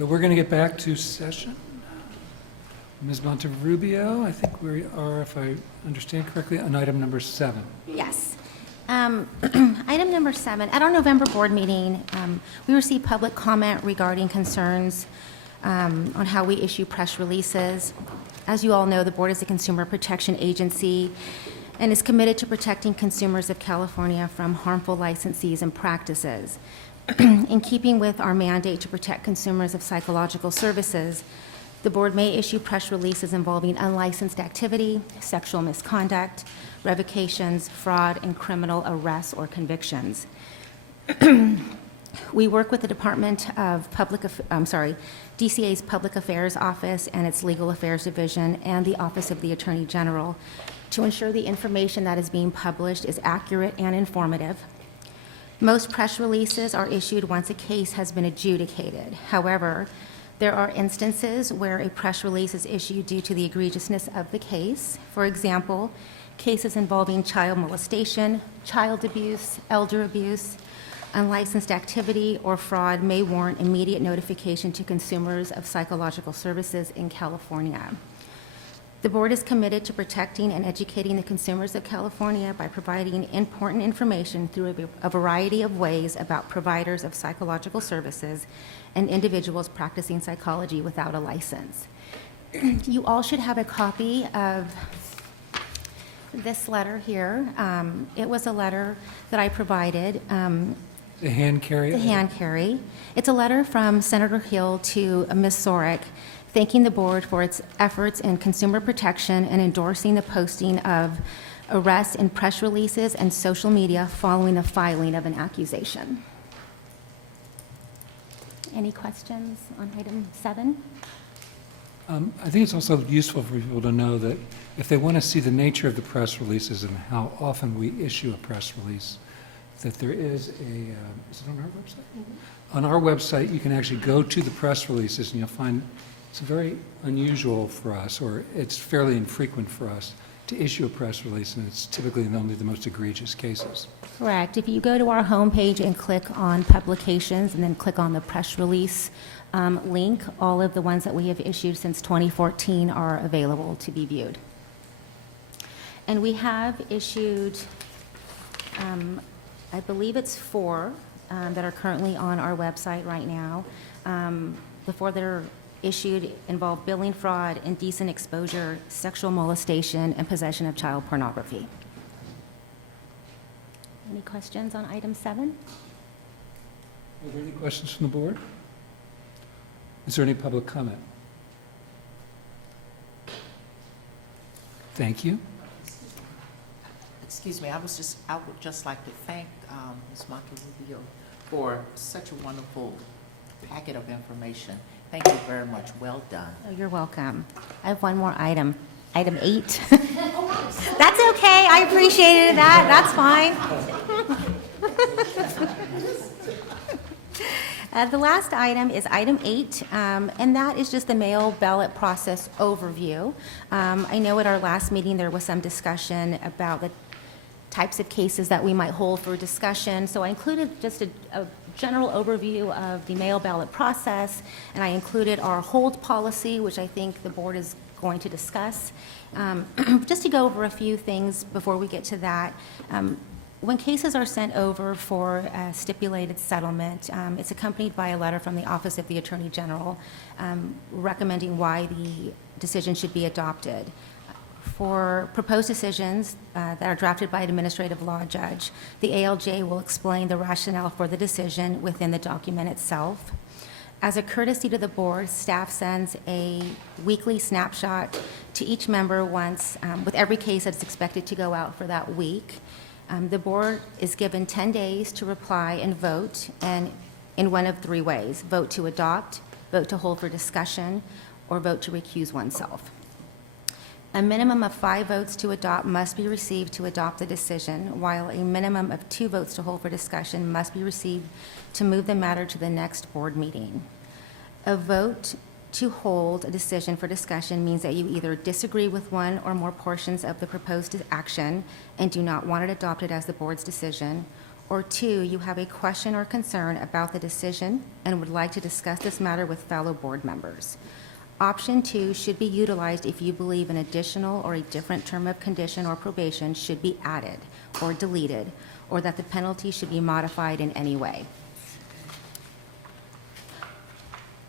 So we're going to get back to session. Ms. Monterrubio, I think we are, if I understand correctly, on item number 7. Yes. Item number 7, at our November board meeting, we received public comment regarding concerns on how we issue press releases. As you all know, the board is a consumer protection agency and is committed to protecting consumers of California from harmful licensees and practices. In keeping with our mandate to protect consumers of psychological services, the board may issue press releases involving unlicensed activity, sexual misconduct, revocations, fraud, and criminal arrests or convictions. We work with the Department of DCA's Public Affairs Office and its Legal Affairs Division and the Office of the Attorney General to ensure the information that is being published is accurate and informative. Most press releases are issued once a case has been adjudicated. However, there are instances where a press release is issued due to the egregiousness of the case. For example, cases involving child molestation, child abuse, elder abuse, unlicensed activity, or fraud may warrant immediate notification to consumers of psychological services in California. The board is committed to protecting and educating the consumers of California by providing important information through a variety of ways about providers of psychological services and individuals practicing psychology without a license. You all should have a copy of this letter here. It was a letter that I provided. The hand carry? The hand carry. It's a letter from Senator Hill to Ms. Sorek, thanking the board for its efforts in consumer protection and endorsing the posting of arrests in press releases and social media following the filing of an accusation. Any questions on item 7? I think it's also useful for people to know that if they want to see the nature of the press releases and how often we issue a press release, that there is is it on our website? Mm-hmm. On our website, you can actually go to the press releases and you'll find it's very unusual for us, or it's fairly infrequent for us, to issue a press release, and it's typically in only the most egregious cases. Correct. If you go to our homepage and click on publications and then click on the press release link, all of the ones that we have issued since 2014 are available to be viewed. And we have issued, I believe it's 4 that are currently on our website right now. The 4 that are issued involve billing fraud, indecent exposure, sexual molestation, and possession of child pornography. Any questions on item 7? Are there any questions from the board? Is there any public comment? Thank you. Excuse me, I would just like to thank Ms. Monterrubio for such a wonderful packet of information. Thank you very much. Well done. Oh, you're welcome. I have one more item. Item 8. That's okay. I appreciated that. That's fine. The last item is item 8, and that is just the mail ballot process overview. I know at our last meeting there was some discussion about the types of cases that we might hold for discussion, so I included just a general overview of the mail ballot process, and I included our hold policy, which I think the board is going to discuss. Just to go over a few things before we get to that, when cases are sent over for a stipulated settlement, it's accompanied by a letter from the Office of the Attorney General recommending why the decision should be adopted. For proposed decisions that are drafted by an administrative law judge, the ALJ will explain the rationale for the decision within the document itself. As a courtesy to the board, staff sends a weekly snapshot to each member once, with every case that's expected to go out for that week. The board is given 10 days to reply and vote, and in one of 3 ways: vote to adopt, vote to hold for discussion, or vote to recuse oneself. A minimum of 5 votes to adopt must be received to adopt the decision, while a minimum of 2 votes to hold for discussion must be received to move the matter to the next board meeting. A vote to hold a decision for discussion means that you either disagree with one or more portions of the proposed action and do not want it adopted as the board's decision, or 2, you have a question or concern about the decision and would like to discuss this matter with fellow board members. Option 2 should be utilized if you believe an additional or a different term of condition or probation should be added or deleted, or that the penalty should be modified in any way.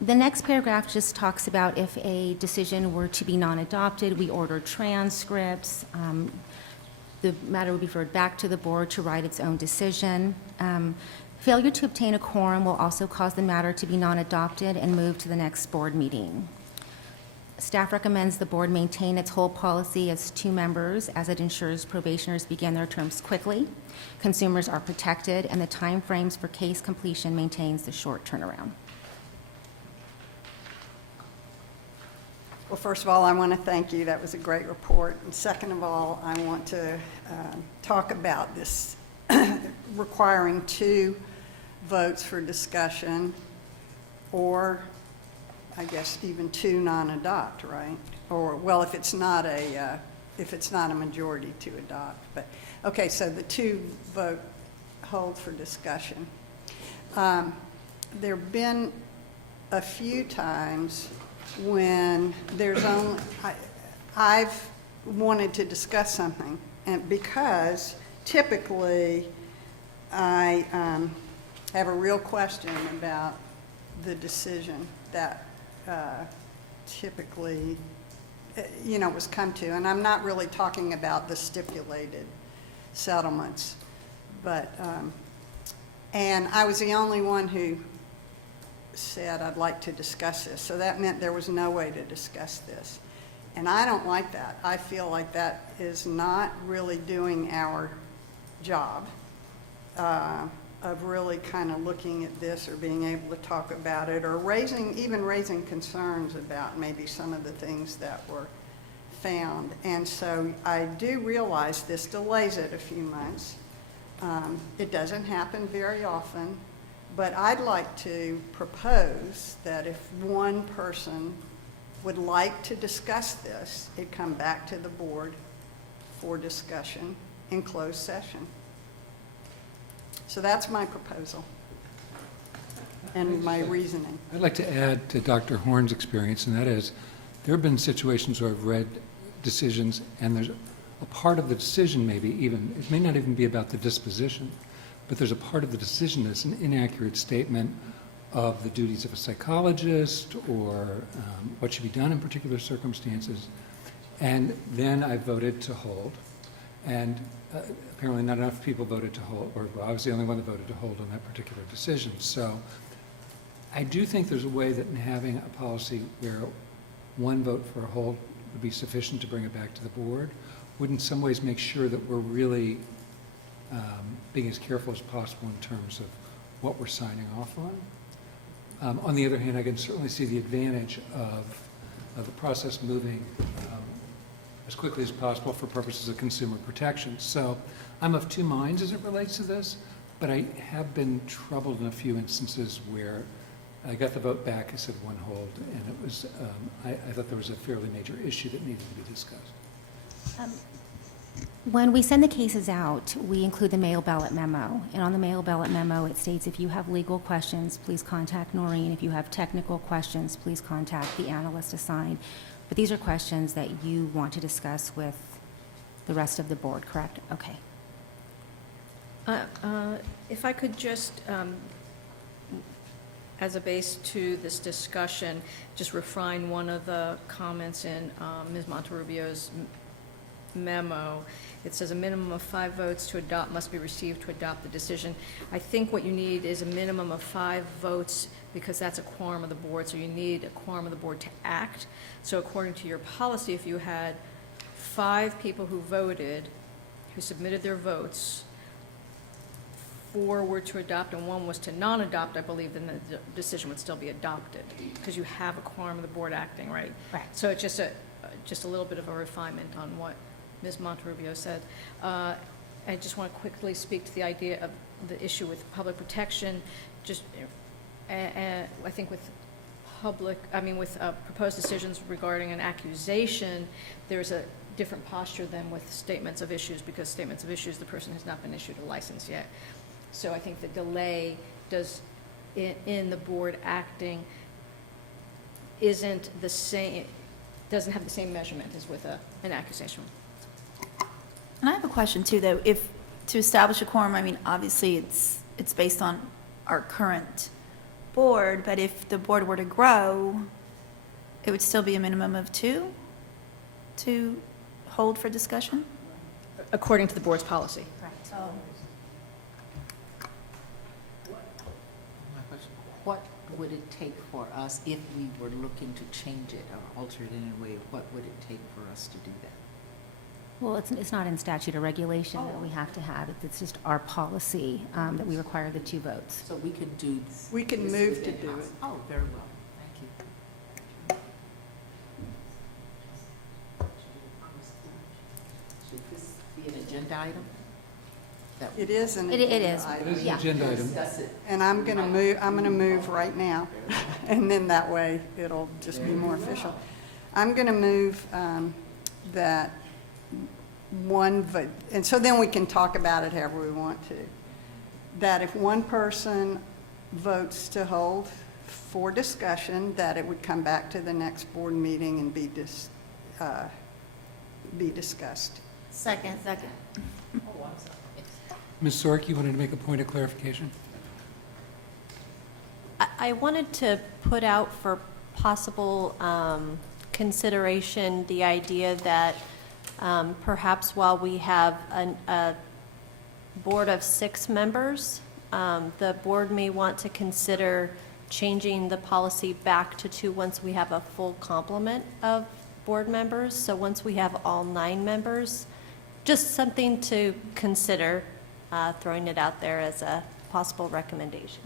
The next paragraph just talks about if a decision were to be non-adopted, we order transcripts. The matter would be referred back to the board to write its own decision. Failure to obtain a quorum will also cause the matter to be non-adopted and moved to the next board meeting. Staff recommends the board maintain its hold policy as 2 members, as it ensures probationers begin their terms quickly, consumers are protected, and the timeframes for case completion maintains the short turnaround. Well, first of all, I want to thank you. That was a great report. And second of all, I want to talk about this requiring 2 votes for discussion, or I guess even 2 non-adopt, right? Or, well, if it's not a majority to adopt. But, okay, so the 2 vote hold for discussion. There have been a few times when there's only, I've wanted to discuss something, and because typically I have a real question about the decision that typically, was come to, and I'm not really talking about the stipulated settlements, but, and I was the only one who said I'd like to discuss this, so that meant there was no way to discuss this. And I don't like that. I feel like that is not really doing our job of really kind of looking at this or being able to talk about it, or even raising concerns about maybe some of the things that were found. And so I do realize this delays it a few months. It doesn't happen very often. But I'd like to propose that if one person would like to discuss this, it come back to the board for discussion in closed session. So that's my proposal and my reasoning. I'd like to add to Dr. Horn's experience, and that is, there have been situations where I've read decisions, and there's a part of the decision maybe even, it may not even be about the disposition, but there's a part of the decision that's an inaccurate statement of the duties of a psychologist or what should be done in particular circumstances. And then I voted to hold. And apparently not enough people voted to hold, or well, I was the only one that voted to hold on that particular decision. So I do think there's a way that in having a policy where 1 vote for a hold would be sufficient to bring it back to the board, would in some ways make sure that we're really being as careful as possible in terms of what we're signing off on. On the other hand, I can certainly see the advantage of the process moving as quickly as possible for purposes of consumer protection. So I'm of 2 minds as it relates to this, but I have been troubled in a few instances where I got the vote back, I said 1 hold, and it was, I thought there was a fairly major issue that needed to be discussed. When we send the cases out, we include the mail ballot memo. And on the mail ballot memo, it states if you have legal questions, please contact Noreen. If you have technical questions, please contact the analyst assigned. But these are questions that you want to discuss with the rest of the board, correct? Okay. If I could just, as a base to this discussion, just refine one of the comments in Ms. Monterrubio's memo. It says a minimum of 5 votes to adopt must be received to adopt the decision. I think what you need is a minimum of 5 votes because that's a quorum of the board, so you need a quorum of the board to act. So according to your policy, if you had 5 people who voted, who submitted their votes, 4 were to adopt and 1 was to non-adopt, I believe, then the decision would still be adopted because you have a quorum of the board acting, right? Right. So it's just a little bit of a refinement on what Ms. Monterrubio said. I just want to quickly speak to the idea of the issue with public protection. Just, I think with proposed decisions regarding an accusation, there's a different posture than with statements of issues, because statements of issues, the person has not been issued a license yet. So I think the delay in the board acting isn't the same, doesn't have the same measurement as with an accusation. And I have a question too, though. If, to establish a quorum, I mean, obviously it's based on our current board, but if the board were to grow, it would still be a minimum of 2 to hold for discussion? According to the board's policy. Correct. My question, what would it take for us if we were looking to change it or alter it in a way? What would it take for us to do that? Well, it's not in statute or regulation that we have to have. It's just our policy that we require the 2 votes. So we could do. We can this move to within do house. it. Oh, very well, thank you. Should this be an agenda item? That we It is an It agenda is. item. It is an Yeah. agenda item. discuss it? And I'm going to move right now, and then that way it'll just be more official. I'm going to move that one vote, and so then we can talk about it however we want to, that if one person votes to hold for discussion, that it would come back to the next board meeting and be discussed. Second. Second. Oh, I'm sorry. Ms. Sork, you wanted to make a point of clarification? I wanted to put out for possible consideration the idea that perhaps while we have a board of 6 members, the board may want to consider changing the policy back to 2 once we have a full complement of board members. So once we have all 9 members, just something to consider, throwing it out there as a possible recommendation.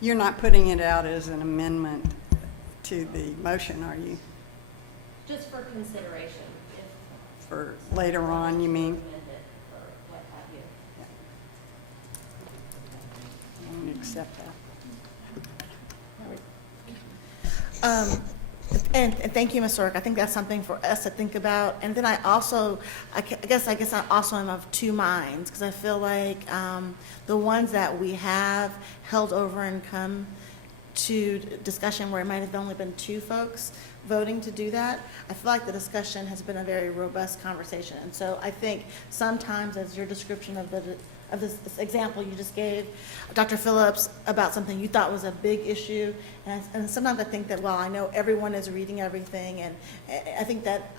You're not putting it out as an amendment to the motion, are you? Just for consideration, For later on, you mean? or what have you. I won't accept that. And thank you, Ms. Sork. I think that's something for us to think about. And then I also, I guess I also am of 2 minds, because I feel like the ones that we have held over and come to discussion where it might have only been 2 folks voting to do that, I feel like the discussion has been a very robust conversation. And so I think sometimes, as your description of this example you just gave, Dr. Phillips, about something you thought was a big issue, and sometimes I think that, well, I know everyone is reading everything, and I think that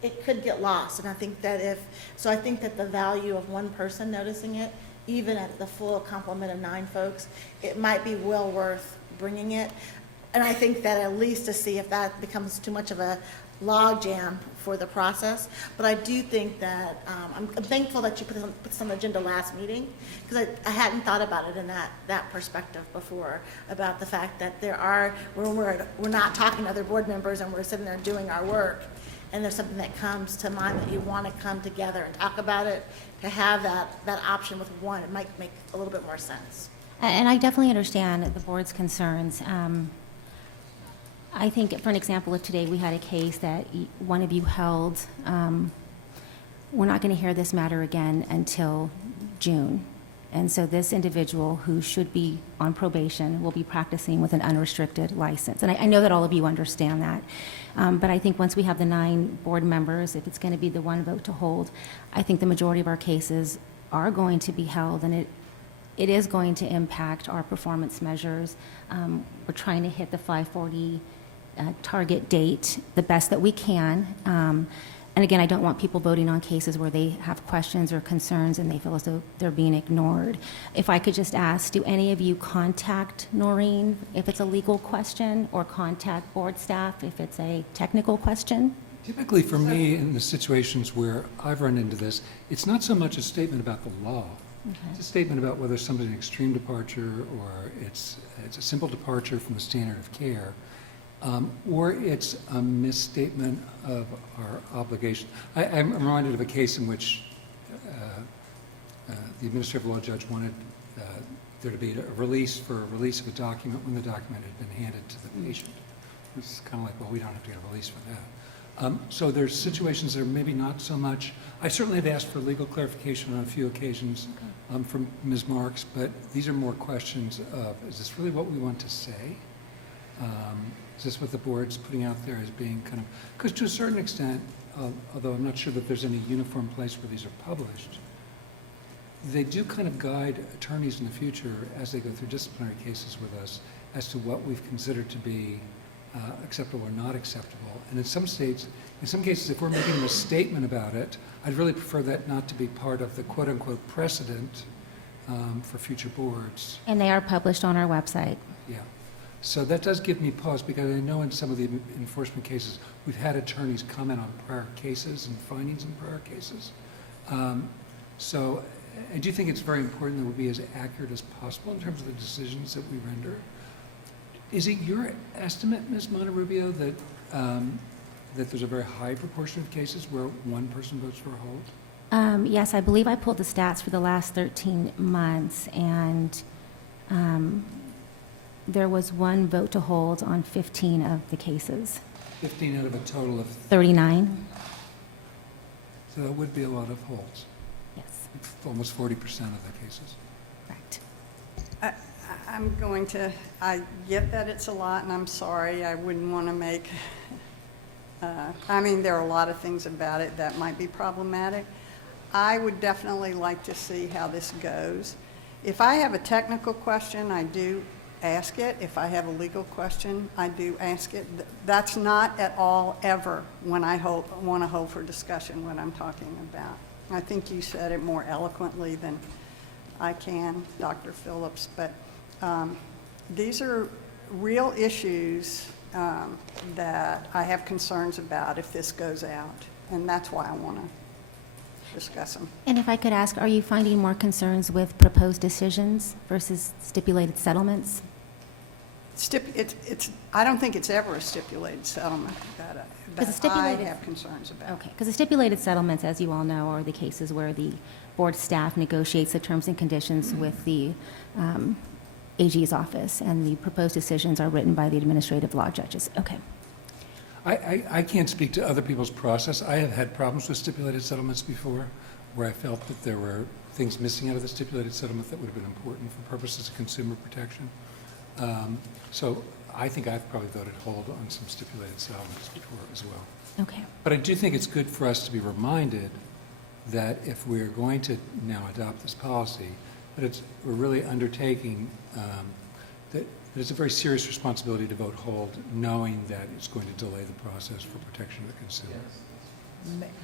it could get lost, and I think that I think that the value of one person noticing it, even at the full complement of 9 folks, it might be well worth bringing it, and I think that at least to see if that becomes too much of a logjam for the process. But I do think that, I'm thankful that you put this on the agenda last meeting, because I hadn't thought about it in that perspective before, about the fact that when we're not talking to other board members and we're sitting there doing our work, and there's something that comes to mind that you want to come together and talk about it, to have that option with one, it might make a little bit more sense. And I definitely understand the board's concerns. I think, for an example of today, we had a case that one of you held. We're not going to hear this matter again until June. And so this individual, who should be on probation, will be practicing with an unrestricted license. And I know that all of you understand that. But I think once we have the 9 board members, if it's going to be the one vote to hold, I think the majority of our cases are going to be held, and it is going to impact our performance measures. We're trying to hit the 540 target date the best that we can. And again, I don't want people voting on cases where they have questions or concerns and they feel as though they're being ignored. If I could just ask, do any of you contact Noreen if it's a legal question, or contact board staff if it's a technical question? Typically, for me, in the situations where I've run into this, it's not so much a statement about the law. It's a statement about whether somebody's an extreme departure, or it's a simple departure from the standard of care, or it's a misstatement of our obligation. I'm reminded of a case in which the administrative law judge wanted there to be a release of a document when the document had been handed to the patient. It's kind of like, well, we don't have to get a release for that. So there's situations that are maybe not so much, I certainly have asked for legal clarification on a few occasions from Ms. Marks, but these are more questions of, is this really what we want to say? Is this what the board's putting out there as being kind of, because to a certain extent, although I'm not sure that there's any uniform place where these are published, they do kind of guide attorneys in the future as they go through disciplinary cases with us as to what we've considered to be acceptable or not acceptable. And in some states, in some cases, if we're making a statement about it, I'd really prefer that not to be part of the quote-unquote precedent for future boards. And they are published on our website. Yeah. So that does give me pause, because I know in some of the enforcement cases, we've had attorneys comment on prior cases and findings in prior cases. So I do think it's very important that we be as accurate as possible in terms of the decisions that we render. Is it your estimate, Ms. Monterrubio, that that there's a very high proportion of cases where one person votes for a hold? Yes, I believe I pulled the stats for the last 13 months, and there was one vote to hold on 15 of the cases. 15 out of a total of, 39? so that would be a lot of holds. Yes, Almost 40% of the cases. correct. I get that it's a lot, and I'm sorry, I wouldn't want to make, I mean, there are a lot of things about it that might be problematic. I would definitely like to see how this goes. If I have a technical question, I do ask it. If I have a legal question, I do ask it. That's not at all ever when I want to hold for discussion what I'm talking about. I think you said it more eloquently than I can, Dr. Phillips, but these are real issues that I have concerns about if this goes out, and that's why I want to discuss them. And if I could ask, are you finding more concerns with proposed decisions versus stipulated settlements? I don't think it's ever a stipulated settlement that I stipulated- have concerns about. Okay, because the stipulated settlements, as you all know, are the cases where the board staff negotiates the terms and conditions with the AG's office, and the proposed decisions are written by the administrative law judges. Okay. I can't speak to other people's process. I have had problems with stipulated settlements before, where I felt that there were things missing out of the stipulated settlement that would have been important for purposes of consumer protection. So I think I've probably voted hold on some stipulated settlements before as well. Okay. But I do think it's good for us to be reminded that if we're going to now adopt this policy, that we're really undertaking that it's a very serious responsibility to vote hold, knowing that it's going to delay the process for protection of the consumer.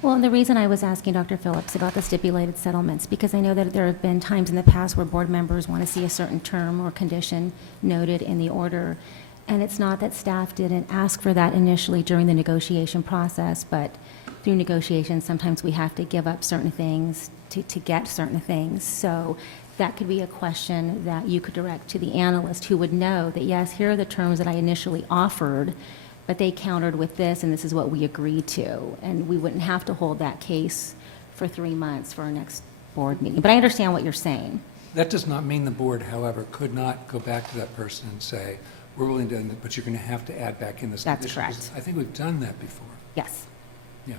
Well, and the reason I was asking Dr. Phillips about the stipulated settlements, because I know that there have been times in the past where board members want to see a certain term or condition noted in the order, and it's not that staff didn't ask for that initially during the negotiation process, but through negotiations, sometimes we have to give up certain things to get certain things. So that could be a question that you could direct to the analyst, who would know that, yes, here are the terms that I initially offered, but they countered with this, and this is what we agreed to. And we wouldn't have to hold that case for 3 months for our next board meeting. But I understand what you're saying. That does not mean the board, however, could not go back to that person and say, we're willing to, but you're going to have to add back in this That's condition. correct. I think we've done that before. Yes. Yeah.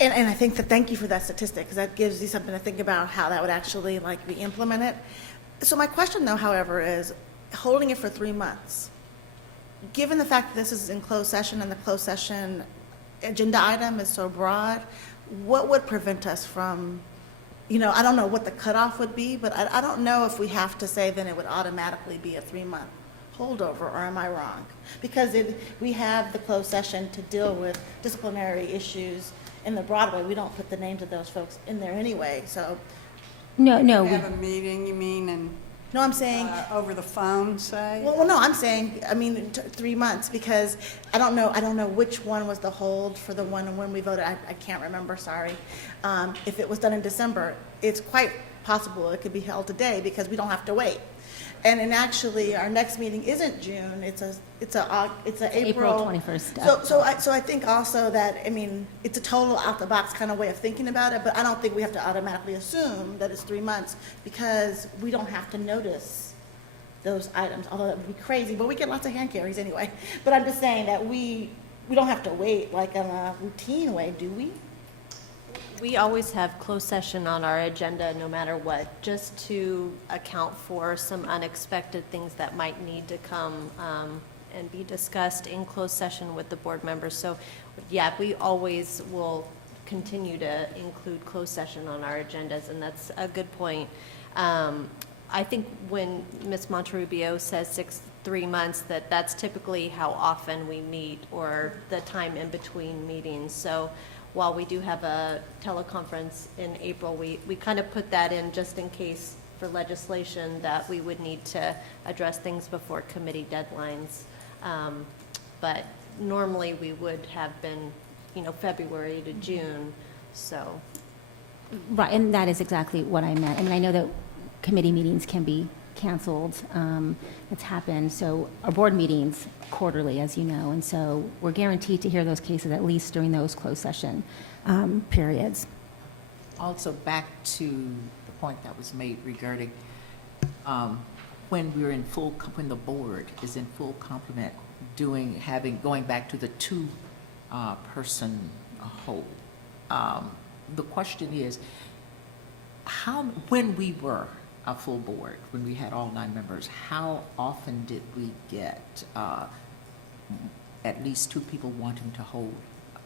And I think that, thank you for that statistic, because that gives you something to think about how that would actually like be implemented. So my question though, however, is holding it for 3 months, given the fact that this is in closed session and the closed session agenda item is so broad, what would prevent us from, I don't know what the cutoff would be, but I don't know if we have to say then it would automatically be a 3-month holdover, or am I wrong? Because we have the closed session to deal with disciplinary issues in the Broadway. We don't put the names of those folks in there anyway, so, No, Have a meeting, you mean, and no, I'm saying, over the phone, say? well, no, I'm saying, 3 months, because I don't know which one was the hold for the one when we voted, I can't remember, sorry. If it was done in December, it's quite possible it could be held today, because we don't have to wait. And actually, our next meeting isn't June, it's a April. 21st. So I think also that, it's a total out-the-box kind of way of thinking about it, but I don't think we have to automatically assume that it's 3 months, because we don't have to notice those items, although that would be crazy, but we get lots of hand carries anyway. But I'm just saying that we we don't have to wait like in a routine way, do we? We always have closed session on our agenda, no matter what, just to account for some unexpected things that might need to come and be discussed in closed session with the board members. So, yeah, we always will continue to include closed session on our agendas, and that's a good point. I think when Ms. Monterrubio says 3 months, that's typically how often we meet, or the time in between meetings. So while we do have a teleconference in April, we kind of put that in just in case for legislation that we would need to address things before committee deadlines. But normally, we would have been, February to June, so. Right, and that is exactly what I meant. I mean, I know that committee meetings can be canceled. It's happened. So our board meetings quarterly, as you know, and so we're guaranteed to hear those cases at least during those closed session periods. Also, back to the point that was made regarding when we're in when the board is in full complement, going back to the two-person hold. The question is, when we were a full board, when we had all 9 members, how often did we get at least 2 people wanting to hold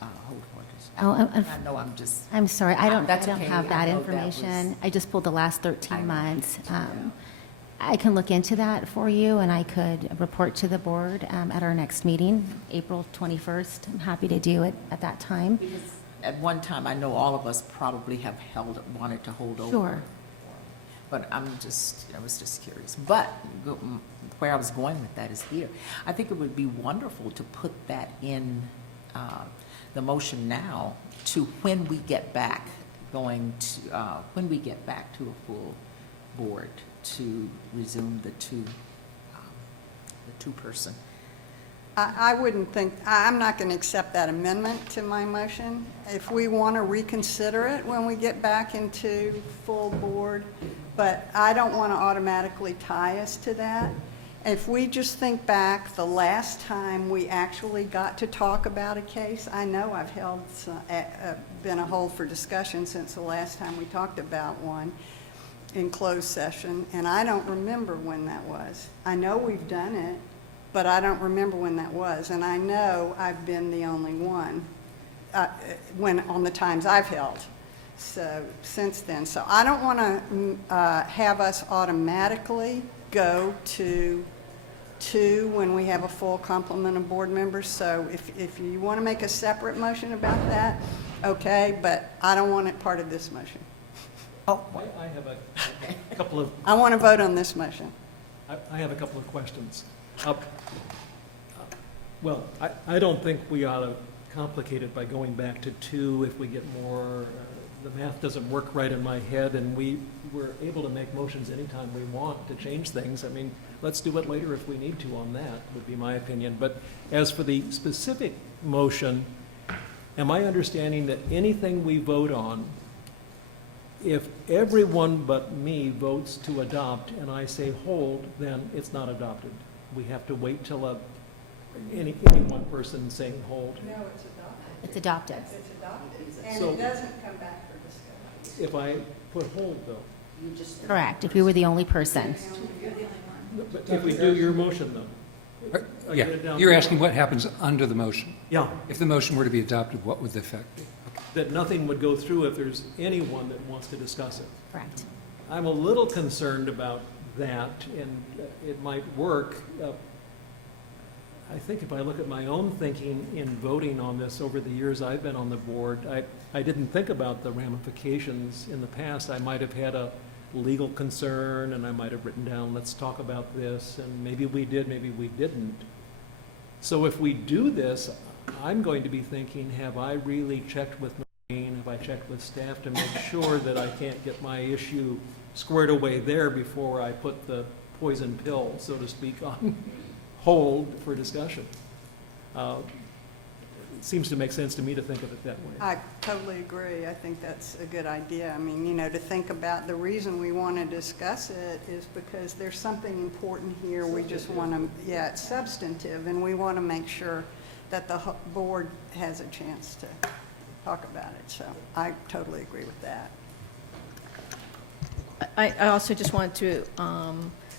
for this? Oh, I know I'm sorry, I don't That's have okay. that I know that information. was- I just pulled the last 13 I know. months. Yeah. I can look into that for you, and I could report to the board at our next meeting, April 21st. I'm happy to do it at that time. Because at one time, I know all of us probably have wanted to hold over. Sure. But I was just curious. But where I was going with that is here. I think it would be wonderful to put that in the motion now to when we get back to a full board to resume the two-person. I wouldn't think, I'm not going to accept that amendment to my motion. If we want to reconsider it when we get back into full board, but I don't want to automatically tie us to that. If we just think back, the last time we actually got to talk about a case, I know I've been a hold for discussion since the last time we talked about one in closed session, and I don't remember when that was. I know we've done it, but I don't remember when that was, and I know I've been the only one on the times I've held. So since then, so I don't want to have us automatically go to 2 when we have a full complement of board members. So if you want to make a separate motion about that, okay, but I don't want it part of this motion. Oh, I have a couple of, I want to vote on this motion. I have a couple of questions. Well, I don't think we ought to complicate it by going back to 2 if we get more. The math doesn't work right in my head, and we're able to make motions anytime we want to change things. I mean, let's do it later if we need to on that, would be my opinion. But as for the specific motion, am I understanding that anything we vote on, if everyone but me votes to adopt and I say hold, then it's not adopted? We have to wait till any one person saying hold? No, it's adopted. It's adopted. It's adopted, and So- it doesn't come back for discussion. If I put hold, though? Correct, if you were the only person. But if we do your motion, though? I Yeah, get it down you're to- asking what happens under the motion. Yeah, If the motion were to be adopted, what would the effect be? that nothing would go through if there's anyone that wants to discuss it. Correct. I'm a little concerned about that, and it might work. I think if I look at my own thinking in voting on this over the years I've been on the board, I didn't think about the ramifications in the past. I might have had a legal concern, and I might have written down, let's talk about this, and maybe we did, maybe we didn't. So if we do this, I'm going to be thinking, have I really checked with Maureen, have I checked with staff to make sure that I can't get my issue squared away there before I put the poison pill, so to speak, on hold for discussion? It seems to make sense to me to think of it that way. I totally agree. I think that's a good idea. I mean, to think about the reason we want to discuss it is because there's something important here. We just want to, it's substantive, and we want to make sure that the board has a chance to talk about it. So I totally agree with that. I also just wanted to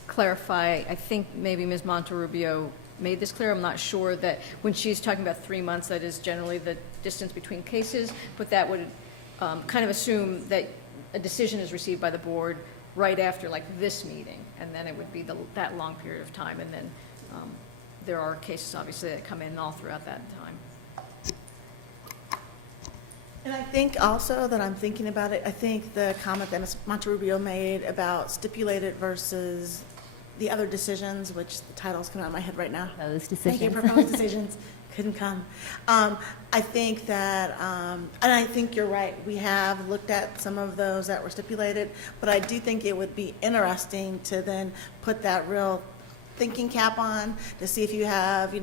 clarify, I think maybe Ms. Monterrubio made this clear, I'm not sure, that when she's talking about 3 months, that is generally the distance between cases, but that would kind of assume that a decision is received by the board right after, like, this meeting, and then it would be that long period of time, and then there are cases, obviously, that come in all throughout that time. And I think also that I'm thinking about it, I think the comment that Ms. Monterrubio made about stipulated versus the other decisions, which the title's coming out of my head right now. Those Thank you, decisions. proposed decisions, couldn't come. I think that, and I think you're right, we have looked at some of those that were stipulated, but I do think it would be interesting to then put that real thinking cap on to see if you have,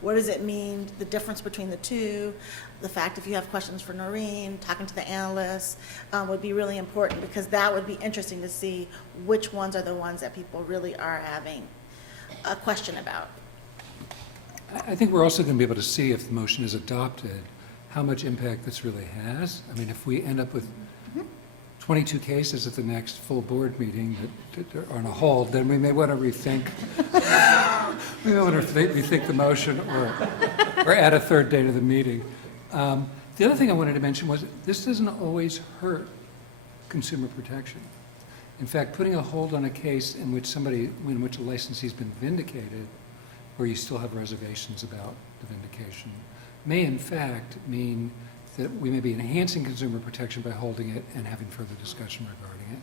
what does it mean, the difference between the two, the fact if you have questions for Noreen, talking to the analysts would be really important, because that would be interesting to see which ones are the ones that people really are having a question about. I think we're also going to be able to see, if the motion is adopted, how much impact this really has. I mean, if we end up with 22 cases at the next full board meeting that are on a hold, then we may want to rethink, rethink the motion or add a third day to the meeting. The other thing I wanted to mention was, this doesn't always hurt consumer protection. In fact, putting a hold on a case in which a licensee's been vindicated, where you still have reservations about the vindication, may in fact mean that we may be enhancing consumer protection by holding it and having further discussion regarding it.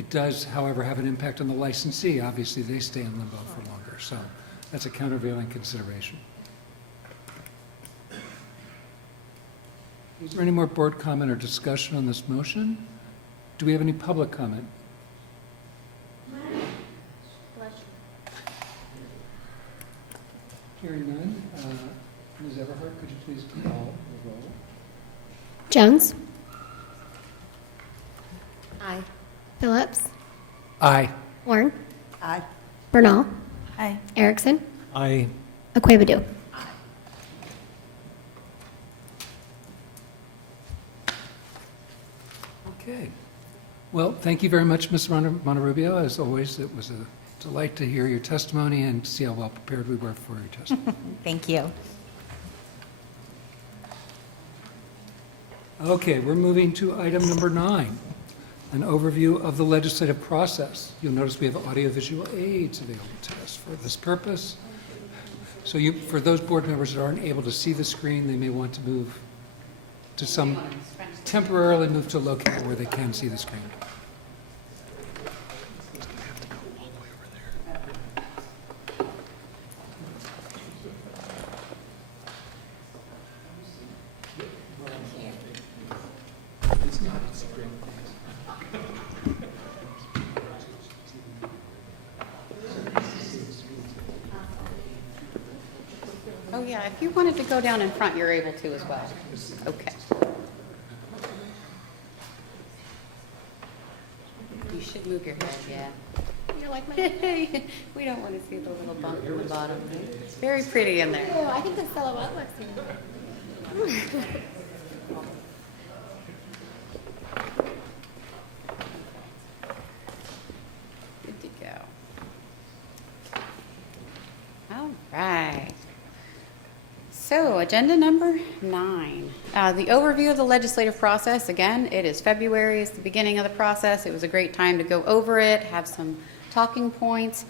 It does, however, have an impact on the licensee. Obviously, they stay in limbo for longer, so that's a countervailing consideration. Is there any more board comment or discussion on this motion? Do we have any public comment? Hearing none, Ms. Everhart, could you please call the roll? Jones? Aye. Phillips? Aye. Warren? Aye. Bernal? Aye. Erickson? I Akwebadu? Okay. Well, thank you very much, Ms. Monterrubio. As always, it was a delight to hear your testimony and see how well prepared we were for your testimony. Thank you. Okay, we're moving to item number 9, an overview of the legislative process. You'll notice we have audiovisual aids available to us for this purpose. So for those board members that aren't able to see the screen, they may want to move to temporarily move to a locale where they can see the screen. Oh, yeah, if you wanted to go down in front, you're able to as well. Okay. You should move your head, yeah. You're like my... We don't want to see the little bump in the bottom. It's very pretty in there. Oh, I think the silhouette looks good. Good to go. All right. So, agenda number 9. The overview of the legislative process. Again, it is February. It's the beginning of the process. It was a great time to go over it, have some talking points.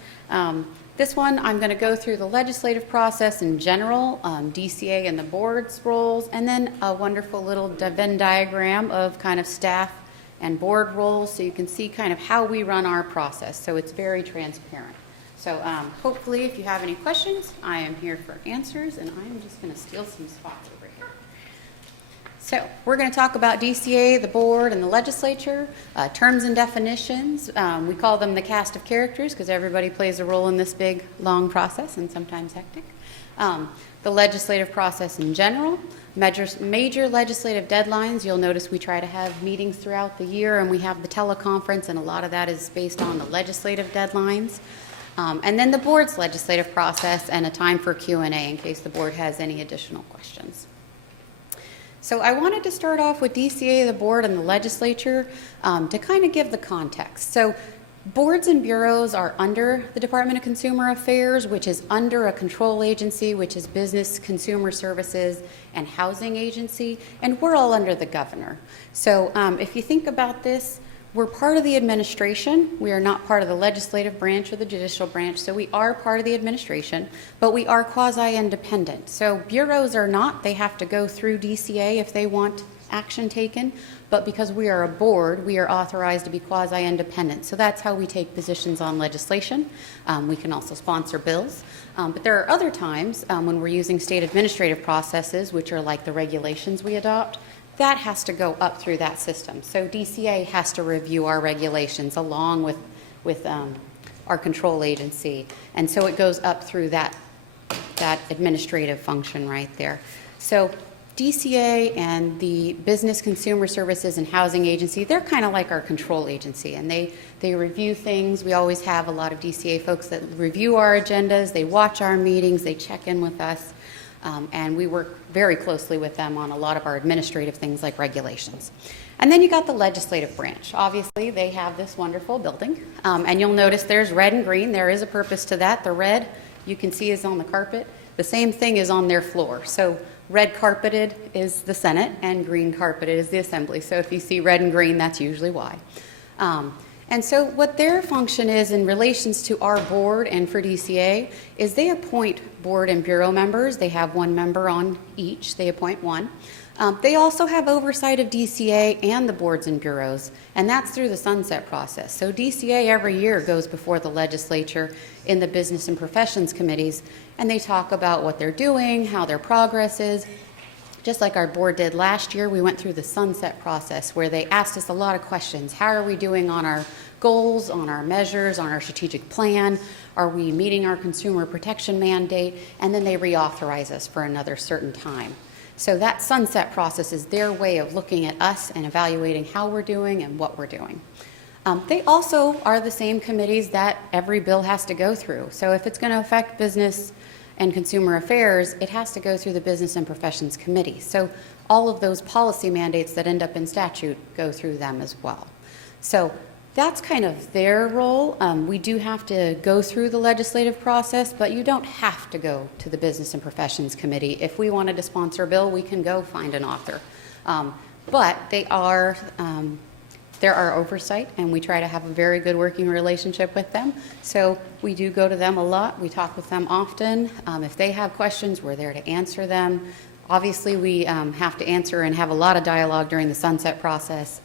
This one, I'm going to go through the legislative process in general, DCA and the board's roles, and then a wonderful little Venn diagram of kind of staff and board roles, so you can see kind of how we run our process. So it's very transparent. So hopefully, if you have any questions, I am here for answers, and I'm just going to steal some spots over here. So we're going to talk about DCA, the board, and the legislature, terms and definitions. We call them the cast of characters because everybody plays a role in this big, long process, and sometimes hectic. The legislative process in general, major legislative deadlines. You'll notice we try to have meetings throughout the year, and we have the teleconference, and a lot of that is based on the legislative deadlines. And then the board's legislative process and a time for Q&A in case the board has any additional questions. So I wanted to start off with DCA, the board, and the legislature to kind of give the context. So boards and bureaus are under the Department of Consumer Affairs, which is under a control agency, which is Business Consumer Services and Housing Agency, and we're all under the governor. So if you think about this, we're part of the administration. We are not part of the legislative branch or the judicial branch, so we are part of the administration, but we are quasi-independent. So bureaus are not. They have to go through DCA if they want action taken, but because we are a board, we are authorized to be quasi-independent. So that's how we take positions on legislation. We can also sponsor bills, but there are other times when we're using state administrative processes, which are like the regulations we adopt. That has to go up through that system. So DCA has to review our regulations along with our control agency. And so it goes up through that administrative function right there. So DCA and the Business Consumer Services and Housing Agency, they're kind of like our control agency, and they review things. We always have a lot of DCA folks that review our agendas, they watch our meetings, they check in with us. And we work very closely with them on a lot of our administrative things like regulations. And then you got the legislative branch. Obviously, they have this wonderful building. And you'll notice there's red and green. There is a purpose to that. The red, you can see, is on the carpet. The same thing is on their floor. So red carpeted is the Senate, and green carpeted is the Assembly. So if you see red and green, that's usually why. And so what their function is in relations to our board and for DCA is they appoint board and bureau members. They have one member on each. They appoint one. They also have oversight of DCA and the boards and bureaus, and that's through the sunset process. So DCA every year goes before the legislature in the business and professions committees, and they talk about what they're doing, how their progress is. Just like our board did last year, we went through the sunset process where they asked us a lot of questions. How are we doing on our goals, on our measures, on our strategic plan? Are we meeting our consumer protection mandate? And then they reauthorize us for another certain time. So that sunset process is their way of looking at us and evaluating how we're doing and what we're doing. They also are the same committees that every bill has to go through. So if it's going to affect business and consumer affairs, it has to go through the Business and Professions Committee. So all of those policy mandates that end up in statute go through them as well. So that's kind of their role. We do have to go through the legislative process, but you don't have to go to the Business and Professions Committee. If we wanted to sponsor a bill, we can go find an author. But they are there are oversight, and we try to have a very good working relationship with them. So we do go to them a lot. We talk with them often. If they have questions, we're there to answer them. Obviously, we have to answer and have a lot of dialogue during the sunset process,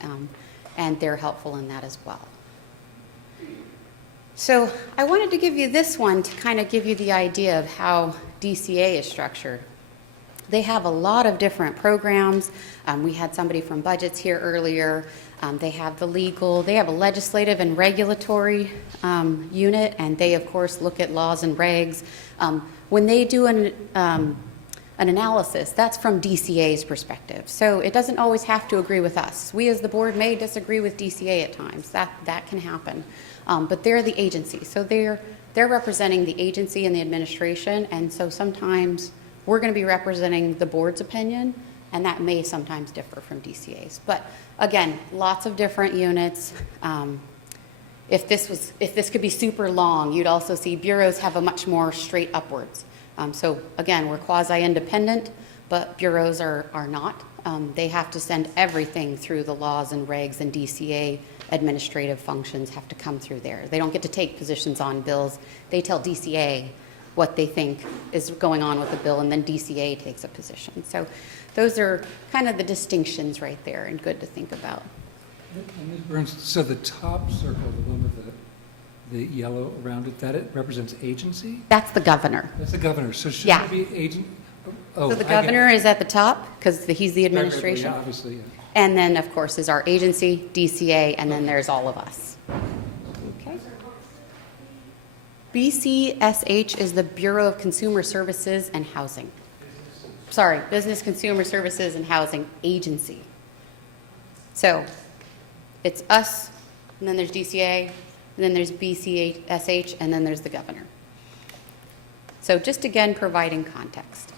and they're helpful in that as well. So I wanted to give you this one to kind of give you the idea of how DCA is structured. They have a lot of different programs. We had somebody from budgets here earlier. They have the legal, they have a legislative and regulatory unit, and they, of course, look at laws and regs. When they do an analysis, that's from DCA's perspective. So it doesn't always have to agree with us. We as the board may disagree with DCA at times. That can happen. But they're the agency. So they're representing the agency and the administration, and so sometimes we're going to be representing the board's opinion, and that may sometimes differ from DCA's. But again, lots of different units. If this could be super long, you'd also see bureaus have a much more straight upwards. So again, we're quasi-independent, but bureaus are not. They have to send everything through the laws and regs, and DCA administrative functions have to come through there. They don't get to take positions on bills. They tell DCA what they think is going on with the bill, and then DCA takes a position. So those are kind of the distinctions right there, and good to think about. And Ms. Burns, so the top circle, the one with the yellow around it, that it represents agency? That's the governor. That's the governor, so should Yeah. it be agent? Oh, So the I get it. governor is at the top, because he's the Right, right, right, administration. yeah, obviously, yeah. And then, of course, is our agency, DCA, and then there's all of us. Okay. BCSH is the Bureau of Consumer Services and Housing. Sorry, Business Consumer Services and Housing Agency. So it's us, and then there's DCA, and then there's BCSH, and then there's the governor. So just again, providing context.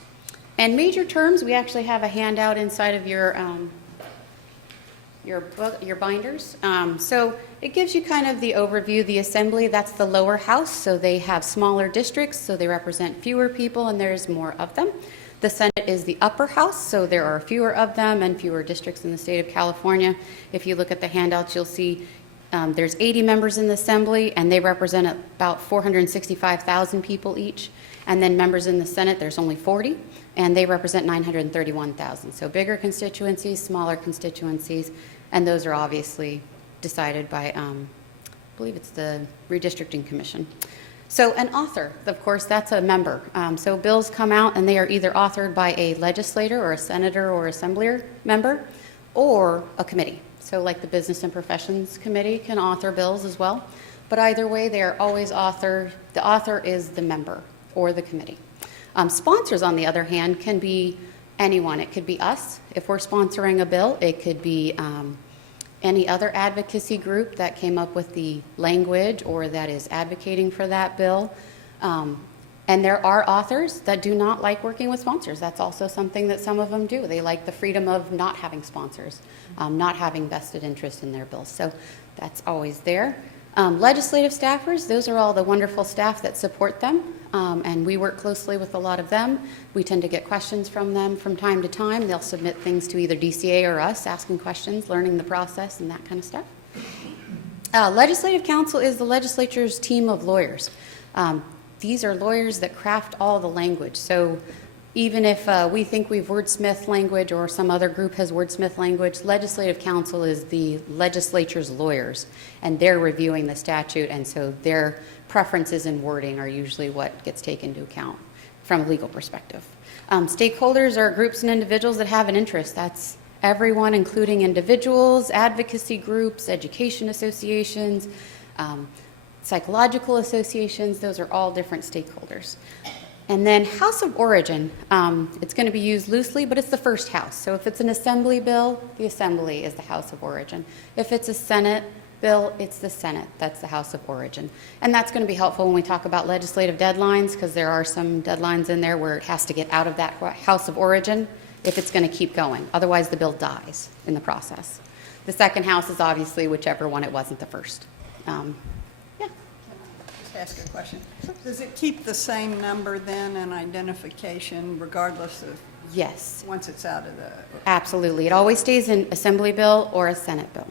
And major terms, we actually have a handout inside of your book, your binders. So it gives you kind of the overview. The assembly, that's the lower house, so they have smaller districts, so they represent fewer people, and there's more of them. The Senate is the upper house, so there are fewer of them and fewer districts in the state of California. If you look at the handouts, you'll see there's 80 members in the assembly, and they represent about 465,000 people each. And then members in the Senate, there's only 40, and they represent 931,000. So bigger constituencies, smaller constituencies, and those are obviously decided by, I believe it's the Redistricting Commission. So an author, of course, that's a member. So bills come out, and they are either authored by a legislator or a senator or assembly member, or a committee. So like the Business and Professions Committee can author bills as well. But either way, they are always authored. The author is the member or the committee. Sponsors, on the other hand, can be anyone. It could be us if we're sponsoring a bill. It could be any other advocacy group that came up with the language or that is advocating for that bill. And there are authors that do not like working with sponsors. That's also something that some of them do. They like the freedom of not having sponsors, not having vested interest in their bills. So that's always there. Legislative staffers, those are all the wonderful staff that support them, and we work closely with a lot of them. We tend to get questions from them from time to time. They'll submit things to either DCA or us, asking questions, learning the process, and that kind of stuff. Legislative counsel is the legislature's team of lawyers. These are lawyers that craft all the language. So even if we think we've wordsmithed language or some other group has wordsmithed language, legislative counsel is the legislature's lawyers, and they're reviewing the statute, and so their preferences in wording are usually what gets taken into account from a legal perspective. Stakeholders are groups and individuals that have an interest. That's everyone, including individuals, advocacy groups, education associations, psychological associations. Those are all different stakeholders. And then House of Origin, it's going to be used loosely, but it's the first house. So if it's an assembly bill, the assembly is the House of Origin. If it's a Senate bill, it's the Senate. That's the House of Origin. And that's going to be helpful when we talk about legislative deadlines, because there are some deadlines in there where it has to get out of that House of Origin if it's going to keep going. Otherwise, the bill dies in the process. The second house is obviously whichever one it wasn't the first. Ask a question. Does it keep the same number then and identification regardless of, Yes, once it's out of the? absolutely. It always stays an assembly bill or a Senate bill.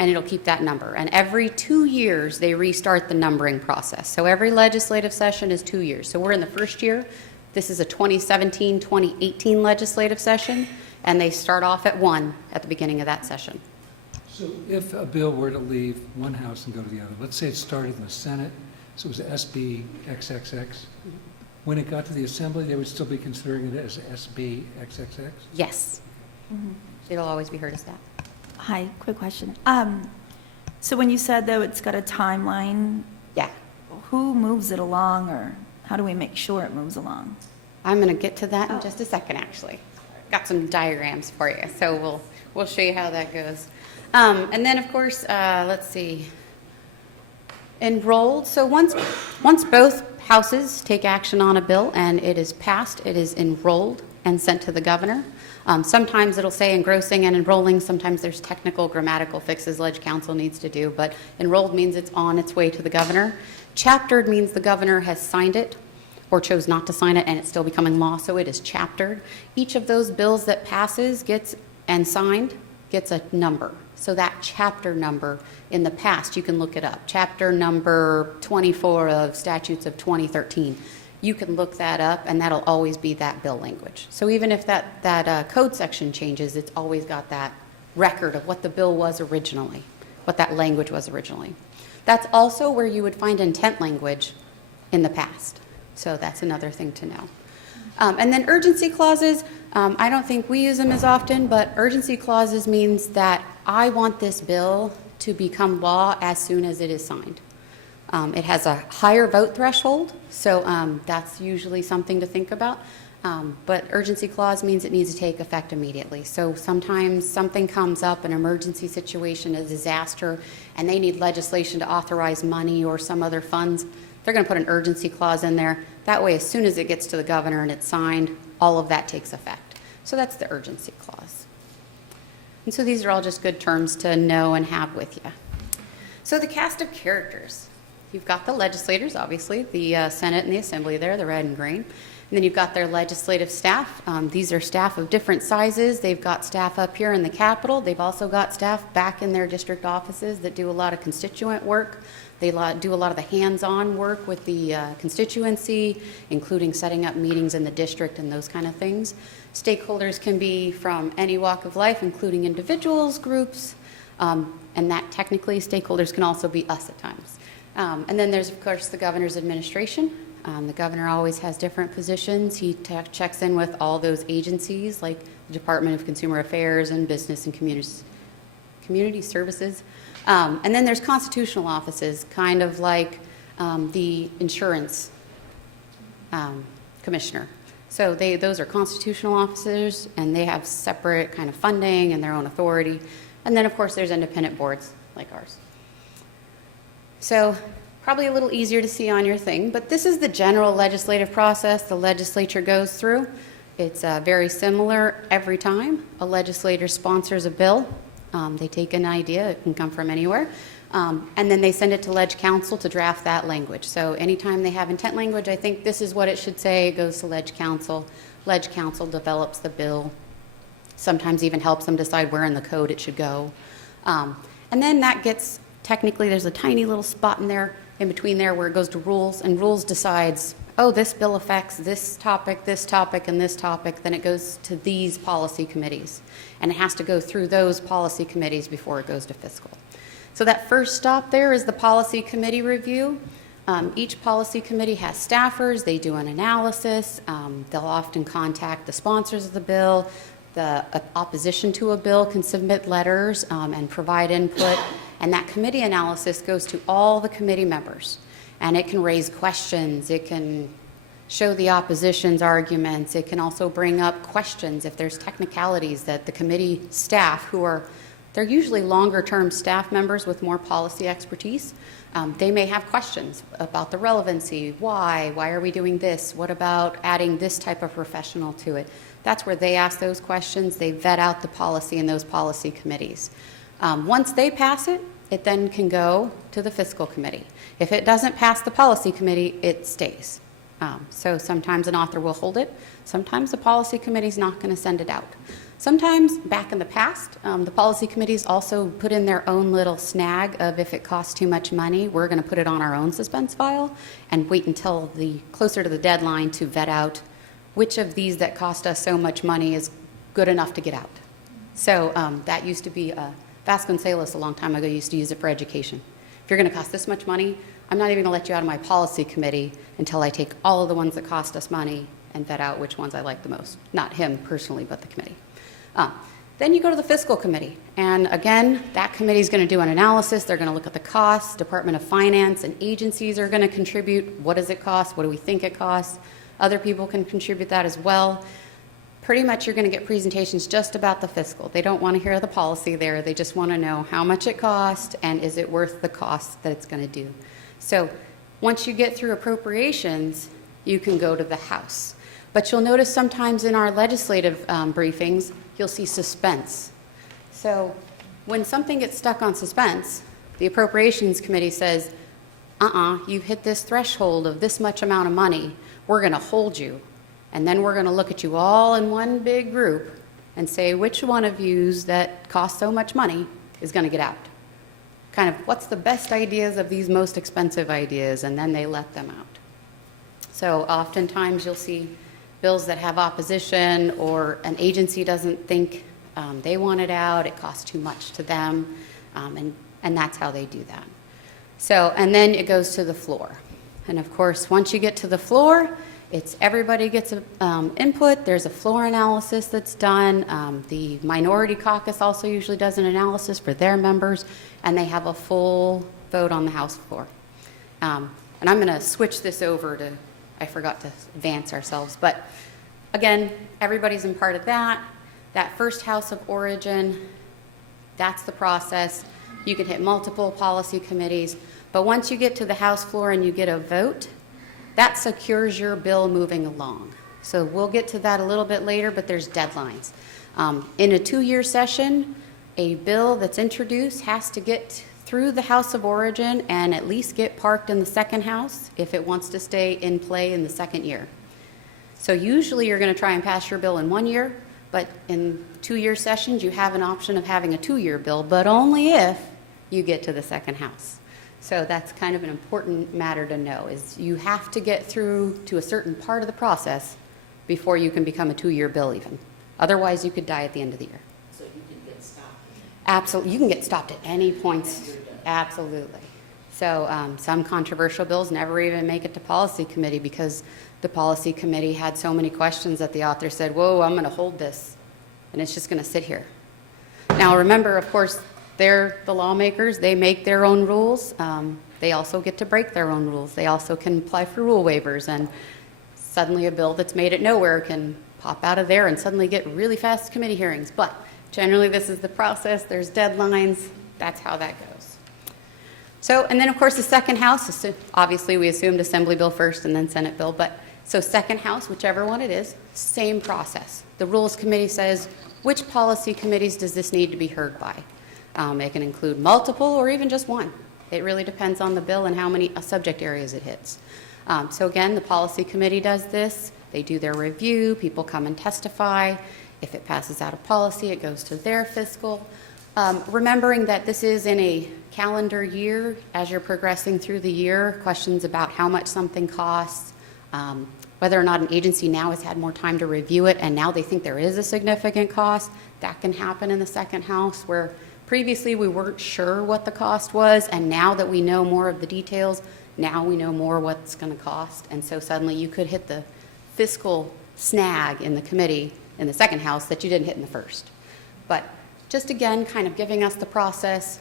And it'll keep that number. And every 2 years, they restart the numbering process. So every legislative session is 2 years. So we're in the first year. This is a 2017-2018 legislative session, and they start off at 1 at the beginning of that session. So if a bill were to leave one house and go to the other, let's say it started in the Senate, so it was SB XXX. When it got to the Assembly, they would still be considering it as SB XXX? Yes. It'll always be heard as that. Hi, quick question. So when you said, though, it's got a timeline, Yeah. who moves it along, or how do we make sure it moves along? I'm going to get to that in just a second, actually. Got some diagrams for you, so we'll show you how that goes. And then, of course, let's see, enrolled. So once both houses take action on a bill and it is passed, it is enrolled and sent to the governor. Sometimes it'll say engrossing and enrolling. Sometimes there's technical grammatical fixes Leg Council needs to do, but enrolled means it's on its way to the governor. Chaptered means the governor has signed it or chose not to sign it and it's still becoming law, so it is chaptered. Each of those bills that passes gets and signed gets a number. So that chapter number, in the past, you can look it up. Chapter number 24 of statutes of 2013. You can look that up, and that'll always be that bill language. So even if that code section changes, it's always got that record of what the bill was originally, what that language was originally. That's also where you would find intent language in the past. So that's another thing to know. And then urgency clauses, I don't think we use them as often, but urgency clauses means that I want this bill to become law as soon as it is signed. It has a higher vote threshold, so that's usually something to think about. But urgency clause means it needs to take effect immediately. So sometimes something comes up, an emergency situation, a disaster, and they need legislation to authorize money or some other funds. They're going to put an urgency clause in there. That way, as soon as it gets to the governor and it's signed, all of that takes effect. So that's the urgency clause. And so these are all just good terms to know and have with you. So the cast of characters. You've got the legislators, obviously, the Senate and the Assembly there, the red and green. And then you've got their legislative staff. These are staff of different sizes. They've got staff up here in the Capitol. They've also got staff back in their district offices that do a lot of constituent work. They do a lot of the hands-on work with the constituency, including setting up meetings in the district and those kind of things. Stakeholders can be from any walk of life, including individuals, groups, and that technically stakeholders can also be us at times. And then there's, of course, the governor's administration. The governor always has different positions. He checks in with all those agencies like the Department of Consumer Affairs and Business and Community Services. And then there's constitutional offices, kind of like the insurance commissioner. So those are constitutional officers, and they have separate kind of funding and their own authority. And then, of course, there's independent boards like ours. So probably a little easier to see on your thing, but this is the general legislative process the legislature goes through. It's very similar every time a legislator sponsors a bill. They take an idea, it can come from anywhere, and then they send it to Leg Council to draft that language. So anytime they have intent language, I think this is what it should say, it goes to Leg Council. Leg Council develops the bill, sometimes even helps them decide where in the code it should go. And then that gets, technically there's a tiny little spot in between there where it goes to rules, and rules decides, oh, this bill affects this topic, and this topic, then it goes to these policy committees. And it has to go through those policy committees before it goes to fiscal. So that first stop there is the policy committee review. Each policy committee has staffers, they do an analysis, they'll often contact the sponsors of the bill. The opposition to a bill can submit letters and provide input, and that committee analysis goes to all the committee members. And it can raise questions, it can show the opposition's arguments, it can also bring up questions if there's technicalities that the committee staff, they're usually longer-term staff members with more policy expertise. They may have questions about the relevancy, why are we doing this, what about adding this type of professional to it. That's where they ask those questions, they vet out the policy in those policy committees. Once they pass it, it then can go to the Fiscal Committee. If it doesn't pass the policy committee, it stays. So sometimes an author will hold it, sometimes the policy committee is not going to send it out. Sometimes, back in the past, the policy committees also put in their own little snag of if it costs too much money, we're going to put it on our own suspense file and wait until closer to the deadline to vet out which of these that cost us so much money is good enough to get out. So that used to be, Vasconcelos a long time ago used to use it for education. If you're going to cost this much money, I'm not even going to let you out of my policy committee until I take all of the ones that cost us money and vet out which ones I like the most. Not him personally, but the committee. Then you go to the Fiscal Committee, and again, that committee is going to do an analysis. They're going to look at the costs. Department of Finance and agencies are going to contribute. What does it cost? What do we think it costs? Other people can contribute that as well. Pretty much you're going to get presentations just about the fiscal. They don't want to hear the policy there. They just want to know how much it costs and is it worth the cost that it's going to do. So once you get through appropriations, you can go to the House. But you'll notice sometimes in our legislative briefings, you'll see suspense. So when something gets stuck on suspense, the Appropriations Committee says, you've hit this threshold of this much amount of money, we're going to hold you. And then we're going to look at you all in one big group and say which one of yous that cost so much money is going to get out. Kind of what's the best ideas of these most expensive ideas, and then they let them out. So oftentimes you'll see bills that have opposition or an agency doesn't think they want it out, it costs too much to them, and that's how they do that. So, and then it goes to the floor. And of course, once you get to the floor, everybody gets input. There's a floor analysis that's done. The minority caucus also usually does an analysis for their members, and they have a full vote on the House floor. And I'm going to switch this over to, I forgot to advance ourselves, but Again, everybody's in part of that. That first house of origin, that's the process. You can hit multiple policy committees, but once you get to the House floor and you get a vote, that secures your bill moving along. So we'll get to that a little bit later, but there's deadlines. In a 2-year session, a bill that's introduced has to get through the House of Origin and at least get parked in the second house if it wants to stay in play in the second year. So usually you're going to try and pass your bill in 1 year, but in 2-year sessions, you have an option of having a 2-year bill, but only if you get to the second house. So that's kind of an important matter to know, is you have to get through to a certain part of the process before you can become a 2-year bill even. Otherwise, you could die at the end of the year. So you can get stopped. Absolutely, you can get stopped at any point. Absolutely. So some controversial bills never even make it to policy committee because the policy committee had so many questions that the author said, whoa, I'm going to hold this, and it's just going to sit here. Now remember, of course, they're the lawmakers. They make their own rules. They also get to break their own rules. They also can apply for rule waivers, and suddenly a bill that's made it nowhere can pop out of there and suddenly get really fast committee hearings. But generally, this is the process. There's deadlines. That's how that goes. So, and then of course the second house, obviously we assumed Assembly bill first and then Senate bill, but so second house, whichever one it is, same process. The Rules Committee says, which policy committees does this need to be heard by? It can include multiple or even just one. It really depends on the bill and how many subject areas it hits. So again, the policy committee does this. They do their review, people come and testify. If it passes out of policy, it goes to their fiscal. Remembering that this is in a calendar year, as you're progressing through the year, questions about how much something costs, whether or not an agency now has had more time to review it and now they think there is a significant cost, that can happen in the second house, where previously we weren't sure what the cost was, and now that we know more of the details, now we know more what's going to cost, and so suddenly you could hit the fiscal snag in the committee in the second house that you didn't hit in the first. But just again, kind of giving us the process.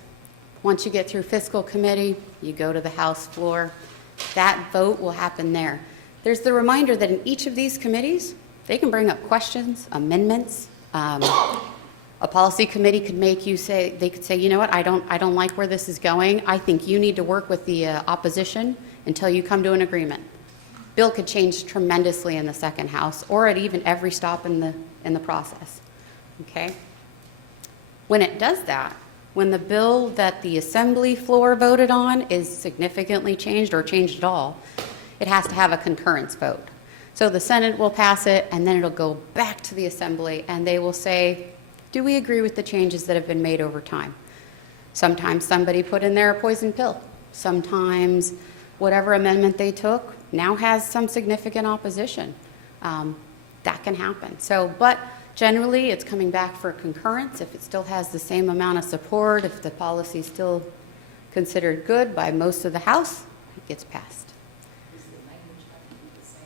Once you get through fiscal committee, you go to the House floor. That vote will happen there. There's the reminder that in each of these committees, they can bring up questions, amendments. A policy committee could make you say, they could say, you know what, I don't like where this is going. I think you need to work with the opposition until you come to an agreement. Bill could change tremendously in the second house or at even every stop in the process. Okay? When it does that, when the bill that the assembly floor voted on is significantly changed or changed at all, it has to have a concurrence vote. So the Senate will pass it, and then it'll go back to the assembly, and they will say, do we agree with the changes that have been made over time? Sometimes somebody put in there a poison pill. Sometimes whatever amendment they took now has some significant opposition. That can happen. So, but generally, it's coming back for concurrence. If it still has the same amount of support, if the policy is still considered good by most of the House, it gets passed. Does the language have to be the same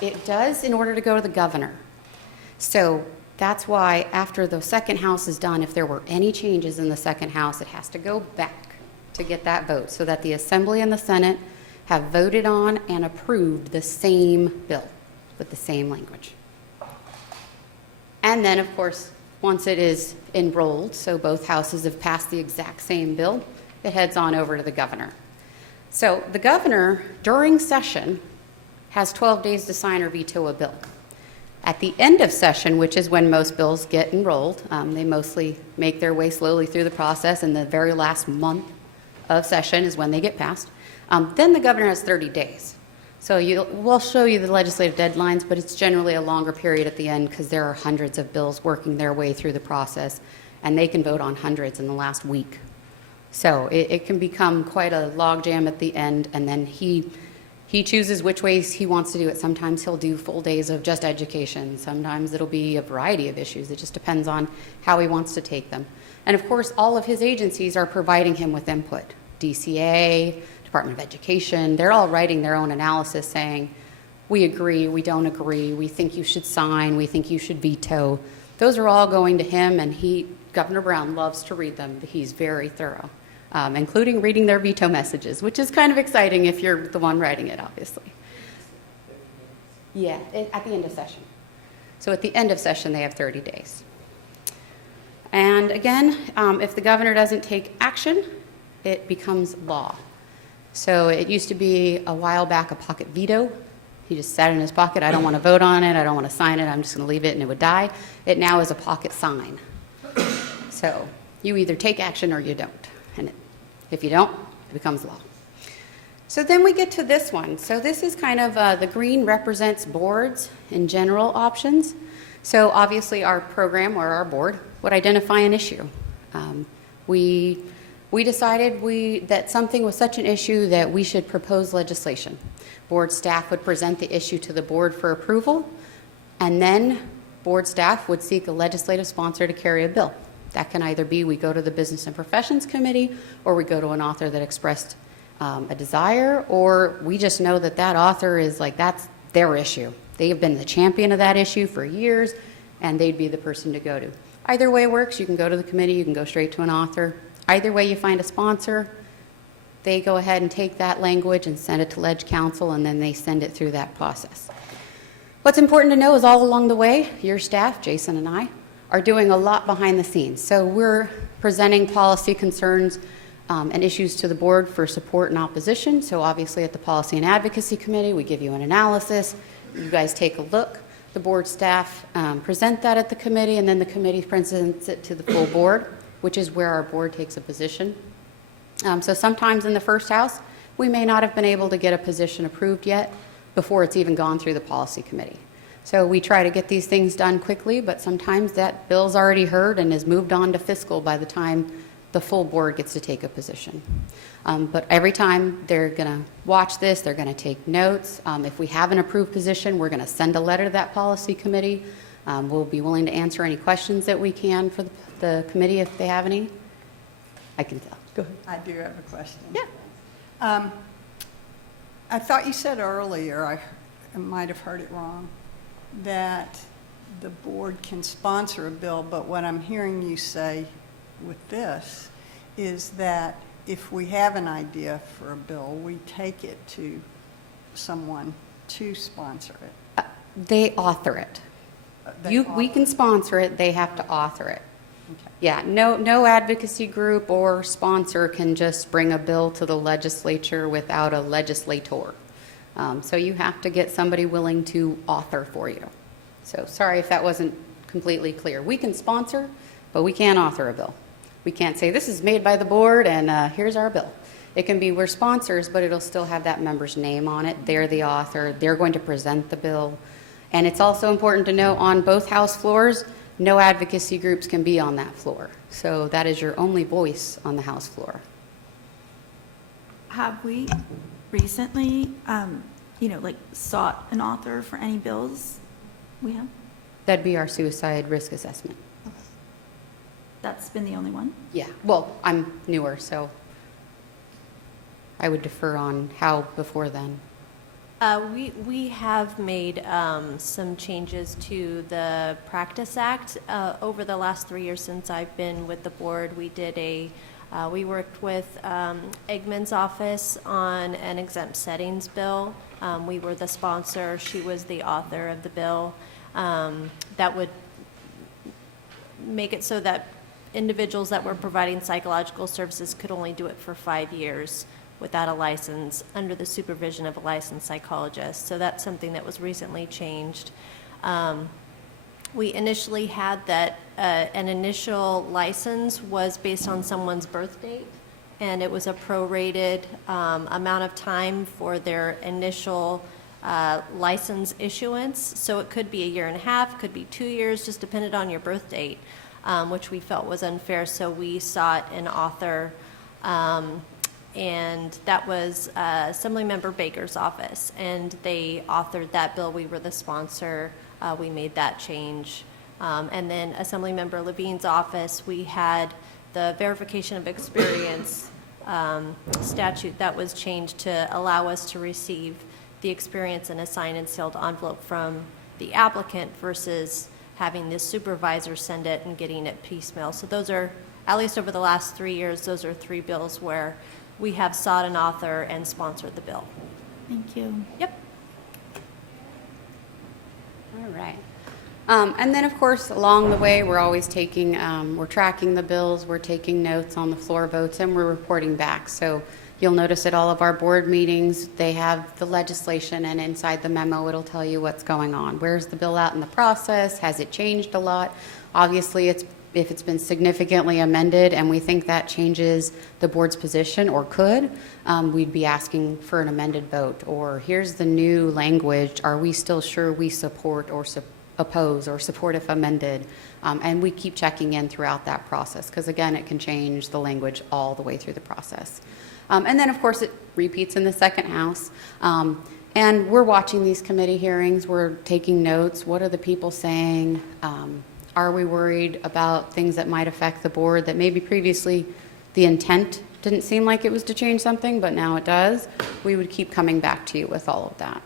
language? It does in order to go to the governor. So that's why after the second house is done, if there were any changes in the second house, it has to go back to get that vote so that the Assembly and the Senate have voted on and approved the same bill with the same language. And then, of course, once it is enrolled, so both houses have passed the exact same bill, it heads on over to the governor. So the governor, during session, has 12 days to sign or veto a bill. At the end of session, which is when most bills get enrolled, they mostly make their way slowly through the process, and the very last month of session is when they get passed. Then the governor has 30 days. So we'll show you the legislative deadlines, but it's generally a longer period at the end because there are hundreds of bills working their way through the process, and they can vote on hundreds in the last week. So it can become quite a logjam at the end, and then he chooses which ways he wants to do it. Sometimes he'll do full days of just education. Sometimes it'll be a variety of issues. It just depends on how he wants to take them. And of course, all of his agencies are providing him with input. DCA, Department of Education, they're all writing their own analysis saying, we agree, we don't agree, we think you should sign, we think you should veto. Those are all going to him, and Governor Brown loves to read them. He's very thorough, including reading their veto messages, which is kind of exciting if you're the one writing it, obviously. Yeah, at the end of session. So at the end of session, they have 30 days. And again, if the governor doesn't take action, it becomes law. So it used to be a while back a pocket veto. He just sat in his pocket. I don't want to vote on it. I don't want to sign it. I'm just going to leave it and it would die. It now is a pocket sign. So you either take action or you don't. And if you don't, it becomes law. So then we get to this one. So this is kind of the green represents boards and general options. So obviously our program or our board would identify an issue. We decided that something was such an issue that we should propose legislation. Board staff would present the issue to the board for approval, and then board staff would seek a legislative sponsor to carry a bill. That can either be we go to the Business and Professions Committee, or we go to an author that expressed a desire, or we just know that that author is like, that's their issue. They have been the champion of that issue for years, and they'd be the person to go to. Either way works. You can go to the committee, you can go straight to an author. Either way you find a sponsor, they go ahead and take that language and send it to Leg Council, and then they send it through that process. What's important to know is all along the way, your staff, Jason and I, are doing a lot behind the scenes. So we're presenting policy concerns and issues to the board for support and opposition. So obviously at the Policy and Advocacy Committee, we give you an analysis. You guys take a look. The board staff present that at the committee, and then the committee presents it to the full board, which is where our board takes a position. So sometimes in the first house, we may not have been able to get a position approved yet before it's even gone through the policy committee. So we try to get these things done quickly, but sometimes that bill's already heard and has moved on to fiscal by the time the full board gets to take a position. But every time they're going to watch this, they're going to take notes. If we have an approved position, we're going to send a letter to that policy committee. We'll be willing to answer any questions that we can for the committee if they have any. I can tell. Go ahead. I do have a question. Yeah. I thought you said earlier, I might have heard it wrong, that the board can sponsor a bill, but what I'm hearing you say with this is that if we have an idea for a bill, we take it to someone to sponsor it. They author it. We can sponsor it, they have to author it. Okay. Yeah, no advocacy group or sponsor can just bring a bill to the legislature without a legislator. So you have to get somebody willing to author for you. So sorry if that wasn't completely clear. We can sponsor, but we can't author a bill. We can't say, this is made by the board and here's our bill. It can be we're sponsors, but it'll still have that member's name on it. They're the author. They're going to present the bill. And it's also important to know on both House floors, no advocacy groups can be on that floor. So that is your only voice on the House floor. Have we recently, sought an author for any bills we have? That'd be our suicide risk assessment. That's been the only one? Yeah, well, I'm newer, so I would defer on how before then. We have made some changes to the Practice Act over the last 3 years since I've been with the board. We worked with Eggman's office on an exempt settings bill. We were the sponsor. She was the author of the bill. That would make it so that individuals that were providing psychological services could only do it for 5 years without a license under the supervision of a licensed psychologist. So that's something that was recently changed. We initially had that an initial license was based on someone's birth date, and it was a prorated amount of time for their initial license issuance. So it could be a year and a half, could be 2 years, just depended on your birth date, which we felt was unfair. So we sought an author, and that was Assemblymember Baker's office, and they authored that bill. We were the sponsor. We made that change. And then Assemblymember Levine's office, we had the verification of experience statute that was changed to allow us to receive the experience in a signed and sealed envelope from the applicant versus having the supervisor send it and getting it piecemeal. So those are, at least over the last 3 years, those are 3 bills where we have sought an author and sponsored the bill. Thank you. Yep. All right. And then, of course, along the way, we're always taking, we're tracking the bills, we're taking notes on the floor votes, and we're reporting back. So you'll notice at all of our board meetings, they have the legislation, and inside the memo, it'll tell you what's going on. Where's the bill at in the process? Has it changed a lot? Obviously, if it's been significantly amended and we think that changes the board's position or could, we'd be asking for an amended vote. Or here's the new language. Are we still sure we support or oppose or support if amended? And we keep checking in throughout that process because, again, it can change the language all the way through the process. And then, of course, it repeats in the second house. And we're watching these committee hearings. We're taking notes. What are the people saying? Are we worried about things that might affect the board that maybe previously the intent didn't seem like it was to change something, but now it does? We would keep coming back to you with all of that.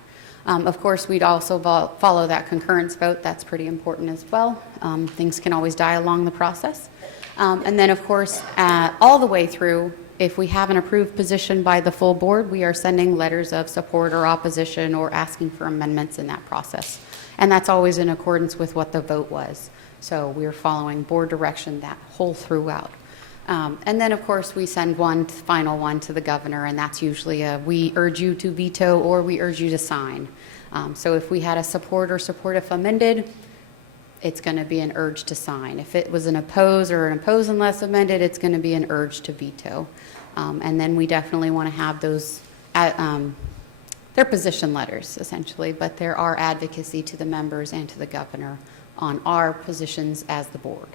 Of course, we'd also follow that concurrence vote. That's pretty important as well. Things can always die along the process. And then, of course, all the way through, if we have an approved position by the full board, we are sending letters of support or opposition or asking for amendments in that process. And that's always in accordance with what the vote was. So we're following board direction that whole throughout. And then, of course, we send one final one to the governor, and that's usually we urge you to veto or we urge you to sign. So if we had a support or support if amended, it's going to be an urge to sign. If it was an oppose or an oppose unless amended, it's going to be an urge to veto. And then we definitely want to have those, they're position letters, essentially, but there are advocacy to the members and to the governor on our positions as the board.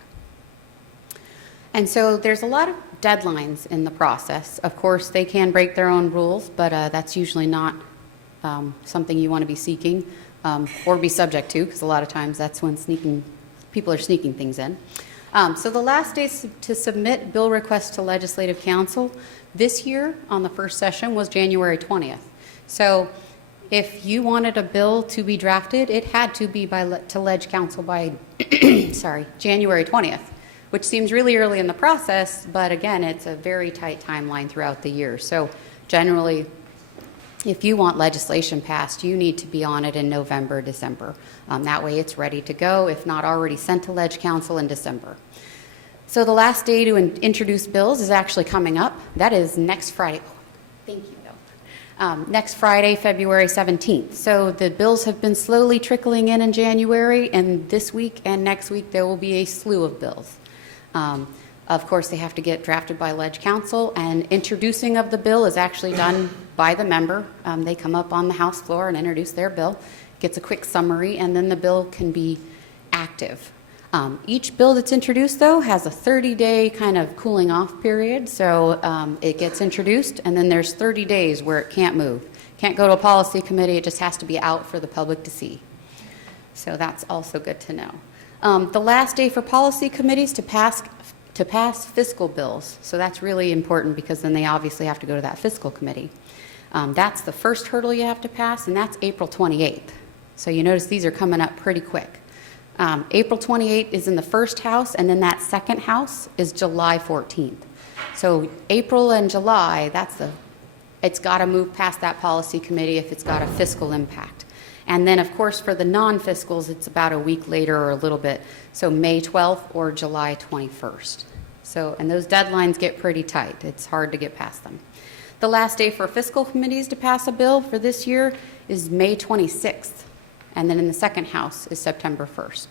And so there's a lot of deadlines in the process. Of course, they can break their own rules, but that's usually not something you want to be seeking or be subject to, because a lot of times that's when people are sneaking things in. So the last day to submit bill requests to Legislative Council this year on the first session was January 20th. So if you wanted a bill to be drafted, it had to be to Leg Council by January 20th, which seems really early in the process, but again, it's a very tight timeline throughout the year. So generally, if you want legislation passed, you need to be on it in November, December. That way it's ready to go, if not already sent to Leg Council in December. So the last day to introduce bills is actually coming up. That is next Friday. Oh, thank you. Next Friday, February 17th. So the bills have been slowly trickling in January, and this week and next week there will be a slew of bills. Of course, they have to get drafted by Leg Council, and introducing of the bill is actually done by the member. They come up on the House floor and introduce their bill, gets a quick summary, and then the bill can be active. Each bill that's introduced, though, has a 30-day kind of cooling off period. So it gets introduced, and then there's 30 days where it can't move. Can't go to a policy committee. It just has to be out for the public to see. So that's also good to know. The last day for policy committees to pass fiscal bills. So that's really important because then they obviously have to go to that fiscal committee. That's the first hurdle you have to pass, and that's April 28th. So you notice these are coming up pretty quick. April 28th is in the first house, and then that second house is July 14th. So April and July, it's got to move past that policy committee if it's got a fiscal impact. And then, of course, for the non-fiscals, it's about a week later or a little bit. So May 12th or July 21st. So, and those deadlines get pretty tight. It's hard to get past them. The last day for fiscal committees to pass a bill for this year is May 26th. And then in the second house is September 1st.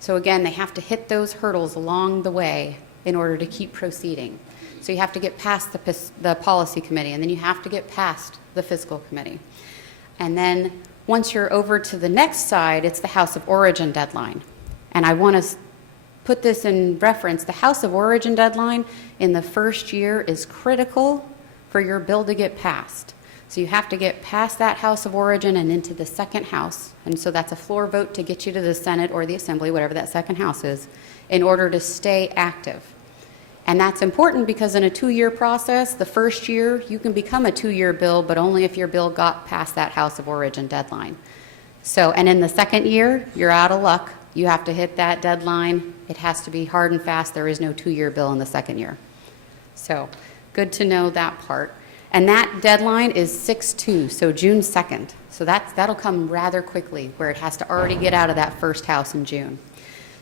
So again, they have to hit those hurdles along the way in order to keep proceeding. So you have to get past the policy committee, and then you have to get past the fiscal committee. And then once you're over to the next side, it's the House of Origin deadline. And I want to put this in reference. The House of Origin deadline in the first year is critical for your bill to get passed. So you have to get past that House of Origin and into the second house. And so that's a floor vote to get you to the Senate or the Assembly, whatever that second house is, in order to stay active. And that's important because in a 2-year process, the first year you can become a 2-year bill, but only if your bill got past that House of Origin deadline. So, and in the second year, you're out of luck. You have to hit that deadline. It has to be hard and fast. There is no 2-year bill in the second year. So good to know that part. And that deadline is 6/2, so June 2nd. So that'll come rather quickly, where it has to already get out of that first house in June.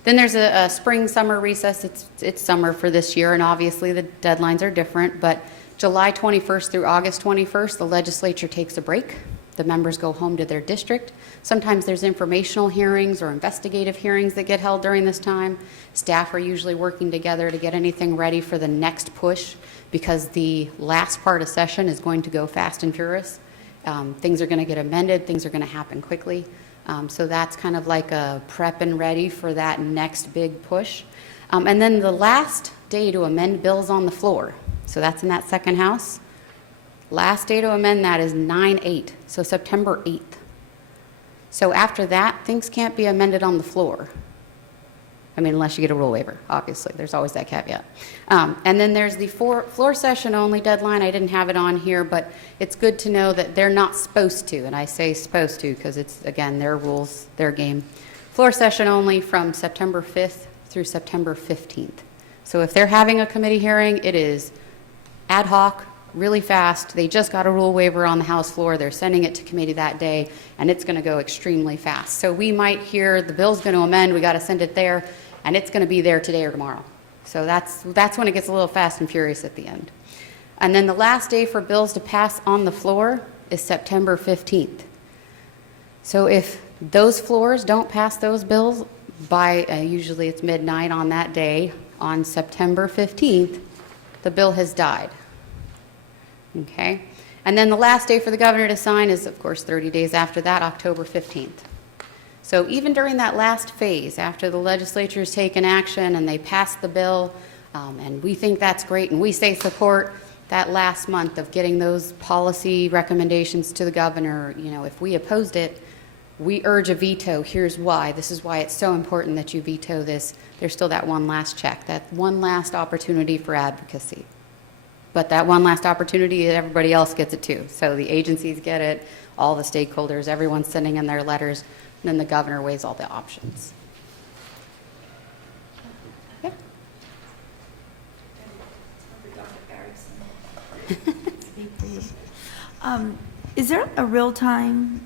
Then there's a spring, summer recess. It's summer for this year, and obviously the deadlines are different, but July 21st through August 21st, the legislature takes a break. The members go home to their district. Sometimes there's informational hearings or investigative hearings that get held during this time. Staff are usually working together to get anything ready for the next push, because the last part of session is going to go fast and furious. Things are going to get amended, things are going to happen quickly. So that's kind of like a prep and ready for that next big push. And then the last day to amend bills on the floor, so that's in that second house. Last day to amend that is 9/8, so September 8th. So after that, things can't be amended on the floor. I mean, unless you get a rule waiver, obviously. There's always that caveat. And then there's the floor session only deadline. I didn't have it on here, but it's good to know that they're not supposed to, and I say supposed to because it's, again, their rules, their game. Floor session only from September 5th through September 15th. So if they're having a committee hearing, it is ad hoc, really fast. They just got a rule waiver on the House floor. They're sending it to committee that day, and it's going to go extremely fast. So we might hear the bill's going to amend, we got to send it there, and it's going to be there today or tomorrow. So that's when it gets a little fast and furious at the end. And then the last day for bills to pass on the floor is September 15th. So if those floors don't pass those bills by, usually it's midnight on that day, on September 15th, the bill has died. Okay? And then the last day for the governor to sign is, of course, 30 days after that, October 15th. So even during that last phase, after the legislature has taken action and they pass the bill, and we think that's great, and we say support, that last month of getting those policy recommendations to the governor, you know, if we opposed it, we urge a veto. Here's why. This is why it's so important that you veto this. There's still that one last check, that one last opportunity for advocacy. But that one last opportunity, everybody else gets it too. So the agencies get it, all the stakeholders, everyone's sending in their letters, and then the governor weighs all the options. Yeah. Is there a real-time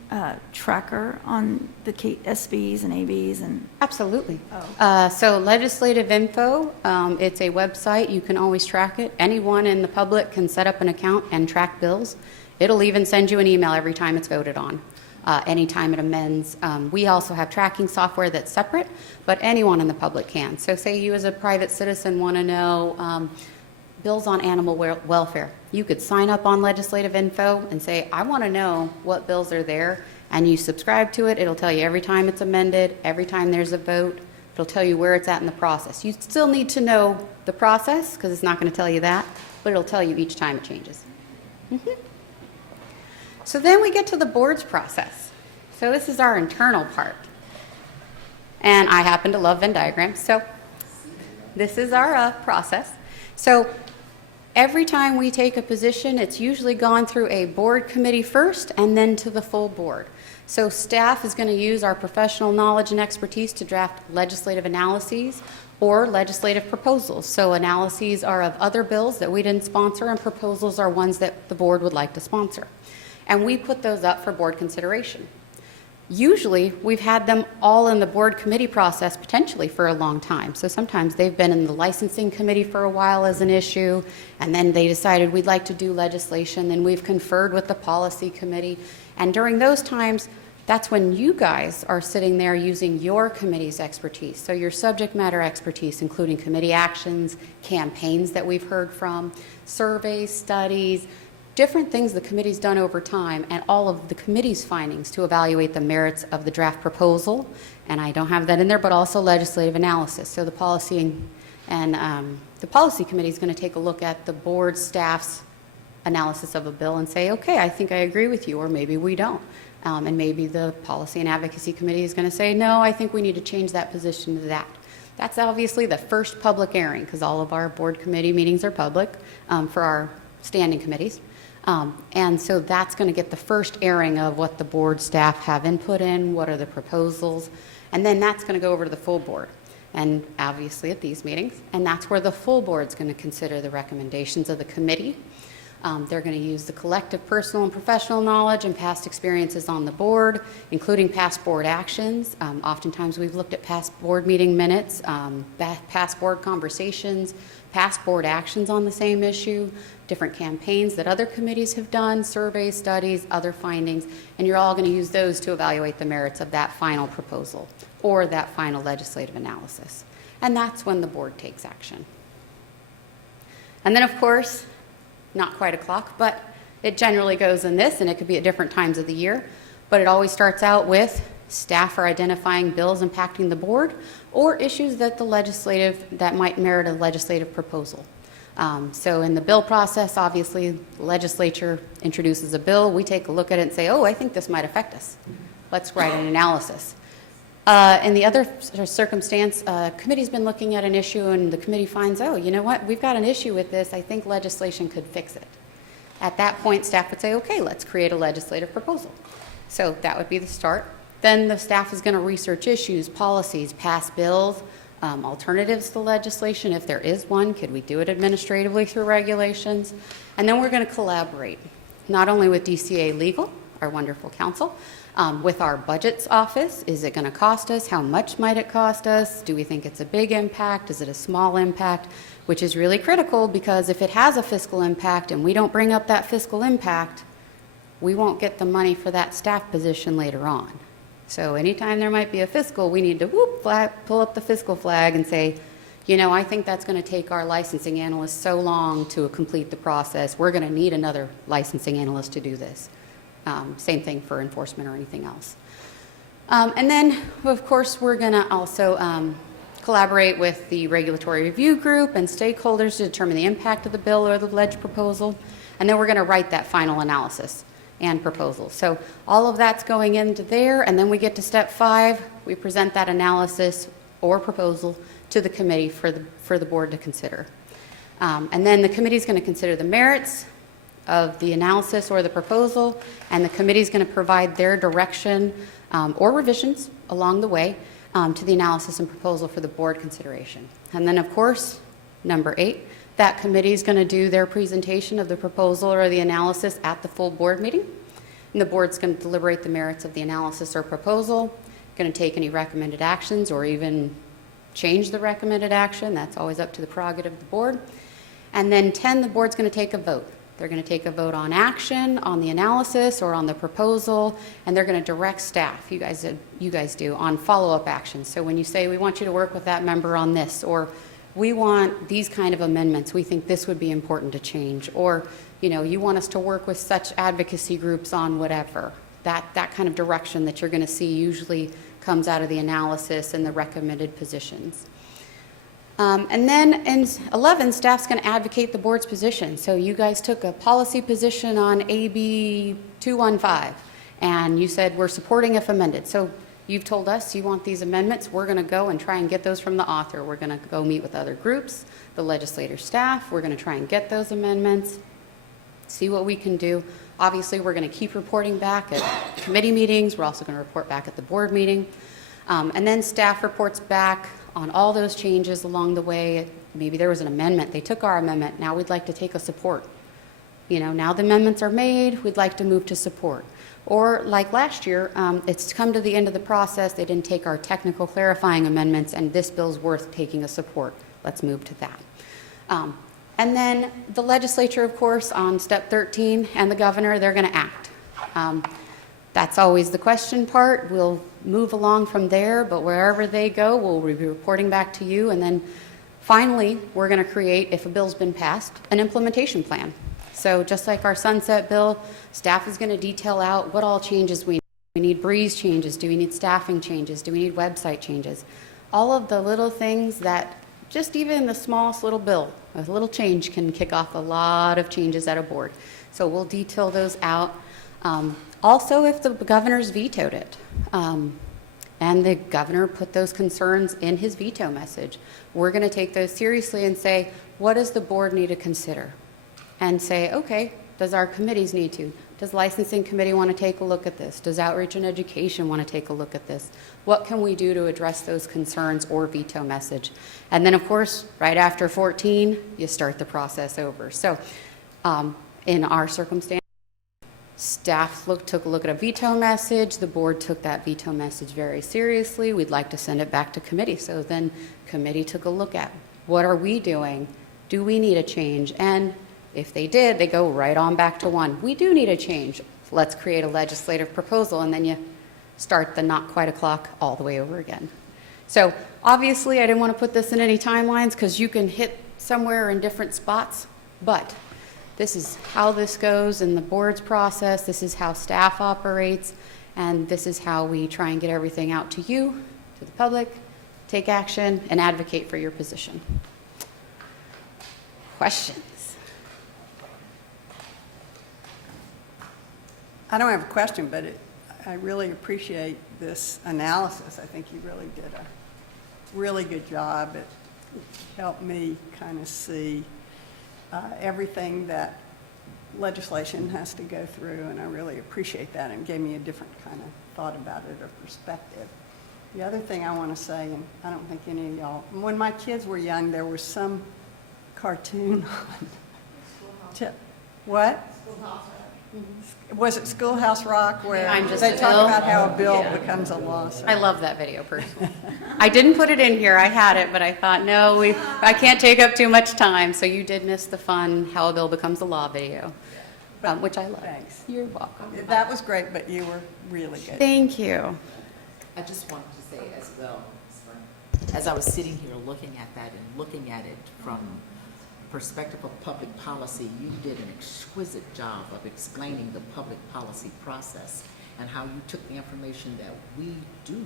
tracker on the SBs and ABs and? Absolutely. So legislative info, it's a website. You can always track it. Anyone in the public can set up an account and track bills. It'll even send you an email every time it's voted on, anytime it amends. We also have tracking software that's separate, but anyone in the public can. So say you as a private citizen want to know bills on animal welfare. You could sign up on legislative info and say, I want to know what bills are there, and you subscribe to it. It'll tell you every time it's amended, every time there's a vote. It'll tell you where it's at in the process. You still need to know the process, because it's not going to tell you that, but it'll tell you each time it changes. So then we get to the board's process. So this is our internal part. And I happen to love Venn diagrams, so this is our process. So every time we take a position, it's usually gone through a board committee first and then to the full board. So staff is going to use our professional knowledge and expertise to draft legislative analyses or legislative proposals. So analyses are of other bills that we didn't sponsor, and proposals are ones that the board would like to sponsor. And we put those up for board consideration. Usually, we've had them all in the board committee process potentially for a long time. So sometimes they've been in the licensing committee for a while as an issue, and then they decided we'd like to do legislation, then we've conferred with the policy committee. And during those times, that's when you guys are sitting there using your committee's expertise. So your subject matter expertise, including committee actions, campaigns that we've heard from, surveys, studies, different things the committee's done over time, and all of the committee's findings to evaluate the merits of the draft proposal. And I don't have that in there, but also legislative analysis. So the policy and the policy committee is going to take a look at the board staff's analysis of a bill and say, okay, I think I agree with you, or maybe we don't. And maybe the policy and advocacy committee is going to say, no, I think we need to change that position to that. That's obviously the first public airing, because all of our board committee meetings are public for our standing committees. And so that's going to get the first airing of what the board staff have input in, what are the proposals, and then that's going to go over to the full board. And obviously at these meetings, and that's where the full board's going to consider the recommendations of the committee. They're going to use the collective personal and professional knowledge and past experiences on the board, including past board actions. Oftentimes, we've looked at past board meeting minutes, past board conversations, past board actions on the same issue, different campaigns that other committees have done, surveys, studies, other findings, and you're all going to use those to evaluate the merits of that final proposal or that final legislative analysis. And that's when the board takes action. And then, of course, not quite a clock, but it generally goes in this, and it could be at different times of the year, but it always starts out with staff are identifying bills impacting the board or issues that that might merit a legislative proposal. So in the bill process, obviously, the legislature introduces a bill. We take a look at it and say, oh, I think this might affect us. Let's write an analysis. In the other circumstance, committee's been looking at an issue and the committee finds, oh, you know what, we've got an issue with this. I think legislation could fix it. At that point, staff would say, okay, let's create a legislative proposal. So that would be the start. Then the staff is going to research issues, policies, past bills, alternatives to legislation. If there is one, could we do it administratively through regulations? And then we're going to collaborate, not only with DCA Legal, our wonderful counsel, with our budgets office. Is it going to cost us? How much might it cost us? Do we think it's a big impact? Is it a small impact? Which is really critical, because if it has a fiscal impact and we don't bring up that fiscal impact, we won't get the money for that staff position later on. So anytime there might be a fiscal, we need to pull up the fiscal flag and say, you know, I think that's going to take our licensing analyst so long to complete the process. We're going to need another licensing analyst to do this. Same thing for enforcement or anything else. And then, of course, we're going to also collaborate with the regulatory review group and stakeholders to determine the impact of the bill or the ledge proposal. And then we're going to write that final analysis and proposal. So all of that's going into there, and then we get to step 5. We present that analysis or proposal to the committee for the board to consider. And then the committee is going to consider the merits of the analysis or the proposal, and the committee is going to provide their direction or revisions along the way to the analysis and proposal for the board consideration. And then, of course, number 8, that committee is going to do their presentation of the proposal or the analysis at the full board meeting. And the board's going to deliberate the merits of the analysis or proposal, going to take any recommended actions or even change the recommended action. That's always up to the prerogative of the board. And then 10, the board's going to take a vote. They're going to take a vote on action, on the analysis, or on the proposal, and they're going to direct staff, you guys do, on follow-up actions. So when you say, we want you to work with that member on this, or we want these kind of amendments, we think this would be important to change, or you know, you want us to work with such advocacy groups on whatever. That kind of direction that you're going to see usually comes out of the analysis and the recommended positions. And then in 11, staff's going to advocate the board's position. So you guys took a policy position on AB 215, and you said we're supporting if amended. So you've told us you want these amendments. We're going to go and try and get those from the author. We're going to go meet with other groups, the legislator staff. We're going to try and get those amendments, see what we can do. Obviously, we're going to keep reporting back at committee meetings. We're also going to report back at the board meeting. And then staff reports back on all those changes along the way. Maybe there was an amendment. They took our amendment. Now we'd like to take a support. You know, now the amendments are made. We'd like to move to support. Or like last year, it's come to the end of the process. They didn't take our technical clarifying amendments, and this bill's worth taking a support. Let's move to that. And then the legislature, of course, on step 13, and the governor, they're going to act. That's always the question part. We'll move along from there, but wherever they go, we'll be reporting back to you. And then finally, we're going to create, if a bill's been passed, an implementation plan. So just like our sunset bill, staff is going to detail out what all changes we need. We need breeze changes. Do we need staffing changes? Do we need website changes? All of the little things that just even the smallest little bill, a little change can kick off a lot of changes at a board. So we'll detail those out. Also, if the governor's vetoed it, and the governor put those concerns in his veto message, we're going to take those seriously and say, what does the board need to consider? And say, okay, does our committees need to? Does licensing committee want to take a look at this? Does outreach and education want to take a look at this? What can we do to address those concerns or veto message? And then, of course, right after 14, you start the process over. So in our circumstance. Staff took a look at a veto message. The board took that veto message very seriously. We'd like to send it back to committee. So then committee took a look at, what are we doing? Do we need a change? And if they did, they go right on back to one. We do need a change. Let's create a legislative proposal, and then you start the not quite a clock all the way over again. So obviously I didn't want to put this in any timelines because you can hit somewhere in different spots, but this is how this goes in the board's process. This is how staff operates, and this is how we try and get everything out to you, to the public, take action, and advocate for your position. Questions? I don't have a question, but I really appreciate this analysis. I think you really did a really good job. It helped me kind of see everything that legislation has to go through, and I really appreciate that, and gave me a different kind of thought about it or perspective. The other thing I want to say, and I don't think any of y'all, when my kids were young, there was some cartoon on. What? Was it Schoolhouse Rock where I'm just they a talk bill. about how a bill becomes a law? So. I love that video personally. I didn't put it in here. I had it, but I thought, no, I can't take up too much time. So you did miss the fun How a Bill Becomes a Law video, which I love. Thanks. You're welcome. That was great, but you were really good. Thank you. I just wanted to say as well, as I was sitting here looking at that and looking at it from perspective of public policy, you did an exquisite job of explaining the public policy process and how you took the information that we do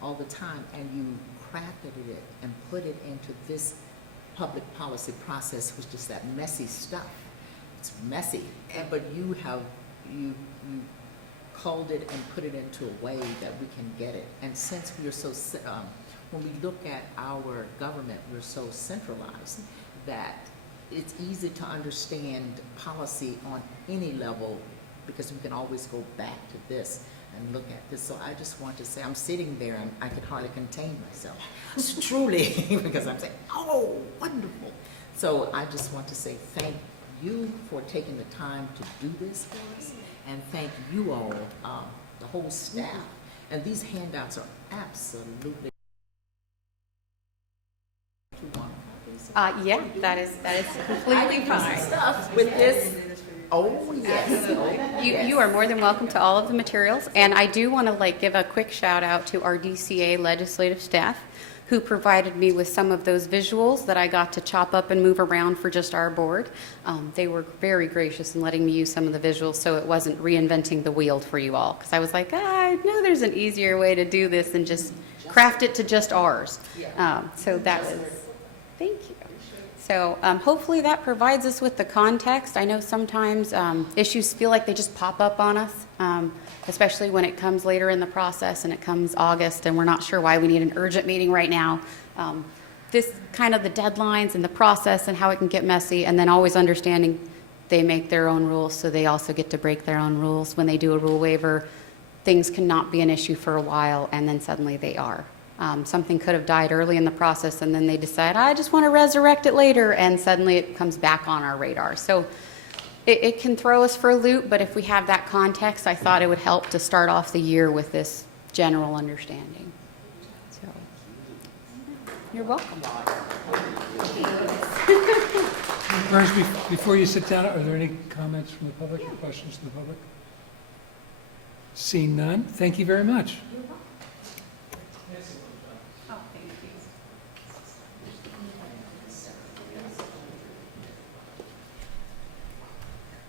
all the time and you crafted it and put it into this public policy process, which is that messy stuff. It's messy, but you culled it and put it into a way that we can get it. And since we are so, when we look at our government, we're so centralized that it's easy to understand policy on any level because we can always go back to this and look at this. So I just want to say, I'm sitting there and I can hardly contain myself, truly, because I'm saying, oh, wonderful. So I just want to say thank you for taking the time to do this for us, and thank you all, the whole staff. And these handouts are absolutely. Yeah, that is completely fine. Stuff with this. Oh, yes. You are more than welcome to all of the materials, and I do want to give a quick shout out to our DCA legislative staff who provided me with some of those visuals that I got to chop up and move around for just our board. They were very gracious in letting me use some of the visuals so it wasn't reinventing the wheel for you all, because I was like, I know there's an easier way to do this than just craft it to just ours. So that was, thank you. So hopefully that provides us with the context. I know sometimes issues feel like they just pop up on us, especially when it comes later in the process and it comes August and we're not sure why we need an urgent meeting right now. This kind of the deadlines and the process and how it can get messy, and then always understanding they make their own rules, so they also get to break their own rules. When they do a rule waiver, things cannot be an issue for a while, and then suddenly they are. Something could have died early in the process, and then they decide, I just want to resurrect it later, and suddenly it comes back on our radar. So it can throw us for a loop, but if we have that context, I thought it would help to start off the year with this general understanding. So, you're welcome. Burns, before you sit down, are there any comments from the public or questions from the public? Seeing none, thank you very much.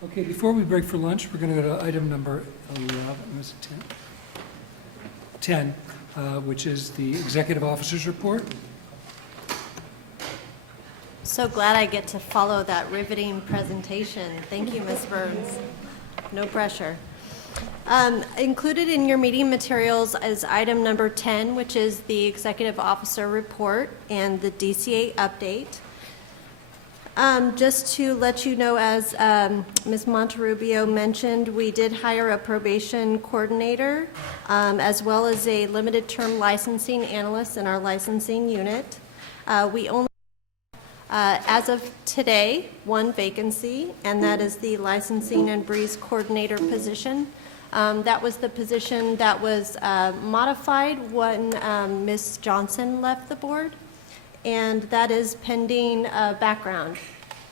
Okay, before we break for lunch, we're going to go to item number 11, was it 10? 10, which is the Executive Officer's Report. So glad I get to follow that riveting presentation. Thank you, Ms. Burns. No pressure. Included in your meeting materials is item number 10, which is the Executive Officer Report and the DCA update. Just to let you know, as Ms. Monterrubio mentioned, we did hire a probation coordinator, as well as a limited term licensing analyst in our licensing unit. We only As of today, one vacancy, and that is the licensing and breeze coordinator position. That was the position that was modified when Ms. Johnson left the board, and that is pending background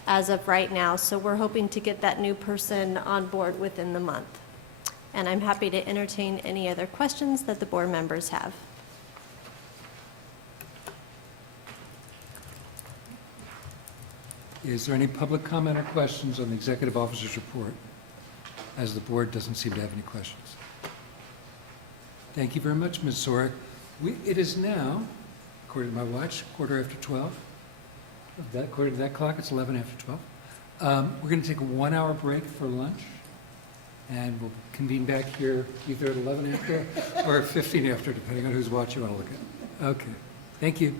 as of right now. So we're hoping to get that new person on board within the month. And I'm happy to entertain any other questions that the board members have. Is there any public comment or questions on the executive officer's report, as the board doesn't seem to have any questions? Thank you very much, Ms. Sorick. It is now, according to my watch, 12:15. According to that clock, it's 11:12. We're going to take a 1-hour break for lunch, and we'll convene back here either at 11 after or 15 after, depending on whose watch you want to look at. Okay, thank you.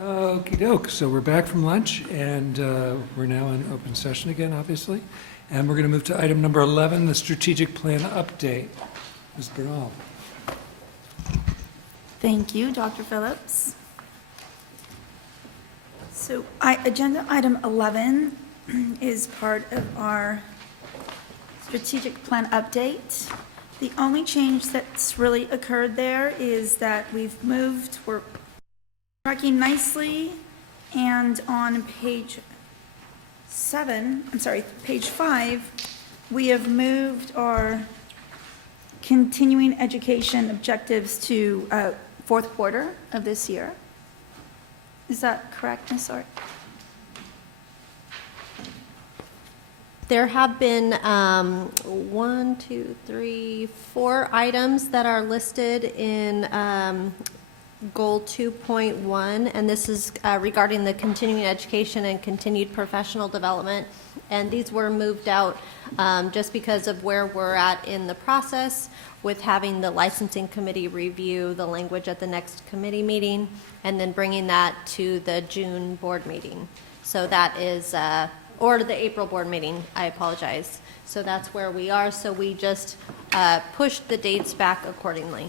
Okey-doke, so we're back from lunch, and we're now in open session again, obviously. And we're going to move to item number 11, the strategic plan update. Ms. Bernal. Thank you, Dr. Phillips. So agenda item 11 is part of our strategic plan update. The only change that's really occurred there is that we're tracking nicely, and on page 5, we have moved our continuing education objectives to fourth quarter of this year. Is that correct, Ms. Sort? There have been 4 items that are listed in Goal 2.1, and this is regarding the continuing education and continued professional development. And these were moved out just because of where we're at in the process with having the licensing committee review the language at the next committee meeting and then bringing that to the June board meeting. So that is, or the April board meeting, I apologize. So that's where we are. So we just pushed the dates back accordingly.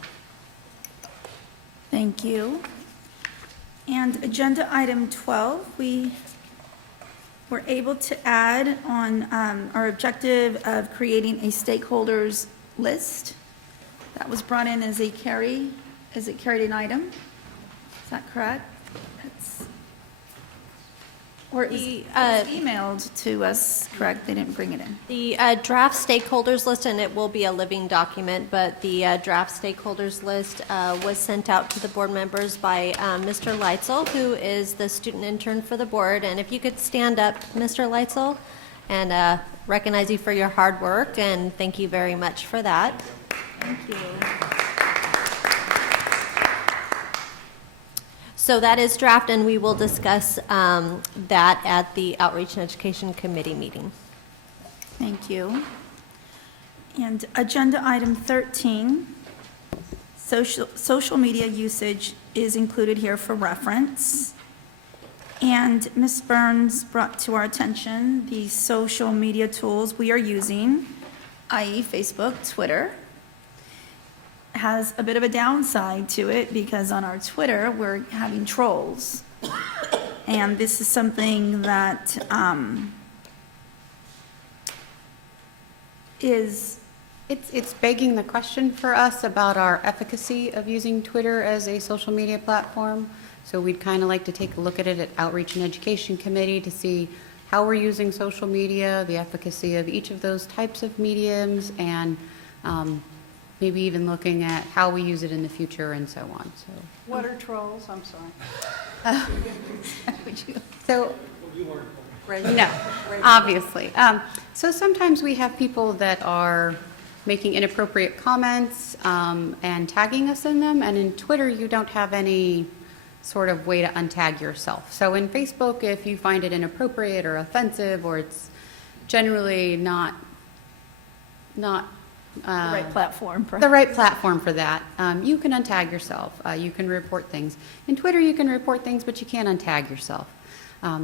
Thank you. And agenda item 12, we were able to add on our objective of creating a stakeholders list. That was brought in as a carried an item. Is that correct? Or it was emailed to us, correct? They didn't bring it in. The draft stakeholders list, and it will be a living document, but the draft stakeholders list was sent out to the board members by Mr. Leitzel, who is the student intern for the board. And if you could stand up, Mr. Leitzel, and recognize you for your hard work, and thank you very much for that. Thank you. So that is draft, and we will discuss that at the Outreach and Education Committee meeting. Thank you. And agenda item 13, social media usage is included here for reference. And Ms. Burns brought to our attention the social media tools we are using, i.e. Facebook, Twitter. Has a bit of a downside to it because on our Twitter, we're having trolls. And this is something that It's begging the question for us about our efficacy of using Twitter as a social media platform. So we'd kind of like to take a look at it at Outreach and Education Committee to see how we're using social media, the efficacy of each of those types of mediums, and maybe even looking at how we use it in the future and so on. So, What are trolls? I'm sorry. so no, obviously. So sometimes we have people that are making inappropriate comments and tagging us in them, and in Twitter you don't have any sort of way to untag yourself. So in Facebook, if you find it inappropriate or offensive, or it's generally not the right platform. the right platform for that, you can untag yourself. You can report things. In Twitter, you can report things, but you can't untag yourself.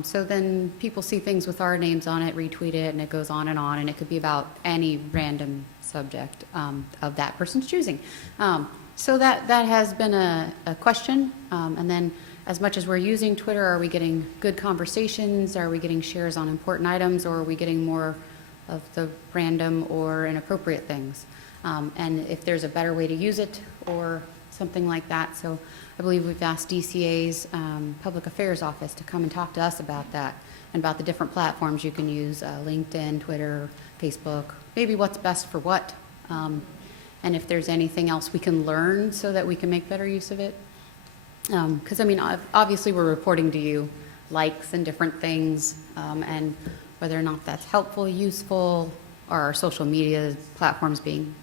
So then people see things with our names on it, retweet it, and it goes on, and it could be about any random subject of that person's choosing. So that has been a question. And then as much as we're using Twitter, are we getting good conversations? Are we getting shares on important items? Or are we getting more of the random or inappropriate things? And if there's a better way to use it or something like that. So I believe we've asked DCA's Public Affairs Office to come and talk to us about that and about the different platforms you can use, LinkedIn, Twitter, Facebook, maybe what's best for what. And if there's anything else we can learn so that we can make better use of it. Because, I mean, obviously we're reporting to you likes and different things, and whether or not that's helpful, useful, are our social media platforms being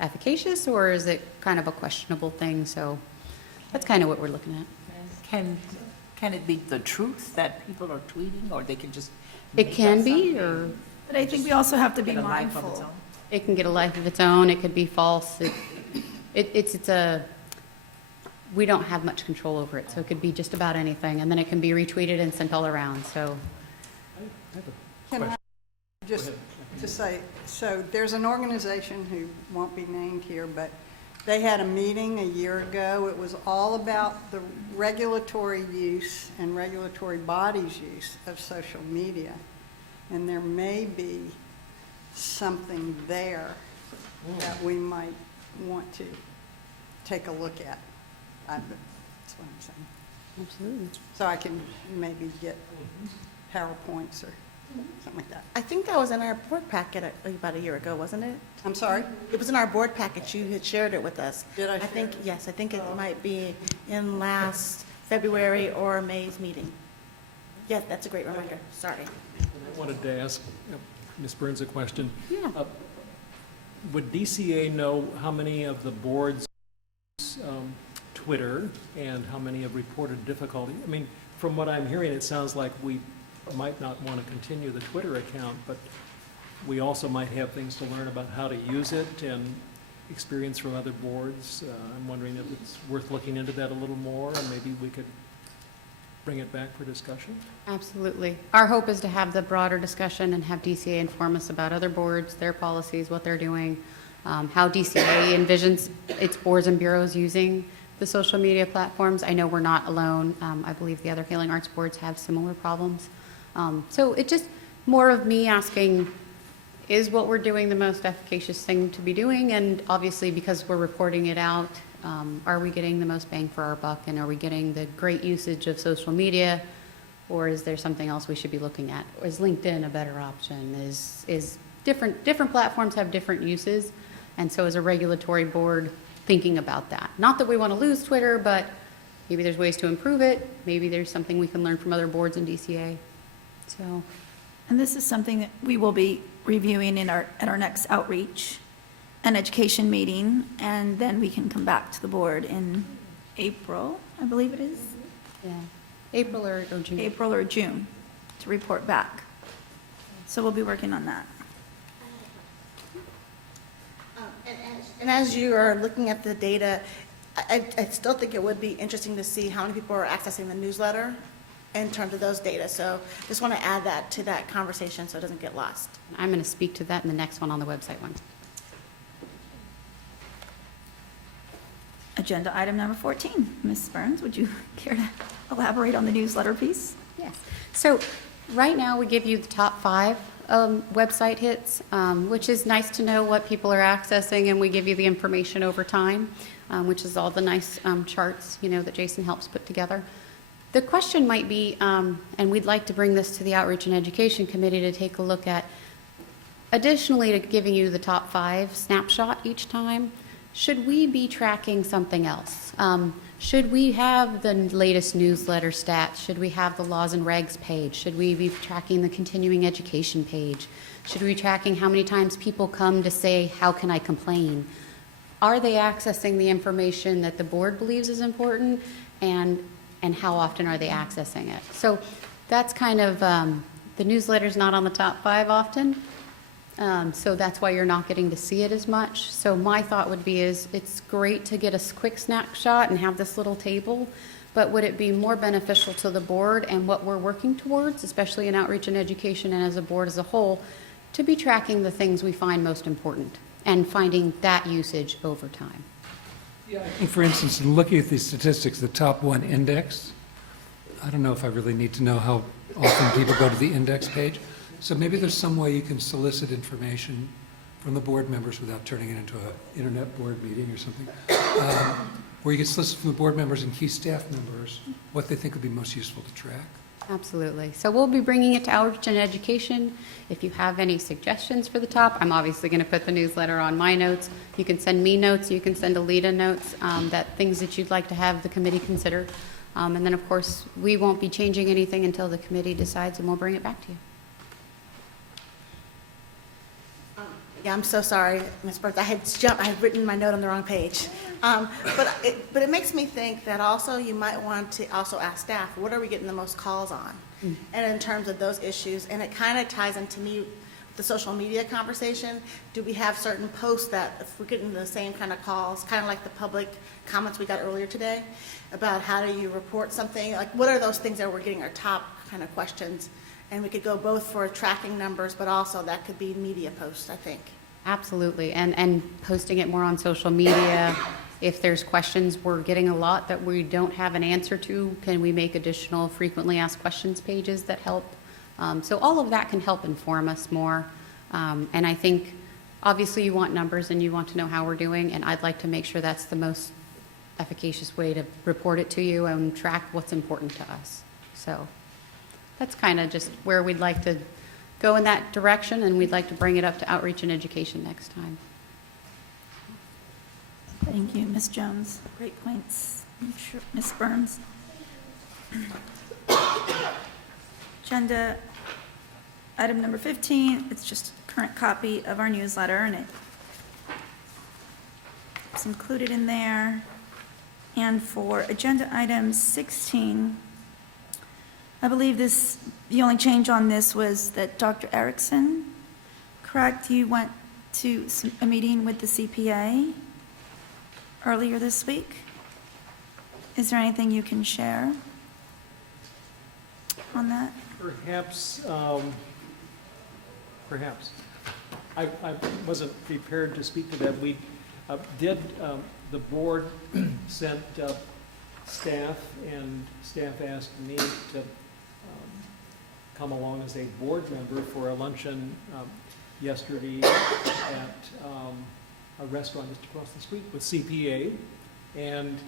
efficacious, or is it kind of a questionable thing? So that's kind of what we're looking at. Can it be the truth that people are tweeting, or they can just It make can up be, something or But I think we also have to be get a life of its mindful. own? it can get a life of its own. It could be false. It's a, we don't have much control over it, so it could be just about anything, and then it can be retweeted and sent all around, so. Can I just to say, so there's an organization who won't be named here, but they had a meeting a year ago. It was all about the regulatory use and regulatory bodies' use of social media. And there may be something there that we might want to take a look at. That's what I'm saying. Absolutely. So I can maybe get PowerPoints or something like that. I think that was in our board packet about a year ago, wasn't it? I'm sorry? It was in our board packet. You had shared it with us. Did I I share think, it? yes, I think it might be in last February or May's meeting. Yeah, that's a great reminder. Sorry. And I wanted to ask Ms. Burns a question. Yeah. Would DCA know how many of the boards Twitter and how many have reported difficulty? I mean, from what I'm hearing, it sounds like we might not want to continue the Twitter account, but we also might have things to learn about how to use it and experience from other boards. I'm wondering if it's worth looking into that a little more, and maybe we could bring it back for discussion. Absolutely. Our hope is to have the broader discussion and have DCA inform us about other boards, their policies, what they're doing, how DCA envisions its boards and bureaus using the social media platforms. I know we're not alone. I believe the other healing arts boards have similar problems. So it just more of me asking, is what we're doing the most efficacious thing to be doing? And obviously, because we're reporting it out, are we getting the most bang for our buck, and are we getting the great usage of social media, or is there something else we should be looking at? Or is LinkedIn a better option? Is different platforms have different uses, and so as a regulatory board, thinking about that. Not that we want to lose Twitter, but maybe there's ways to improve it. Maybe there's something we can learn from other boards in DCA. So, And this is something that we will be reviewing at our next outreach and education meeting, and then we can come back to the board in April, I believe it is, yeah, April or June. April or June, to report back. So we'll be working on that. And as you are looking at the data, I still think it would be interesting to see how many people are accessing the newsletter in terms of those data. So just want to add that to that conversation so it doesn't get lost. I'm going to speak to that in the next one on the website one. Agenda item number 14. Ms. Burns, would you care to elaborate on the newsletter piece? Yes. So right now, we give you the top 5 website hits, which is nice to know what people are accessing, and we give you the information over time, which is all the nice charts, that Jason helps put together. The question might be, and we'd like to bring this to the Outreach and Education Committee to take a look at, additionally to giving you the top 5 snapshot each time, should we be tracking something else? Should we have the latest newsletter stats? Should we have the laws and regs page? Should we be tracking the continuing education page? Should we be tracking how many times people come to say, how can I complain? Are they accessing the information that the board believes is important? And how often are they accessing it? So that's kind of, the newsletter's not on the top 5 often. So that's why you're not getting to see it as much. So my thought would be it's great to get a quick snapshot and have this little table, but would it be more beneficial to the board and what we're working towards, especially in outreach and education and as a board as a whole, to be tracking the things we find most important and finding that usage over time? Yeah, I think, for instance, in looking at these statistics, the top one index, I don't know if I really need to know how often people go to the index page. So maybe there's some way you can solicit information from the board members without turning it into an internet board meeting or something, where you can solicit from the board members and key staff members what they think would be most useful to track. Absolutely. So we'll be bringing it to outreach and education. If you have any suggestions for the top, I'm obviously going to put the newsletter on my notes. You can send me notes, you can send Alita notes, things that you'd like to have the committee consider. And then, of course, we won't be changing anything until the committee decides, and we'll bring it back to you. Yeah, I'm so sorry, Ms. Burke. I had written my note on the wrong page. But it makes me think that also you might want to also ask staff, what are we getting the most calls on? And in terms of those issues, and it kind of ties into me, the social media conversation. Do we have certain posts that if we're getting the same kind of calls, kind of like the public comments we got earlier today about how do you report something? Like, what are those things that we're getting our top kind of questions? And we could go both for tracking numbers, but also that could be media posts, I think. Absolutely, and posting it more on social media. If there's questions we're getting a lot that we don't have an answer to, can we make additional frequently asked questions pages that help? So all of that can help inform us more. And I think, obviously, you want numbers and you want to know how we're doing, and I'd like to make sure that's the most efficacious way to report it to you and track what's important to us. So that's kind of just where we'd like to go in that direction, and we'd like to bring it up to outreach and education next time. Thank you, Ms. Jones. Great points. Ms. Burns. Agenda item number 15, it's just a current copy of our newsletter, and it's included in there. And for agenda item 16, I believe the only change on this was that Dr. Erickson, correct, you went to a meeting with the CPA earlier this week. Is there anything you can share on that? Perhaps. I wasn't prepared to speak to that. We the board sent staff, and staff asked me to come along as a board member for a luncheon yesterday at a restaurant just across the street with CPA, and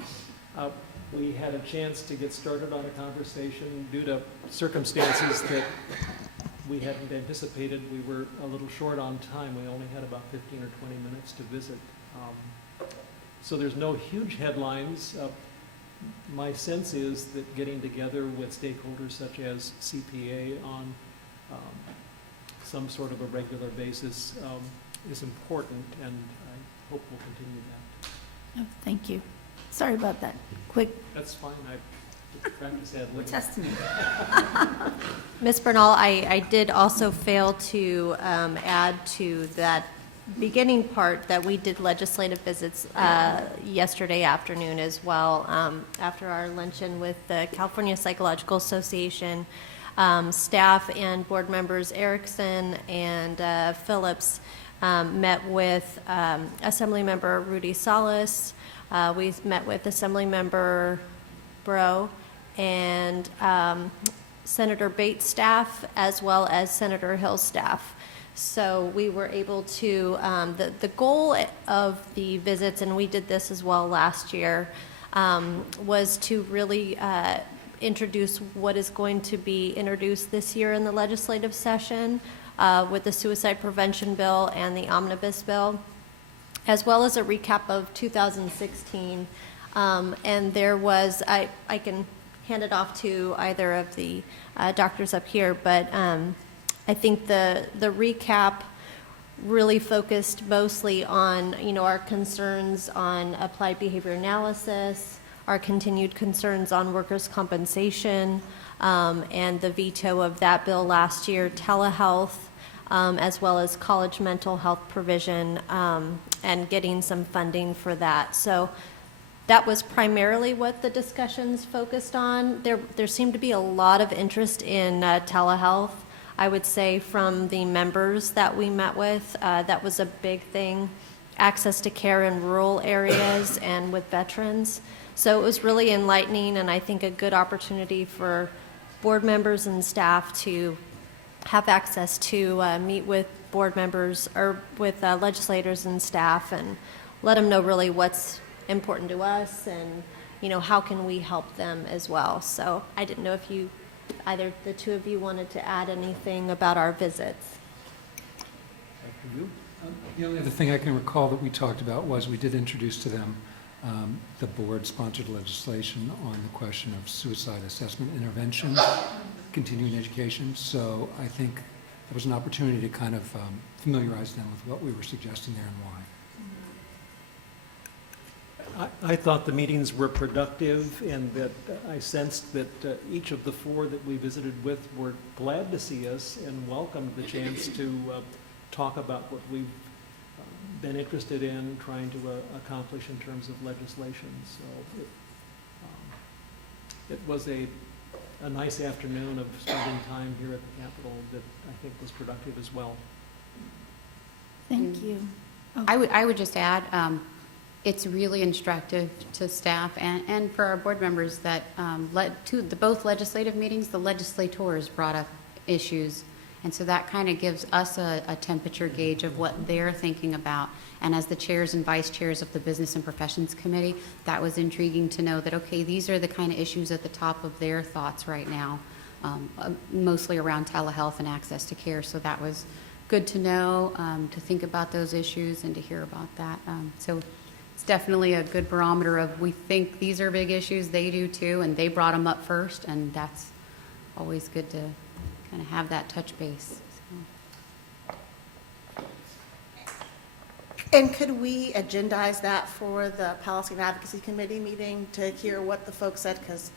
we had a chance to get started on a conversation. Due to circumstances that we hadn't anticipated, we were a little short on time. We only had about 15 or 20 minutes to visit. So there's no huge headlines. My sense is that getting together with stakeholders such as CPA on some sort of a regular basis is important, and I hope we'll continue that. Oh, thank you. Sorry about that. Quick That's fine. I practice ad lib. testimony. Ms. Bernal, I did also fail to add to that beginning part that we did legislative visits yesterday afternoon as well, after our luncheon with the California Psychological Association. Staff and board members Erickson and Phillips met with Assemblymember Rudy Salas. We met with Assemblymember Bro and Senator Bates' staff, as well as Senator Hill's staff. So we were able to, the goal of the visits, and we did this as well last year, was to really introduce what is going to be introduced this year in the legislative session with the suicide prevention bill and the omnibus bill, as well as a recap of 2016. And there was, I can hand it off to either of the doctors up here, but I think the recap really focused mostly on, our concerns on applied behavior analysis, our continued concerns on workers' compensation, and the veto of that bill last year, telehealth, as well as college mental health provision, and getting some funding for that. So That was primarily what the discussions focused on. There seemed to be a lot of interest in telehealth, I would say, from the members that we met with. That was a big thing, access to care in rural areas and with veterans. So it was really enlightening, and I think a good opportunity for board members and staff to have access to meet with board members or with legislators and staff and let them know really what's important to us and, how can we help them as well. So I didn't know if either the two of you wanted to add anything about our visits. The only other thing I can recall that we talked about was we did introduce to them the board-sponsored legislation on the question of suicide assessment intervention, continuing education. So I think there was an opportunity to kind of familiarize them with what we were suggesting there and why. I thought the meetings were productive, and that I sensed that each of the four that we visited with were glad to see us and welcomed the chance to talk about what we've been interested in trying to accomplish in terms of legislation. So it was a nice afternoon of spending time here at the Capitol that I think was productive as well. Thank you. I would just add, it's really instructive to staff and for our board members that both legislative meetings, the legislators brought up issues. And so that kind of gives us a temperature gauge of what they're thinking about. And as the chairs and vice chairs of the Business and Professions Committee, that was intriguing to know that, okay, these are the kind of issues at the top of their thoughts right now, mostly around telehealth and access to care. So that was good to know, to think about those issues and to hear about that. So it's definitely a good barometer of, we think these are big issues, they do too, and they brought them up first, and that's always good to kind of have that touch base. And could we agendize that for the Policy and Advocacy Committee meeting to hear what the folks said? Because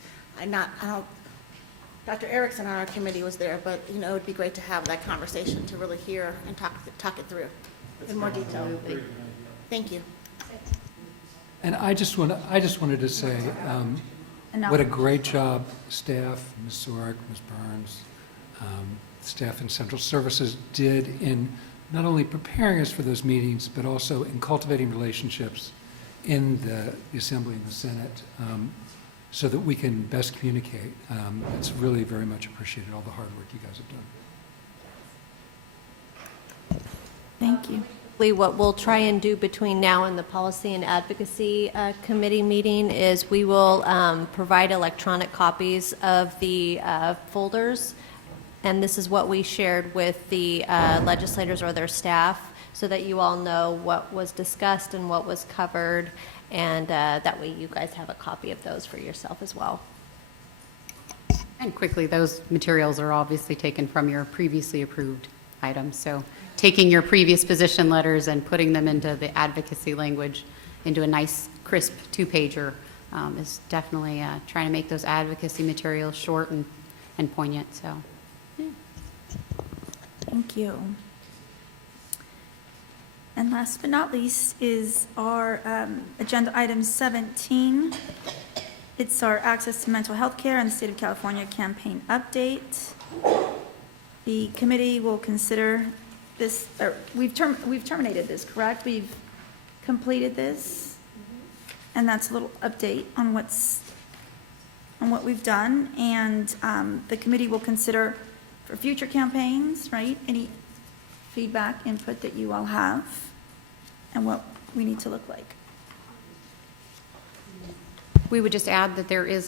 Dr. Erickson on our committee was there, but, it would be great to have that conversation to really hear and talk it through in more detail. Thank you. And I just wanted to say what a great job staff, Ms. Sorek, Ms. Burns, staff in Central Services did in not only preparing us for those meetings, but also in cultivating relationships in the Assembly and the Senate so that we can best communicate. It's really very much appreciated, all the hard work you guys have done. Thank you. What we'll try and do between now and the Policy and Advocacy Committee meeting is we will provide electronic copies of the folders, and this is what we shared with the legislators or their staff, so that you all know what was discussed and what was covered, and that way you guys have a copy of those for yourself as well. And quickly, those materials are obviously taken from your previously approved items. So taking your previous position letters and putting them into the advocacy language into a nice, crisp two-pager is definitely trying to make those advocacy materials short and poignant. So, yeah. Thank you. And last but not least is our agenda item 17. It's our Access to Mental Health Care in the State of California campaign update. The committee will consider this, we've terminated this, correct? We've completed this? And that's a little update on what we've done. And the committee will consider for future campaigns, right? Any feedback, input that you all have, and what we need to look like. We would just add that there is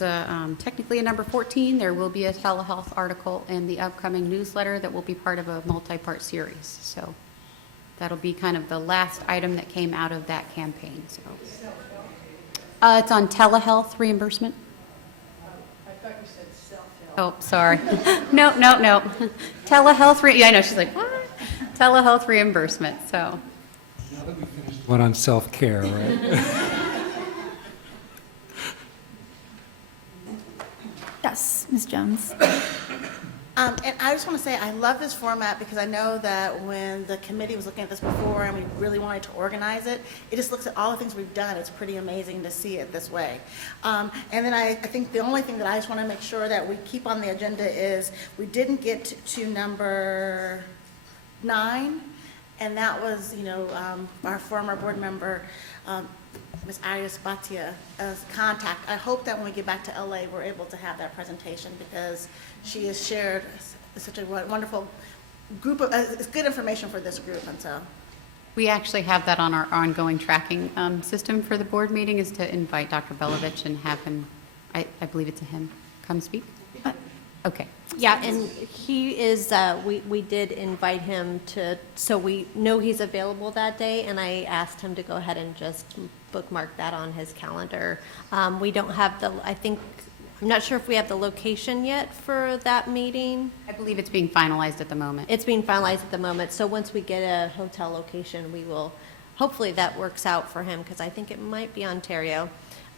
technically a number 14. There will be a telehealth article in the upcoming newsletter that will be part of a multi-part series. So that'll be kind of the last item that came out of that campaign. So it's on telehealth reimbursement. I thought you said self-help. Oh, sorry. No. Telehealth, I know, she's like, what? Telehealth reimbursement, so. Now that we finished one on self-care, right? Yes, Ms. Jones. And I just want to say, I love this format because I know that when the committee was looking at this before and we really wanted to organize it, it just looks at all the things we've done. It's pretty amazing to see it this way. And then I think the only thing that I just want to make sure that we keep on the agenda is we didn't get to number 9, and that was, our former board member, Ms. Arias Bhatia, as contact. I hope that when we get back to LA, we're able to have that presentation because she has shared such a wonderful group of, it's good information for this group, and so. We actually have that on our ongoing tracking system for the board meeting, is to invite Dr. Belovich and have him, I believe it's a him, come speak? Okay. Yeah, and he is, we did invite him to, so we know he's available that day, and I asked him to go ahead and just bookmark that on his calendar. We don't have I'm not sure if we have the location yet for that meeting. I believe it's being finalized at the moment. It's being finalized at the moment, so once we get a hotel location, we will, hopefully that works out for him, because I think it might be Ontario.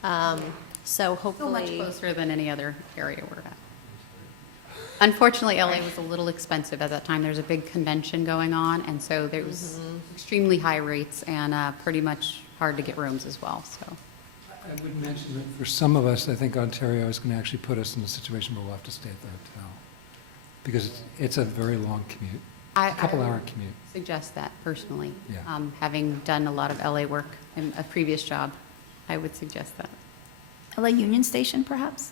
So Still hopefully. much closer than any other area we're at. Unfortunately, LA was a little expensive at that time. There's a big convention going on, and so there was extremely high rates and pretty much hard to get rooms as well, so. I would mention that for some of us, I think Ontario is going to actually put us in a situation where we'll have to stay at the hotel, because it's a very long commute, a couple-hour commute. Suggest that personally. Yeah. Having done a lot of LA work in a previous job, I would suggest that. LA Union Station, perhaps?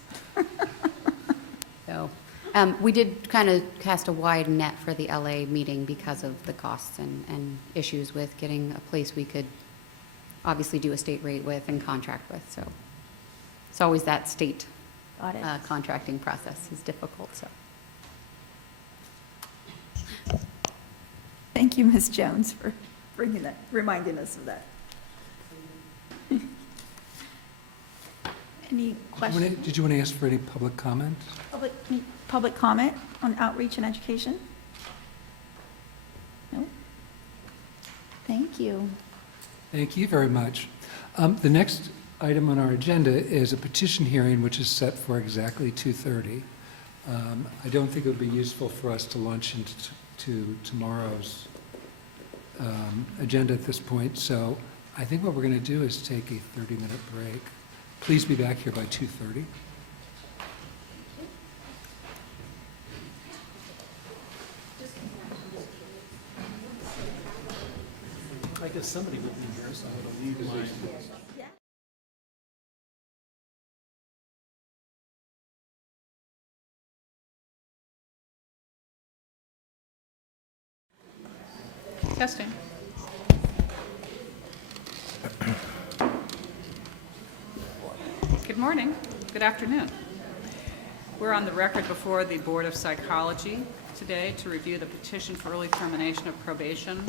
So, we did kind of cast a wide net for the LA meeting because of the costs and issues with getting a place we could obviously do a state rate with and contract with, so. It's always that state Got it. contracting process is difficult, so. Thank you, Ms. Jones, for reminding us of that. Any questions? Did you want to ask for any public comment? Any public comment on outreach and education? No? Thank you. Thank you very much. The next item on our agenda is a petition hearing, which is set for exactly 2:30. I don't think it would be useful for us to launch into tomorrow's agenda at this point, so I think what we're going to do is take a 30-minute break. Please be back here by 2:30. I guess somebody would be here, so I would leave mine. Testing. Good morning, good afternoon. We're on the record before the Board of Psychology today to review the petition for early termination of probation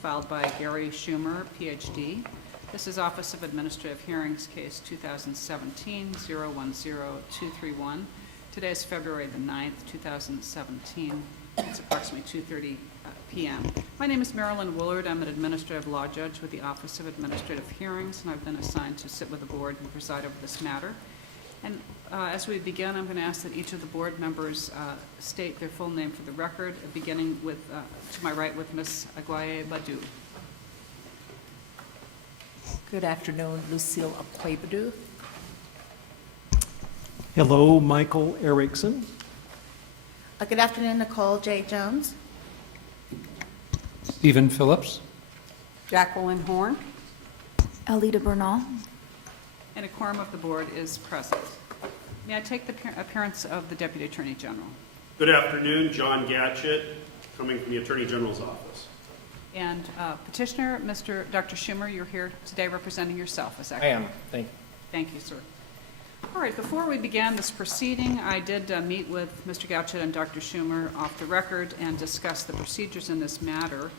filed by Gary Schumer, PhD. This is Office of Administrative Hearings, case 2017-010231. Today is February the 9th, 2017. It's approximately 2:30 p.m. My name is Marilyn Woolard. I'm an administrative law judge with the Office of Administrative Hearings, and I've been assigned to sit with the board and preside over this matter. And as we begin, I'm going to ask that each of the board members state their full name for the record, beginning with, to my right, with Ms. Aguaye Badu. Good afternoon, Lucille Aquabadu. Hello, Michael Erickson. Good afternoon, Nicole J. Jones. Stephen Phillips. Jacqueline Horn. Alita Bernal. And a quorum of the board is present. May I take the appearance of the Deputy Attorney General? Good afternoon, John Gatchett, coming from the Attorney General's office. And petitioner, Dr. Schumer, you're here today representing yourself, is that correct? I am, thank you. Thank you, sir. All right, before we began this proceeding, I did meet with Mr. Gatchett and Dr. Schumer off the record and discuss the procedures in this matter,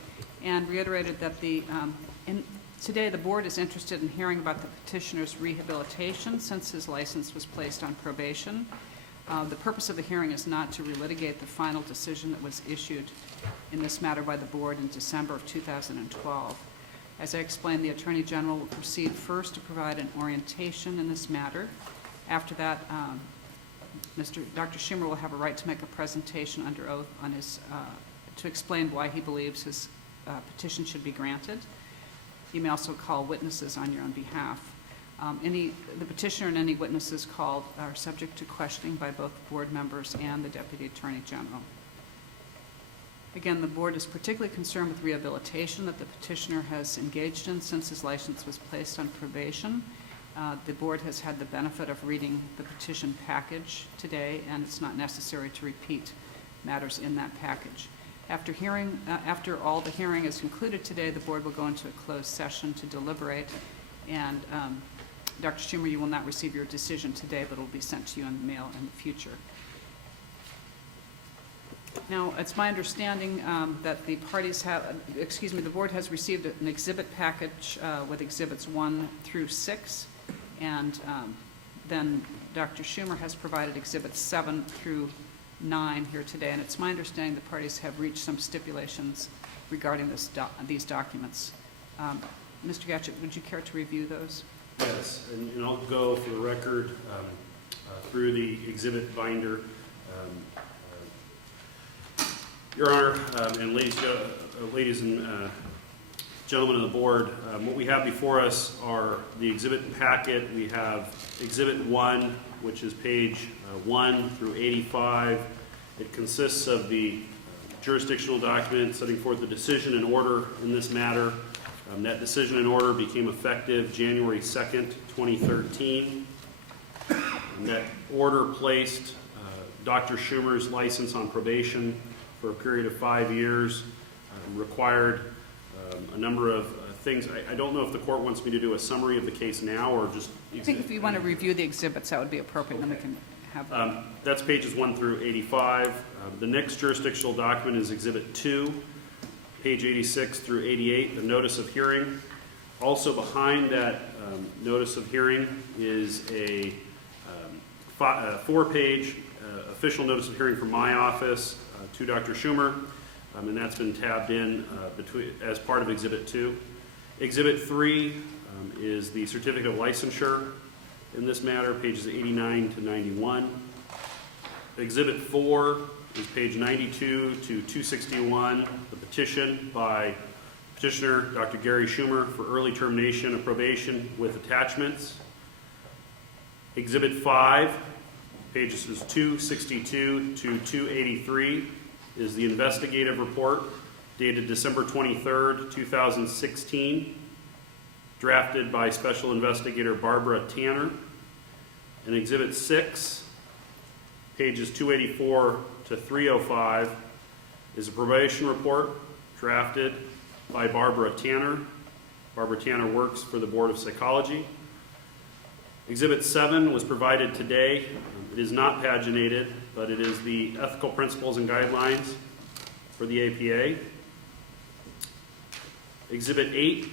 and reiterated that today the board is interested in hearing about the petitioner's rehabilitation since his license was placed on probation. The purpose of the hearing is not to relitigate the final decision that was issued in this matter by the board in December of 2012. As I explained, the Attorney General will proceed first to provide an orientation in this matter. After that, Dr. Schumer will have a right to make a presentation under oath on his, to explain why he believes his petition should be granted. You may also call witnesses on your own behalf. The petitioner and any witnesses called are subject to questioning by both board members and the Deputy Attorney General. Again, the board is particularly concerned with rehabilitation that the petitioner has engaged in since his license was placed on probation. The board has had the benefit of reading the petition package today, and it's not necessary to repeat matters in that package. After all the hearing is concluded today, the board will go into a closed session to deliberate, and Dr. Schumer, you will not receive your decision today, but it will be sent to you in the mail in the future. Now, it's my understanding that the parties have, the board has received an exhibit package with exhibits 1 through 6, and then Dr. Schumer has provided exhibits 7 through 9 here today, and it's my understanding the parties have reached some stipulations regarding these documents. Mr. Gatchett, would you care to review those? Yes, and I'll go for the record through the exhibit binder. Your Honor, and ladies and gentlemen of the board, what we have before us are the exhibit packet. We have Exhibit 1, which is page 1 through 85. It consists of the jurisdictional document setting forth the decision and order in this matter. That decision and order became effective January 2nd, 2013. And that order placed Dr. Schumer's license on probation for a period of 5 years, required a number of things. I don't know if the court wants me to do a summary of the case now or just... I think if you want to review the exhibits, that would be appropriate, then we can have... That's pages 1 through 85. The next jurisdictional document is Exhibit 2, page 86 through 88, the notice of hearing. Also behind that notice of hearing is a 4-page official notice of hearing from my office to Dr. Schumer, and that's been tabbed in as part of Exhibit 2. Exhibit 3 is the certificate of licensure in this matter, pages 89 to 91. Exhibit 4 is page 92 to 261, the petition by petitioner Dr. Gary Schumer for early termination of probation with attachments. Exhibit 5, pages 262 to 283, is the investigative report dated December 23rd, 2016, drafted by Special Investigator Barbara Tanner. And Exhibit 6, pages 284 to 305, is a probation report drafted by Barbara Tanner. Barbara Tanner works for the Board of Psychology. Exhibit 7 was provided today. It is not paginated, but it is the ethical principles and guidelines for the APA. Exhibit 8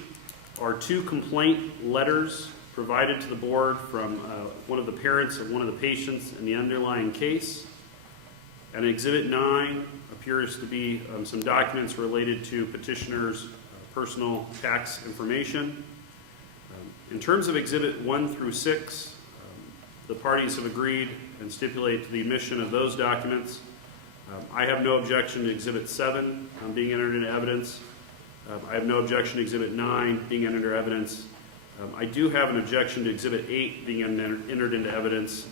are 2 complaint letters provided to the board from one of the parents of one of the patients in the underlying case. And Exhibit 9 appears to be some documents related to petitioner's personal tax information. In terms of Exhibit 1 through 6, the parties have agreed and stipulate to the admission of those documents. I have no objection to Exhibit 7 being entered into evidence. I have no objection to Exhibit 9 being entered into evidence. I do have an objection to Exhibit 8 being entered into evidence.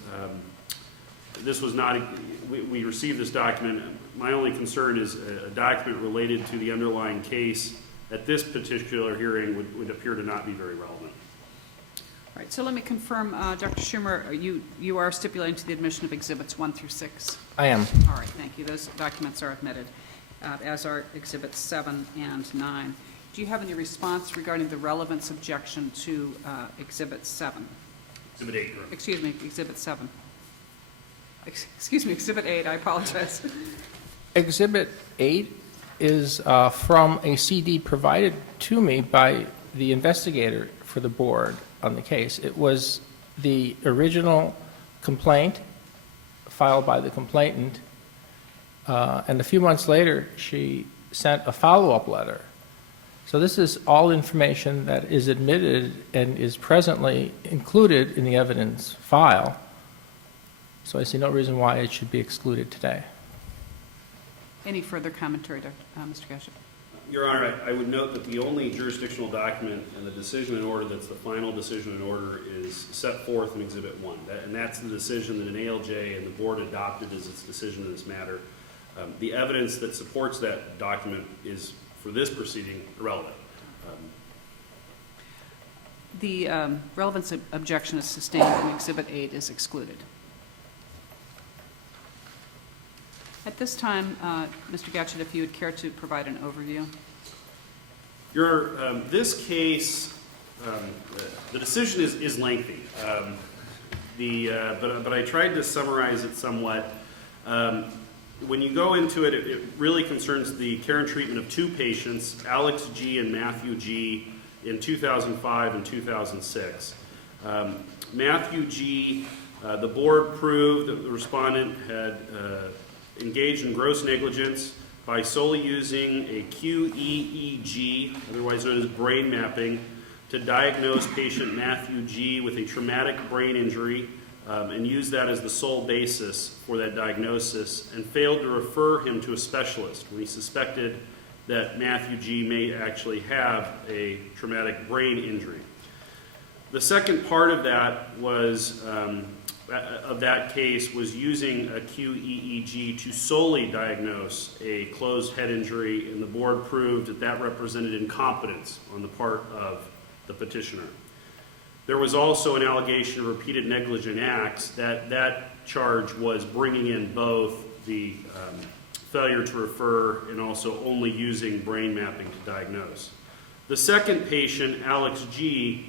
This was not, we received this document. My only concern is a document related to the underlying case at this particular hearing would appear to not be very relevant. All right, so let me confirm, Dr. Schumer, you are stipulating to the admission of Exhibits 1 through 6? I am. All right, thank you. Those documents are admitted, as are Exhibits 7 and 9. Do you have any response regarding the relevance objection to Exhibit 7? Exhibit 8, correct. Excuse me, Exhibit 7. Excuse me, Exhibit 8, I apologize. Exhibit 8 is from a CD provided to me by the investigator for the board on the case. It was the original complaint filed by the complainant, and a few months later, she sent a follow-up letter. So this is all information that is admitted and is presently included in the evidence file. So I see no reason why it should be excluded today. Any further commentary, Mr. Gauchett? Your Honor, I would note that the only jurisdictional document and the decision in order that's the final decision in order is set forth in Exhibit 1. And that's the decision that an ALJ and the board adopted as its decision in this matter. The evidence that supports that document is, for this proceeding, irrelevant. The relevance objection is sustained and Exhibit 8 is excluded. At this time, Mr. Gauchett, if you would care to provide an overview. Your Honor, this case, the decision is lengthy, but I tried to summarize it somewhat. When you go into it, it really concerns the care and treatment of two patients, Alex G. and Matthew G., in 2005 and 2006. Matthew G., the board proved that the respondent had engaged in gross negligence by solely using a QEEG, otherwise known as brain mapping, to diagnose patient Matthew G. with a traumatic brain injury and use that as the sole basis for that diagnosis, and failed to refer him to a specialist when he suspected that Matthew G. may actually have a traumatic brain injury. The second part of that was of that case was using a QEEG to solely diagnose a closed head injury, and the board proved that that represented incompetence on the part of the petitioner. There was also an allegation of repeated negligent acts. That charge was bringing in both the failure to refer and also only using brain mapping to diagnose. The second patient, Alex G.,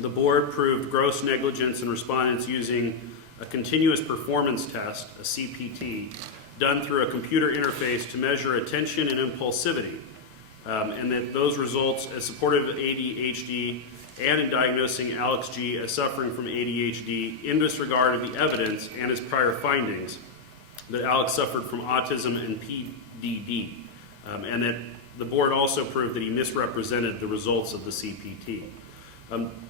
the board proved gross negligence in respondents using a continuous performance test, a CPT, done through a computer interface to measure attention and impulsivity, and that those results as supportive of ADHD and in diagnosing Alex G. as suffering from ADHD in disregard of the evidence and his prior findings that Alex suffered from autism and PDD, and that the board also proved that he misrepresented the results of the CPT.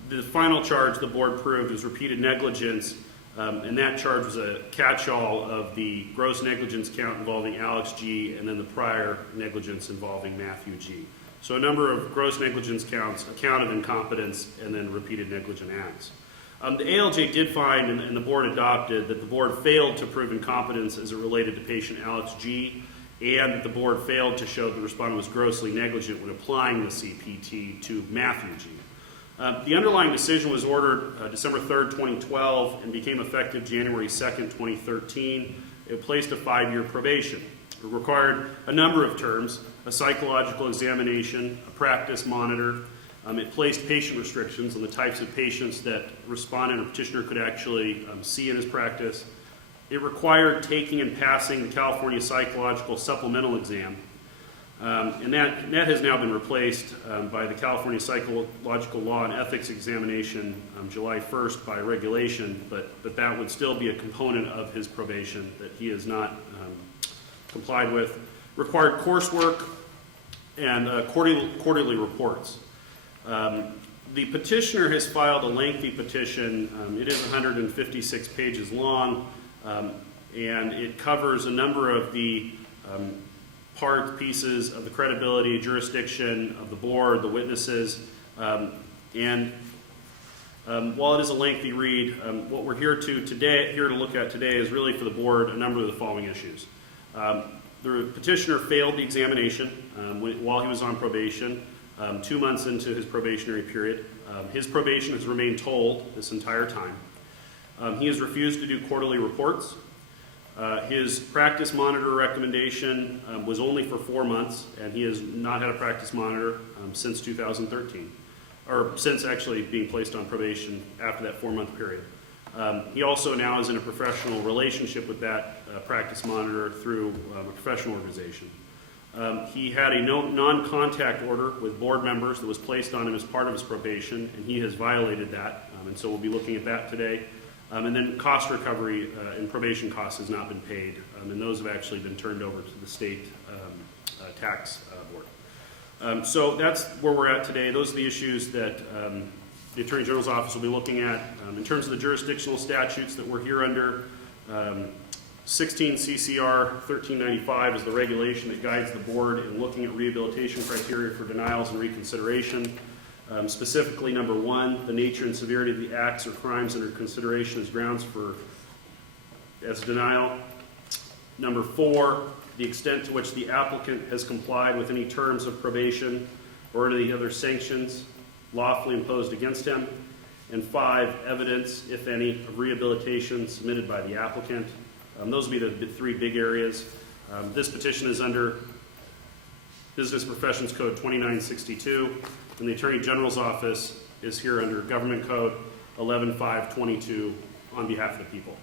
The final charge the board proved was repeated negligence, and that charge was a catch-all of the gross negligence count involving Alex G. and then the prior negligence involving Matthew G. So a number of gross negligence counts, a count of incompetence, and then repeated negligent acts. The ALJ did find, and the board adopted, that the board failed to prove incompetence as it related to patient Alex G., and that the board failed to show the respondent was grossly negligent when applying the CPT to Matthew G. The underlying decision was ordered December 3rd, 2012, and became effective January 2nd, 2013. It placed a 5-year probation. It required a number of terms: a psychological examination, a practice monitor. It placed patient restrictions on the types of patients that respondent or petitioner could actually see in his practice. It required taking and passing the California Psychological Supplemental Exam. And that has now been replaced by the California Psychological Law and Ethics Examination July 1st by regulation, but that would still be a component of his probation that he has not complied with. Required coursework and quarterly reports. The petitioner has filed a lengthy petition. It is 156 pages long, and it covers a number of the pieces of the credibility, jurisdiction of the board, the witnesses, and while it is a lengthy read, what we're here to look at today is really for the board a number of the following issues. The petitioner failed the examination while he was on probation, 2 months into his probationary period. His probation has remained told this entire time. He has refused to do quarterly reports. His practice monitor recommendation was only for 4 months, and he has not had a practice monitor since 2013, or since actually being placed on probation after that 4-month period. He also now is in a professional relationship with that practice monitor through a professional organization. He had a non-contact order with board members that was placed on him as part of his probation, and he has violated that, and so we'll be looking at that today. And then cost recovery and probation costs has not been paid, and those have actually been turned over to the state tax board. So that's where we're at today. Those are the issues that the Attorney General's office will be looking at. In terms of the jurisdictional statutes that we're here under, 16 CCR 1395 is the regulation that guides the board in looking at rehabilitation criteria for denials and reconsideration. Specifically, number 1, the nature and severity of the acts or crimes under consideration as grounds for denial. Number 4, the extent to which the applicant has complied with any terms of probation or any other sanctions lawfully imposed against him. And 5, evidence, if any, of rehabilitation submitted by the applicant. Those would be the 3 big areas. This petition is under Business Professions Code 2962, and the Attorney General's Office is here under Government Code 11522 on behalf of the people.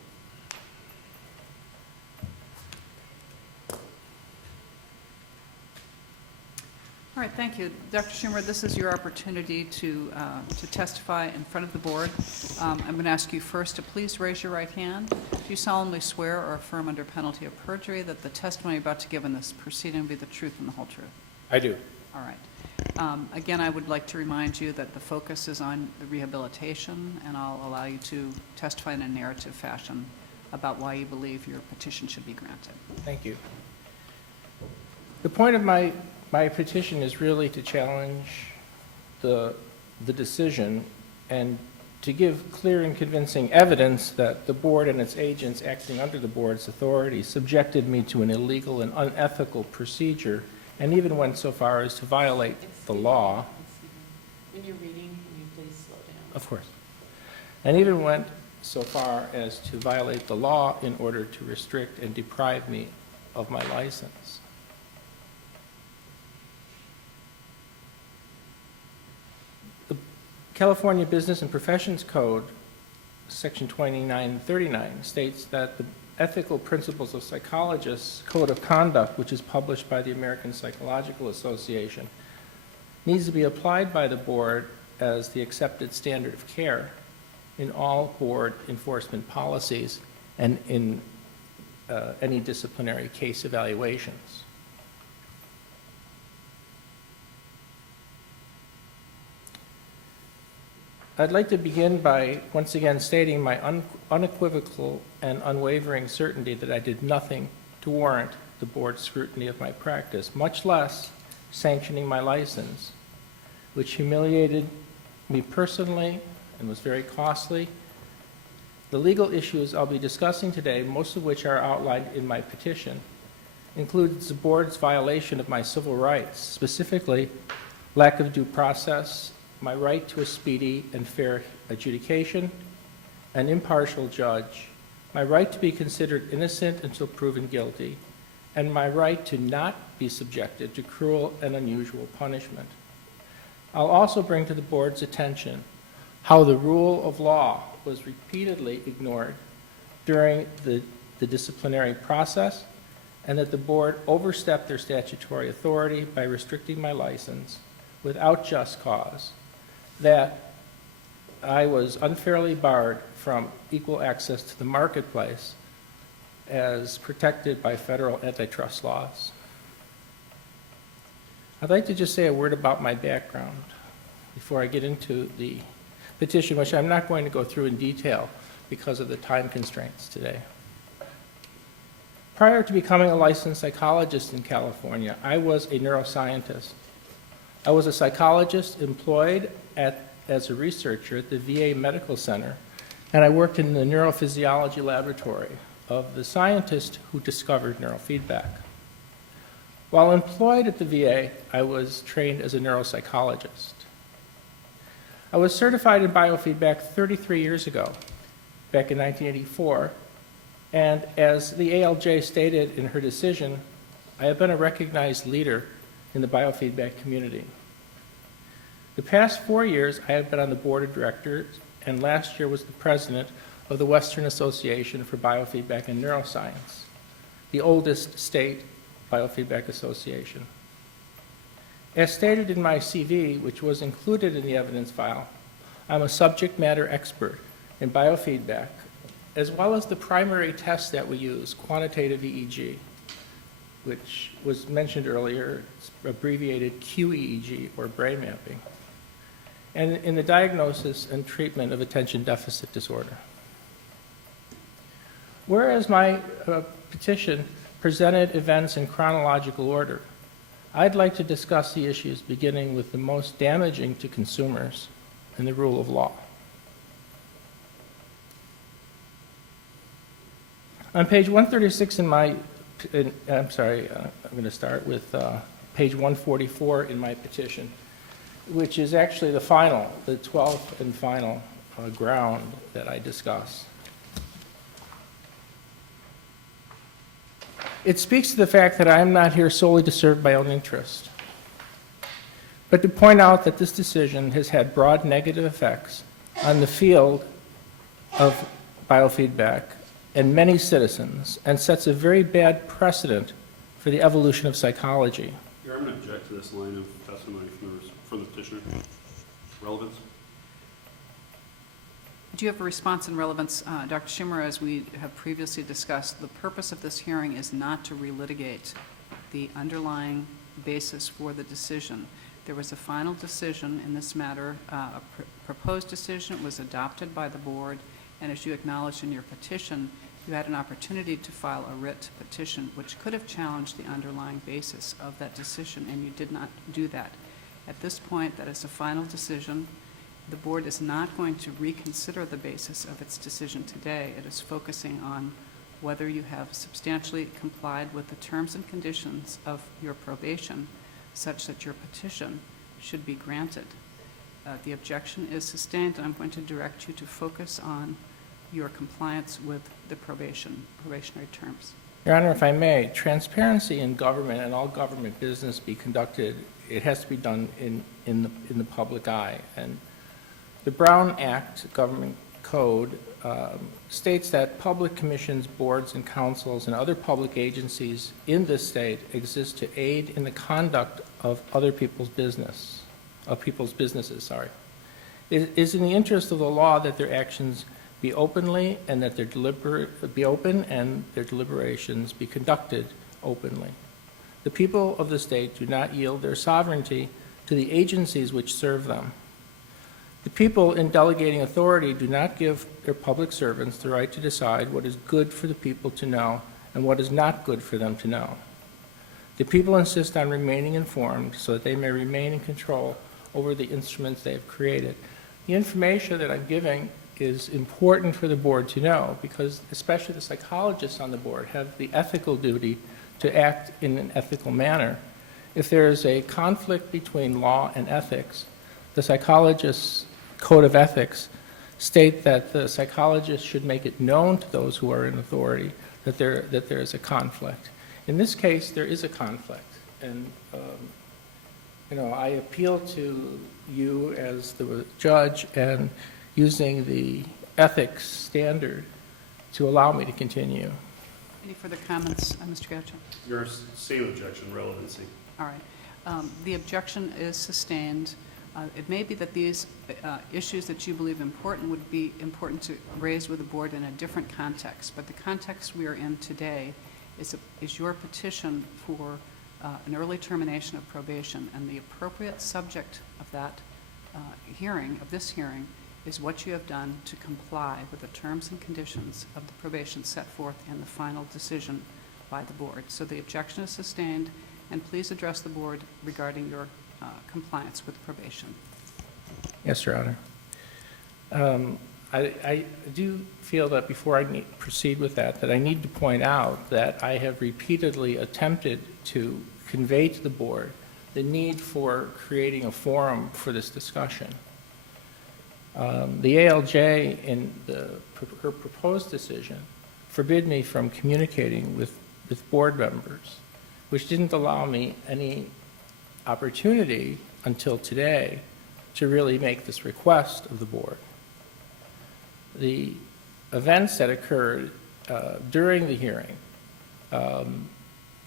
All right, thank you. Dr. Schumer, this is your opportunity to testify in front of the board. I'm going to ask you first to please raise your right hand. Do you solemnly swear or affirm under penalty of perjury that the testimony you're about to give in this proceeding will be the truth and the whole truth? I do. All right. Again, I would like to remind you that the focus is on the rehabilitation, and I'll allow you to testify in a narrative fashion about why you believe your petition should be granted. Thank you. The point of my petition is really to challenge the decision and to give clear and convincing evidence that the board and its agents acting under the board's authority subjected me to an illegal and unethical procedure and even went so far as to violate the law. When you're reading, can you please slow down? Of course. And even went so far as to violate the law in order to restrict and deprive me of my license. California Business and Professions Code, Section 2939, states that the Ethical Principles of Psychologists Code of Conduct, which is published by the American Psychological Association, needs to be applied by the board as the accepted standard of care in all board enforcement policies and in any disciplinary case evaluations. I'd like to begin by once again stating my unequivocal and unwavering certainty that I did nothing to warrant the board's scrutiny of my practice, much less sanctioning my license, which humiliated me personally and was very costly. The legal issues I'll be discussing today, most of which are outlined in my petition, includes the board's violation of my civil rights, specifically lack of due process, my right to a speedy and fair adjudication, an impartial judge, my right to be considered innocent until proven guilty, and my right to not be subjected to cruel and unusual punishment. I'll also bring to the board's attention how the rule of law was repeatedly ignored during the disciplinary process, and that the board overstepped their statutory authority by restricting my license without just cause, that I was unfairly barred from equal access to the marketplace as protected by federal antitrust laws. I'd like to just say a word about my background before I get into the petition, which I'm not going to go through in detail because of the time constraints today. Prior to becoming a licensed psychologist in California, I was a neuroscientist. I was a psychologist employed as a researcher at the VA Medical Center, and I worked in the neurophysiology laboratory of the scientist who discovered neurofeedback. While employed at the VA, I was trained as a neuropsychologist. I was certified in biofeedback 33 years ago, back in 1984, and as the ALJ stated in her decision, I have been a recognized leader in the biofeedback community. The past 4 years, I have been on the board of directors, and last year was the president of the Western Association for Biofeedback and Neuroscience, the oldest state biofeedback association. As stated in my CV, which was included in the evidence file, I'm a subject matter expert in biofeedback, as well as the primary test that we use, quantitative EEG, which was mentioned earlier, it's abbreviated QEEG, or brain mapping, and in the diagnosis and treatment of attention deficit disorder. Whereas my petition presented events in chronological order, I'd like to discuss the issues beginning with the most damaging to consumers and the rule of law. On page 136 in my, I'm sorry, I'm going to start with page 144 in my petition, which is actually the final, the 12th and final ground that I discuss. It speaks to the fact that I am not here solely to serve my own interest, but to point out that this decision has had broad negative effects on the field of biofeedback and many citizens, and sets a very bad precedent for the evolution of psychology. Here, I'm going to object to this line of testimony from the petitioner. Relevance? Do you have a response in relevance? Dr. Schimmer, as we have previously discussed, the purpose of this hearing is not to relitigate the underlying basis for the decision. There was a final decision in this matter, a proposed decision. It was adopted by the board, and as you acknowledged in your petition, you had an opportunity to file a writ petition, which could have challenged the underlying basis of that decision, and you did not do that. At this point, that is a final decision. The board is not going to reconsider the basis of its decision today. It is focusing on whether you have substantially complied with the terms and conditions of your probation such that your petition should be granted. The objection is sustained, and I'm going to direct you to focus on your compliance with the probationary terms. Your Honor, if I may, transparency in government and all government business be conducted, it has to be done in the public eye. And the Brown Act Government Code states that public commissions, boards, and councils and other public agencies in this state exist to aid in the conduct of other people's business, of people's businesses, sorry. It is in the interest of the law that their actions be openly and that their be open and their deliberations be conducted openly. The people of the state do not yield their sovereignty to the agencies which serve them. The people in delegating authority do not give their public servants the right to decide what is good for the people to know and what is not good for them to know. The people insist on remaining informed so that they may remain in control over the instruments they have created. The information that I'm giving is important for the board to know because especially the psychologists on the board have the ethical duty to act in an ethical manner. If there is a conflict between law and ethics, the psychologists' code of ethics state that the psychologists should make it known to those who are in authority that there is a conflict. In this case, there is a conflict, and I appeal to you as the judge and using the ethics standard to allow me to continue. Any further comments, Mr. Gaucho? Your same objection, relevancy. All right. The objection is sustained. It may be that these issues that you believe important would be important to raise with the board in a different context, but the context we are in today is your petition for an early termination of probation, and the appropriate subject of that this hearing, is what you have done to comply with the terms and conditions of the probation set forth in the final decision by the board. So the objection is sustained, and please address the board regarding your compliance with probation. Yes, Your Honor. I do feel that before I proceed with that I need to point out that I have repeatedly attempted to convey to the board the need for creating a forum for this discussion. The ALJ in her proposed decision forbid me from communicating with board members, which didn't allow me any opportunity until today to really make this request of the board. The events that occurred during the hearing,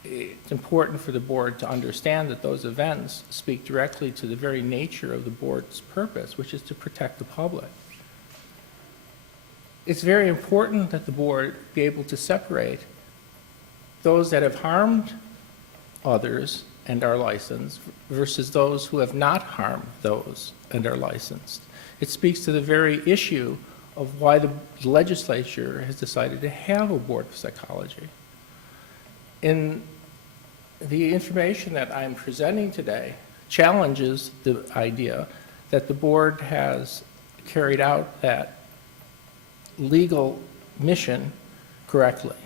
it's important for the board to understand that those events speak directly to the very nature of the board's purpose, which is to protect the public. It's very important that the board be able to separate those that have harmed others and are licensed versus those who have not harmed those and are licensed. It speaks to the very issue of why the legislature has decided to have a board of psychology. In the information that I'm presenting today challenges the idea that the board has carried out that legal mission correctly.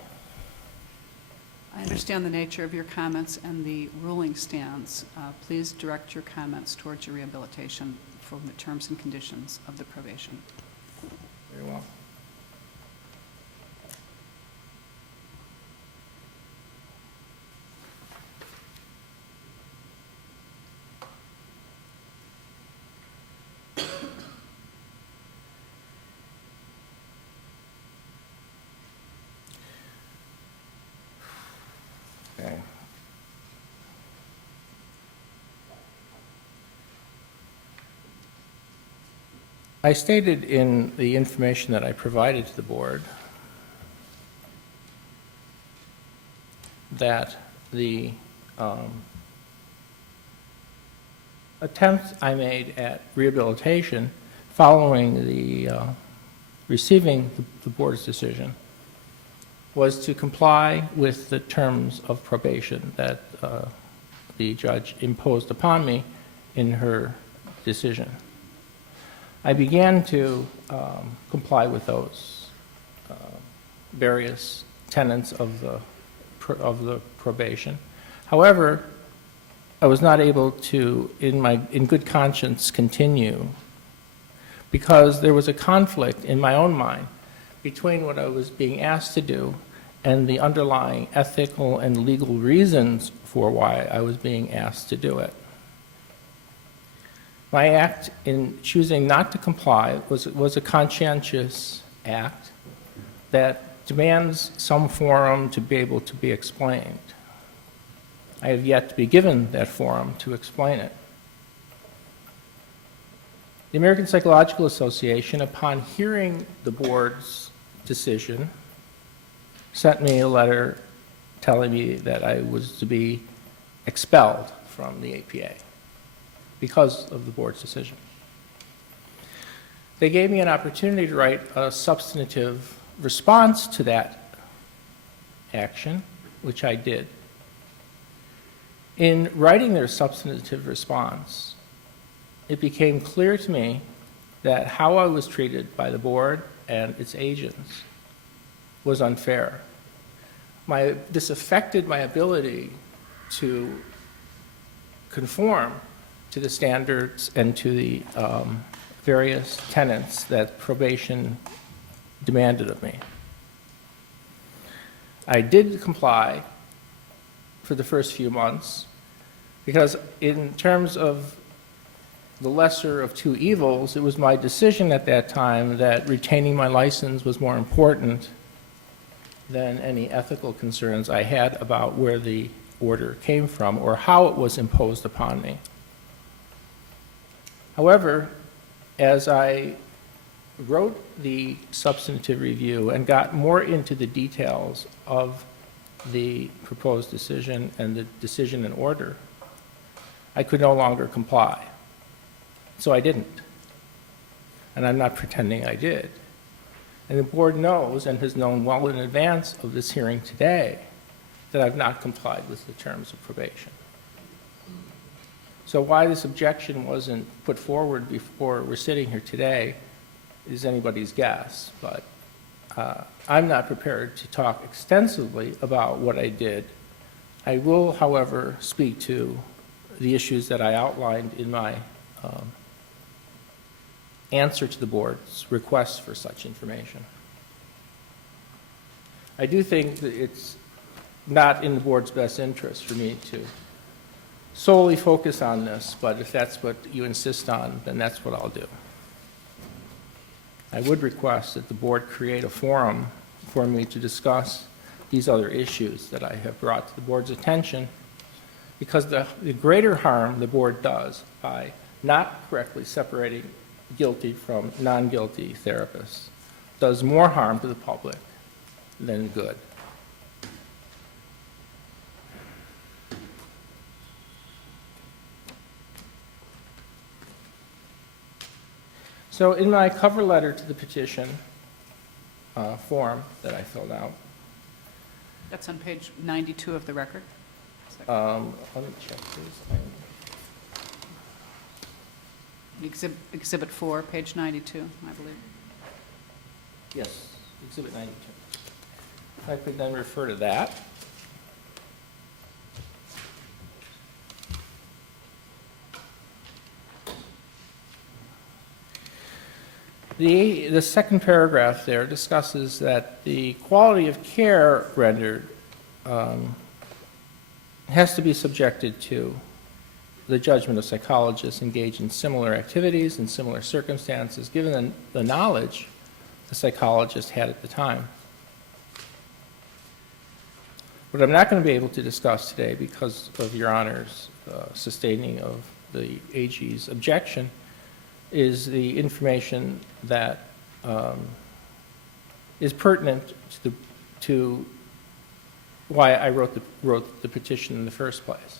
I understand the nature of your comments and the ruling stands. Please direct your comments towards your rehabilitation from the terms and conditions of the probation. Very well. Okay. I stated in the information that I provided to the board that the attempt I made at rehabilitation following the receiving the board's decision was to comply with the terms of probation that the judge imposed upon me in her decision. I began to comply with those various tenets of the probation. However, I was not able to, in good conscience, continue because there was a conflict in my own mind between what I was being asked to do and the underlying ethical and legal reasons for why I was being asked to do it. My act in choosing not to comply was a conscientious act that demands some forum to be able to be explained. I have yet to be given that forum to explain it. The American Psychological Association, upon hearing the board's decision, sent me a letter telling me that I was to be expelled from the APA because of the board's decision. They gave me an opportunity to write a substantive response to that action, which I did. In writing their substantive response, it became clear to me that how I was treated by the board and its agents was unfair. This affected my ability to conform to the standards and to the various tenets that probation demanded of me. I did comply for the first few months because in terms of the lesser of two evils, it was my decision at that time that retaining my license was more important than any ethical concerns I had about where the order came from or how it was imposed upon me. However, as I wrote the substantive review and got more into the details of the proposed decision and the decision and order, I could no longer comply. So I didn't. And I'm not pretending I did. And the board knows and has known well in advance of this hearing today that I've not complied with the terms of probation. So why this objection wasn't put forward before we're sitting here today is anybody's guess, but I'm not prepared to talk extensively about what I did. I will, however, speak to the issues that I outlined in my answer to the board's request for such information. I do think that it's not in the board's best interest for me to solely focus on this, but if that's what you insist on, then that's what I'll do. I would request that the board create a forum for me to discuss these other issues that I have brought to the board's attention, because the greater harm the board does by not correctly separating guilty from non-guilty therapists does more harm to the public than good. So in my cover letter to the petition form that I filled out, That's on page 92 of the record. let me check this. Exhibit 4, page 92, I believe. Yes, Exhibit 92. If I could then refer to that. The second paragraph there discusses that the quality of care rendered has to be subjected to the judgment of psychologists engaged in similar activities and similar circumstances, given the knowledge the psychologist had at the time. What I'm not going to be able to discuss today because of Your Honor's sustaining of the AG's objection is the information that is pertinent to why I wrote the petition in the first place.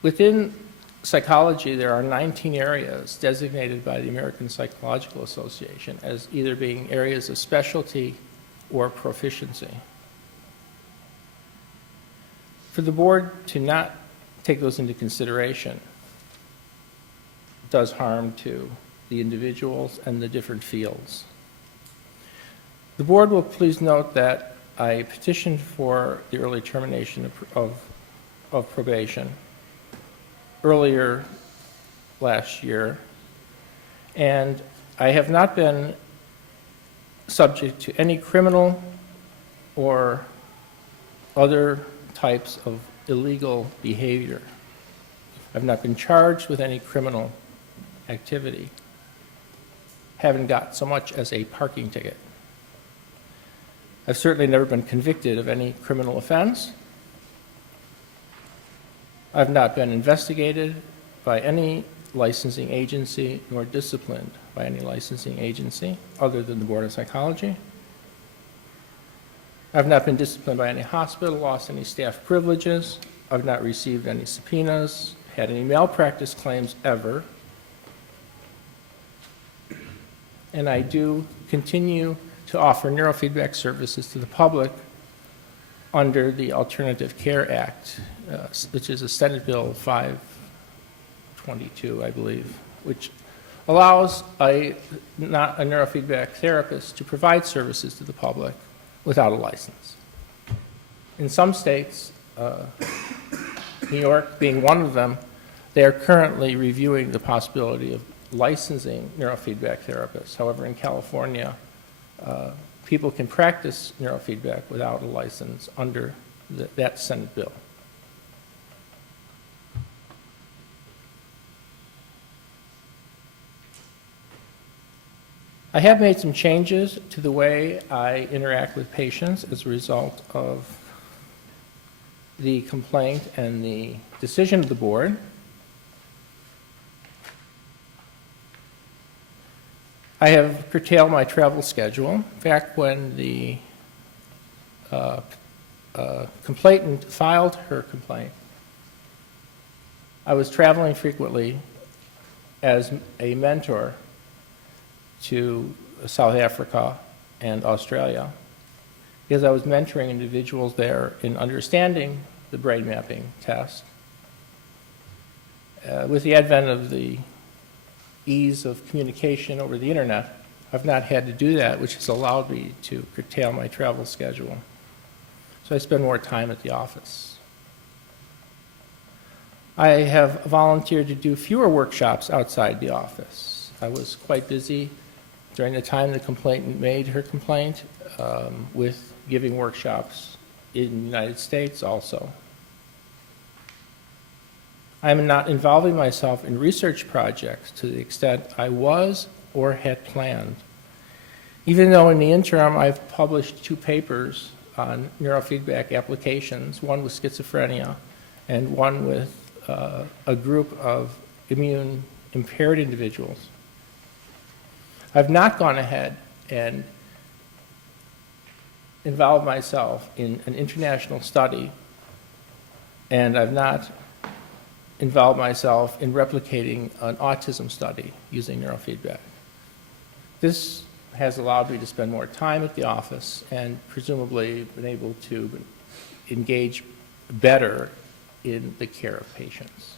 Within psychology, there are 19 areas designated by the American Psychological Association as either being areas of specialty or proficiency. For the board to not take those into consideration does harm to the individuals and the different fields. The board will please note that I petitioned for the early termination of probation earlier last year, and I have not been subject to any criminal or other types of illegal behavior. I've not been charged with any criminal activity. Haven't got so much as a parking ticket. I've certainly never been convicted of any criminal offense. I've not been investigated by any licensing agency nor disciplined by any licensing agency other than the Board of Psychology. I've not been disciplined by any hospital, lost any staff privileges. I've not received any subpoenas, had any malpractice claims ever. And I do continue to offer neurofeedback services to the public under the Alternative Care Act, which is a Senate Bill 522, I believe, which allows a neurofeedback therapist to provide services to the public without a license. In some states, New York being one of them, they are currently reviewing the possibility of licensing neurofeedback therapists. However, in California, people can practice neurofeedback without a license under that Senate bill. I have made some changes to the way I interact with patients as a result of the complaint and the decision of the board. I have curtailed my travel schedule. Back when the complainant filed her complaint, I was traveling frequently as a mentor to South Africa and Australia because I was mentoring individuals there in understanding the brain mapping test. With the advent of the ease of communication over the internet, I've not had to do that, which has allowed me to curtail my travel schedule. So I spend more time at the office. I have volunteered to do fewer workshops outside the office. I was quite busy during the time the complainant made her complaint with giving workshops in the United States also. I'm not involving myself in research projects to the extent I was or had planned. Even though in the interim I've published 2 papers on neurofeedback applications, one with schizophrenia and one with a group of immune impaired individuals. I've not gone ahead and involved myself in an international study, and I've not involve myself in replicating an autism study using neurofeedback. This has allowed me to spend more time at the office and presumably been able to engage better in the care of patients.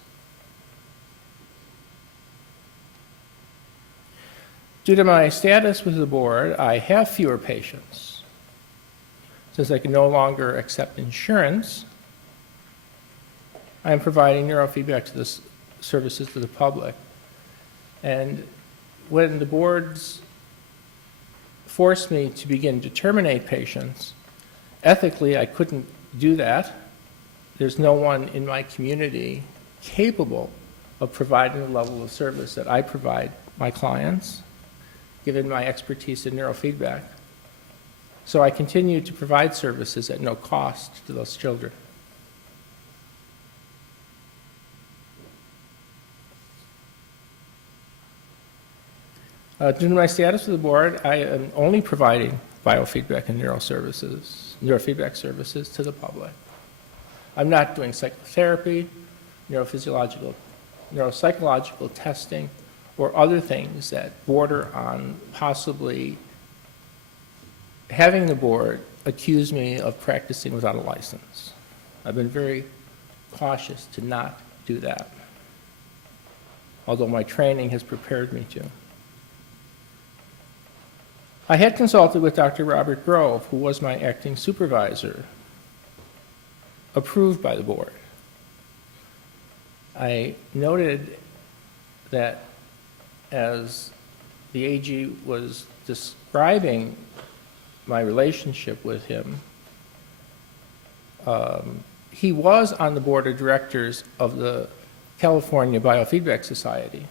Due to my status with the board, I have fewer patients. Since I can no longer accept insurance, I am providing neurofeedback to the services to the public. And when the boards forced me to begin to terminate patients, ethically I couldn't do that. There's no one in my community capable of providing the level of service that I provide my clients, given my expertise in neurofeedback. So I continue to provide services at no cost to those children. Due to my status with the board, I am only providing biofeedback and neurofeedback services to the public. I'm not doing psychotherapy, neurophysiological, neuropsychological testing, or other things that border on possibly having the board accuse me of practicing without a license. I've been very cautious to not do that, although my training has prepared me to. I had consulted with Dr. Robert Grove, who was my acting supervisor, approved by the board. I noted that as the AG was describing my relationship with him, he was on the board of directors of the California Biofeedback Society,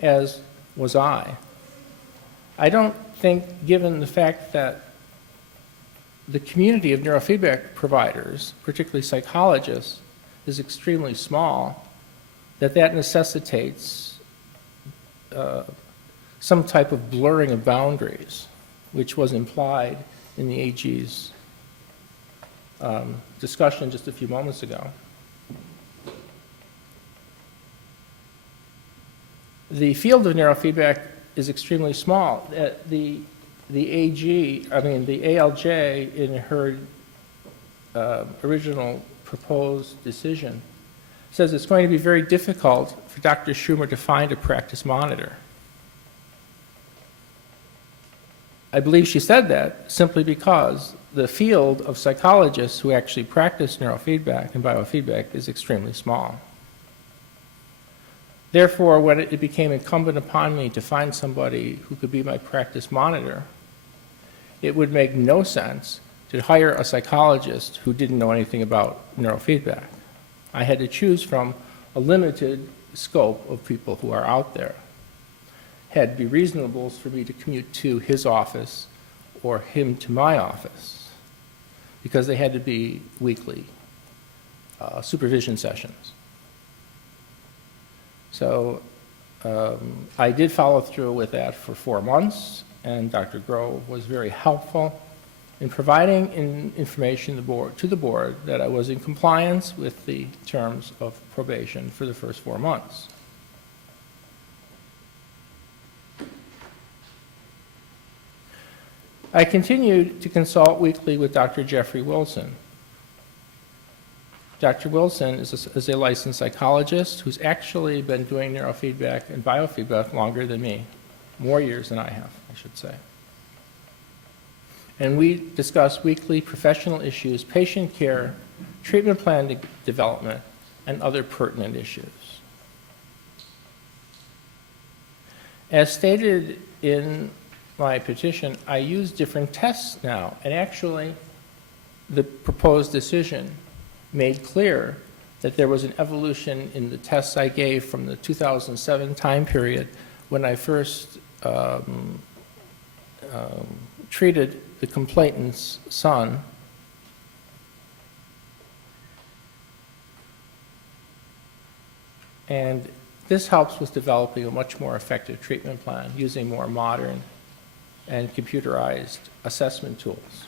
as was I. I don't think, given the fact that the community of neurofeedback providers, particularly psychologists, is extremely small, that necessitates some type of blurring of boundaries, which was implied in the AG's discussion just a few moments ago. The field of neurofeedback is extremely small. The ALJ, in her original proposed decision, says it's going to be very difficult for Dr. Schumer to find a practice monitor. I believe she said that simply because the field of psychologists who actually practice neurofeedback and biofeedback is extremely small. Therefore, when it became incumbent upon me to find somebody who could be my practice monitor, it would make no sense to hire a psychologist who didn't know anything about neurofeedback. I had to choose from a limited scope of people who are out there. It had to be reasonable for me to commute to his office or him to my office, because they had to be weekly supervision sessions. So I did follow through with that for 4 months, and Dr. Grove was very helpful in providing information to the board that I was in compliance with the terms of probation for the first 4 months. I continued to consult weekly with Dr. Jeffrey Wilson. Dr. Wilson is a licensed psychologist who's actually been doing neurofeedback and biofeedback longer than me, more years than I have, I should say. And we discuss weekly professional issues, patient care, treatment plan development, and other pertinent issues. As stated in my petition, I use different tests now, and actually the proposed decision made clear that there was an evolution in the tests I gave from the 2007 time period when I first treated the complainant's son. And this helps with developing a much more effective treatment plan using more modern and computerized assessment tools.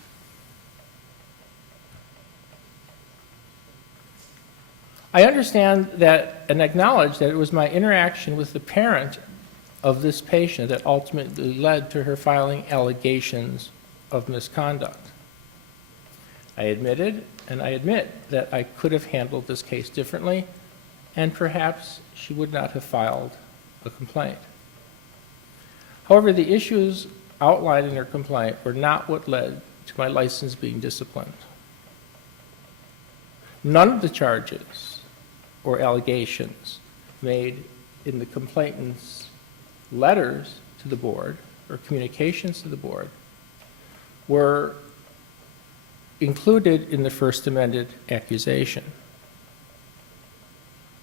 I understand that and acknowledge that it was my interaction with the parent of this patient that ultimately led to her filing allegations of misconduct. I admitted, and I admit, that I could have handled this case differently, and perhaps she would not have filed a complaint. However, the issues outlined in her complaint were not what led to my license being disciplined. None of the charges or allegations made in the complainant's letters to the board or communications to the board were included in the first amended accusation.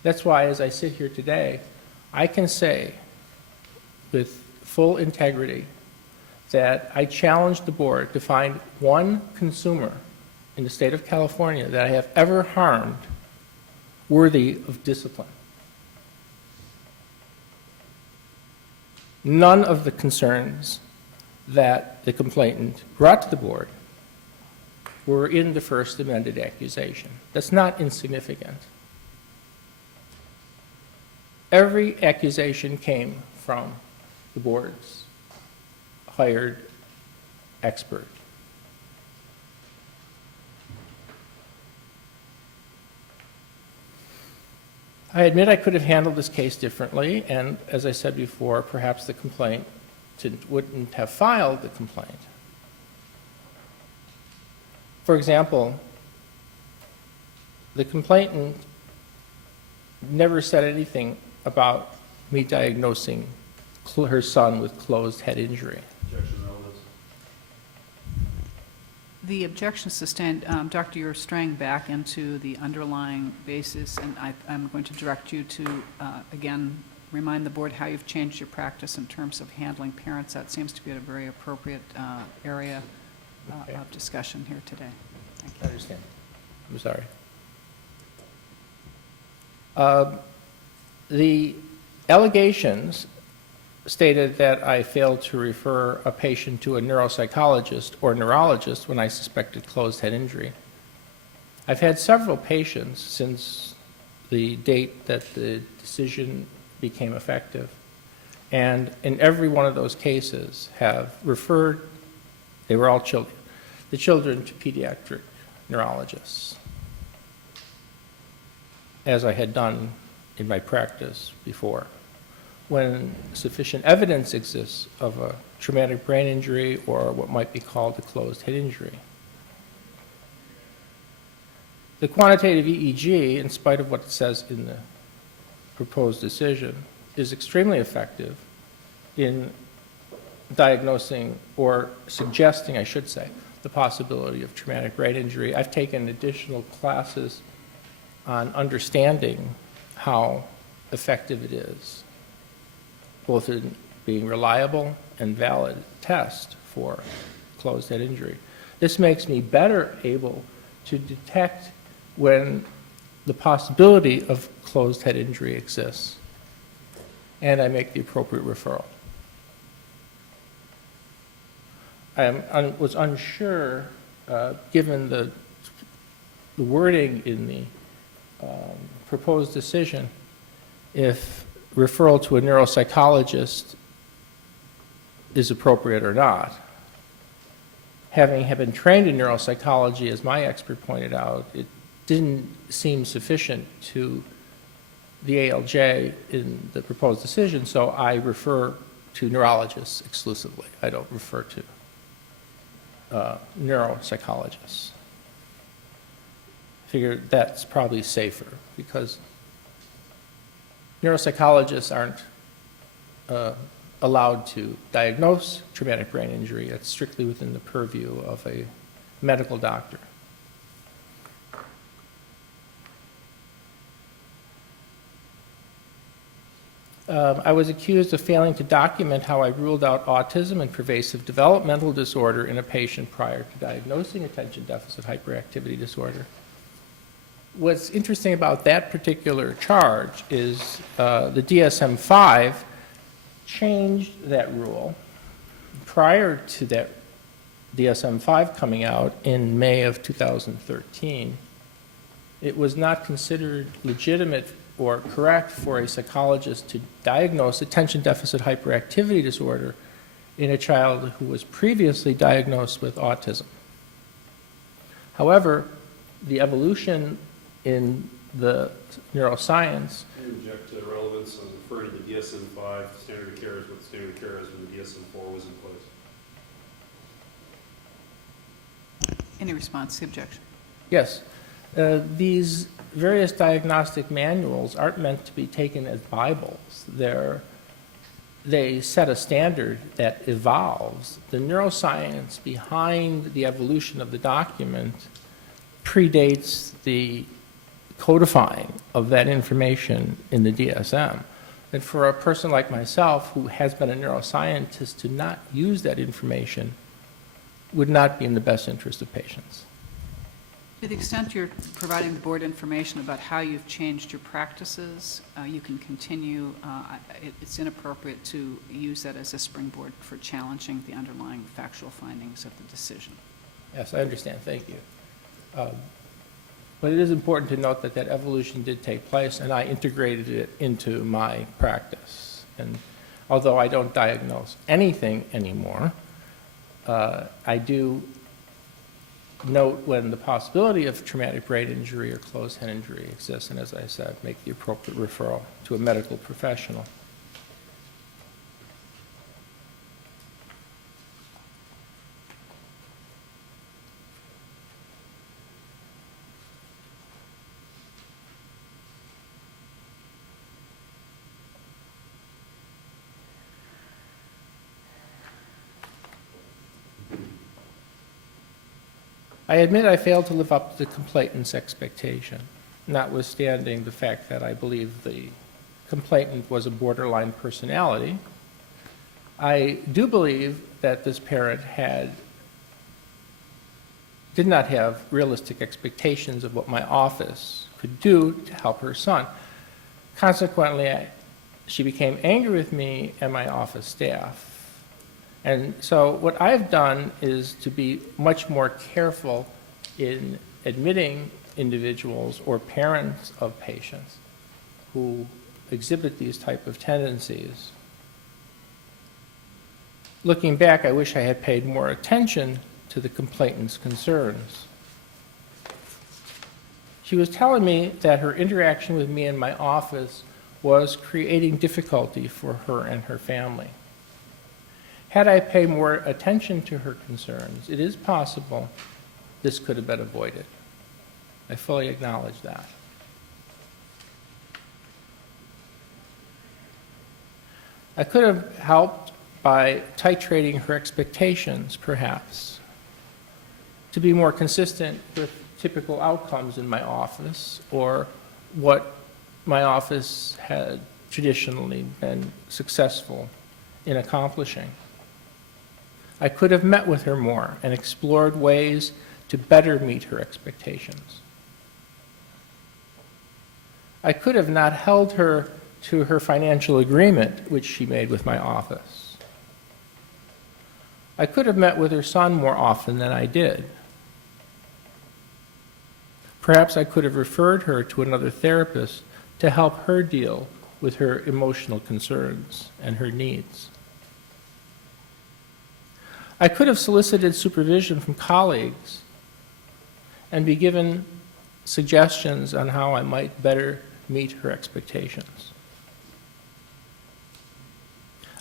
That's why, as I sit here today, I can say with full integrity that I challenged the board to find one consumer in the state of California that I have ever harmed worthy of discipline. None of the concerns that the complainant brought to the board were in the first amended accusation. That's not insignificant. Every accusation came from the board's hired expert. I admit I could have handled this case differently, and as I said before, perhaps the complainant wouldn't have filed the complaint. For example, the complainant never said anything about me diagnosing her son with closed head injury. The objection sustained. Dr., you're straying back into the underlying basis, and I'm going to direct you to, again, remind the board how you've changed your practice in terms of handling parents. That seems to be a very appropriate area of discussion here today. Thank you. I understand. I'm sorry. The allegations stated that I failed to refer a patient to a neuropsychologist or neurologist when I suspected closed head injury. I've had several patients since the date that the decision became effective, and in every one of those cases have referred, they were all children, the children to pediatric neurologists, as I had done in my practice before. When sufficient evidence exists of a traumatic brain injury or what might be called a closed head injury. The quantitative EEG, in spite of what it says in the proposed decision, is extremely effective in diagnosing or suggesting, I should say, the possibility of traumatic brain injury. I've taken additional classes on understanding how effective it is, both in being reliable and valid test for closed head injury. This makes me better able to detect when the possibility of closed head injury exists, and I make the appropriate referral. I was unsure, given the wording in the proposed decision, if referral to a neuropsychologist is appropriate or not. Having been trained in neuropsychology, as my expert pointed out, it didn't seem sufficient to the ALJ in the proposed decision, so I refer to neurologists exclusively. I don't refer to neuropsychologists. I figure that's probably safer because neuropsychologists aren't allowed to diagnose traumatic brain injury. It's strictly within the purview of a medical doctor. I was accused of failing to document how I ruled out autism and pervasive developmental disorder in a patient prior to diagnosing attention deficit hyperactivity disorder. What's interesting about that particular charge is the DSM-5 changed that rule prior to that DSM-5 coming out in May of 2013. it was not considered legitimate or correct for a psychologist to diagnose attention deficit hyperactivity disorder in a child who was previously diagnosed with autism. However, the evolution in the neuroscience. I object to relevance. I'm referring to the DSM-5 standard of care is what the standard of care is when the DSM-4 was in place. Any response to the objection? Yes. These various diagnostic manuals aren't meant to be taken as Bibles. They set a standard that evolves. The neuroscience behind the evolution of the document predates the codifying of that information in the DSM. And for a person like myself who has been a neuroscientist to not use that information would not be in the best interest of patients. To the extent you're providing the board information about how you've changed your practices, you can continue. It's inappropriate to use that as a springboard for challenging the underlying factual findings of the decision. Yes, I understand. Thank you. But it is important to note that that evolution did take place, and I integrated it into my practice. And although I don't diagnose anything anymore, I do note when the possibility of traumatic brain injury or closed head injury exists, and as I said, make the appropriate referral to a medical professional. I admit I failed to live up to the complainant's expectation, notwithstanding the fact that I believe the complainant was a borderline personality. I do believe that this parent did not have realistic expectations of what my office could do to help her son. Consequently, she became angry with me and my office staff. And so what I've done is to be much more careful in admitting individuals or parents of patients who exhibit these type of tendencies. Looking back, I wish I had paid more attention to the complainant's concerns. She was telling me that her interaction with me in my office was creating difficulty for her and her family. Had I paid more attention to her concerns, it is possible this could have been avoided. I fully acknowledge that. I could have helped by titrating her expectations, perhaps, to be more consistent with typical outcomes in my office or what my office had traditionally been successful in accomplishing. I could have met with her more and explored ways to better meet her expectations. I could have not held her to her financial agreement, which she made with my office. I could have met with her son more often than I did. Perhaps I could have referred her to another therapist to help her deal with her emotional concerns and her needs. I could have solicited supervision from colleagues and be given suggestions on how I might better meet her expectations.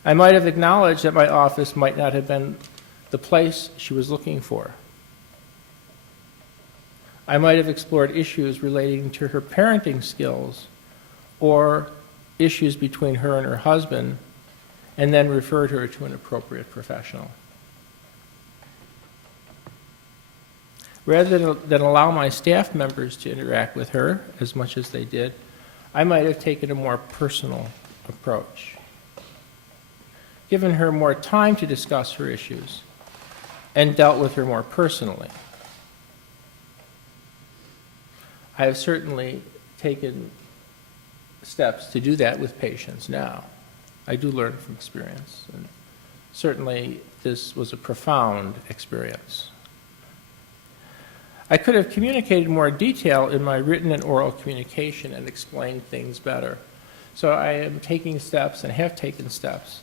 I might have acknowledged that my office might not have been the place she was looking for. I might have explored issues relating to her parenting skills or issues between her and her husband, and then referred her to an appropriate professional. Rather than allow my staff members to interact with her as much as they did, I might have taken a more personal approach, given her more time to discuss her issues, and dealt with her more personally. I have certainly taken steps to do that with patients now. I do learn from experience, and certainly this was a profound experience. I could have communicated more detail in my written and oral communication and explained things better. So I am taking steps and have taken steps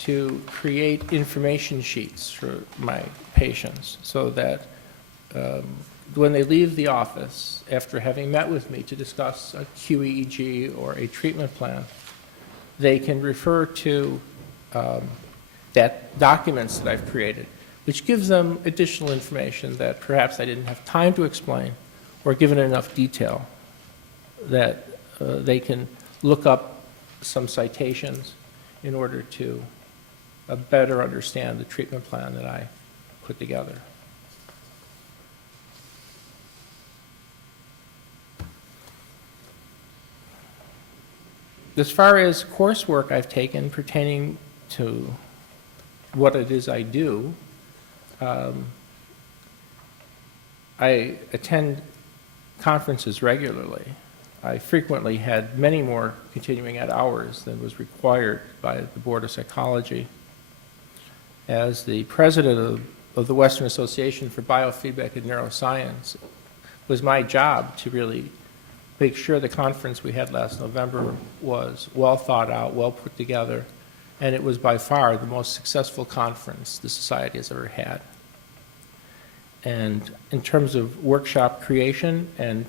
to create information sheets for my patients so that when they leave the office, after having met with me to discuss a QEEG or a treatment plan, they can refer to that documents that I've created, which gives them additional information that perhaps I didn't have time to explain or given enough detail, that they can look up some citations in order to better understand the treatment plan that I put together. As far as coursework I've taken pertaining to what it is I do, I attend conferences regularly. I frequently had many more continuing ed hours than was required by the Board of Psychology. As the president of the Western Association for Biofeedback and Neuroscience, it was my job to really make sure the conference we had last November was well thought out, well put together, and it was by far the most successful conference the Society has ever had. And in terms of workshop creation and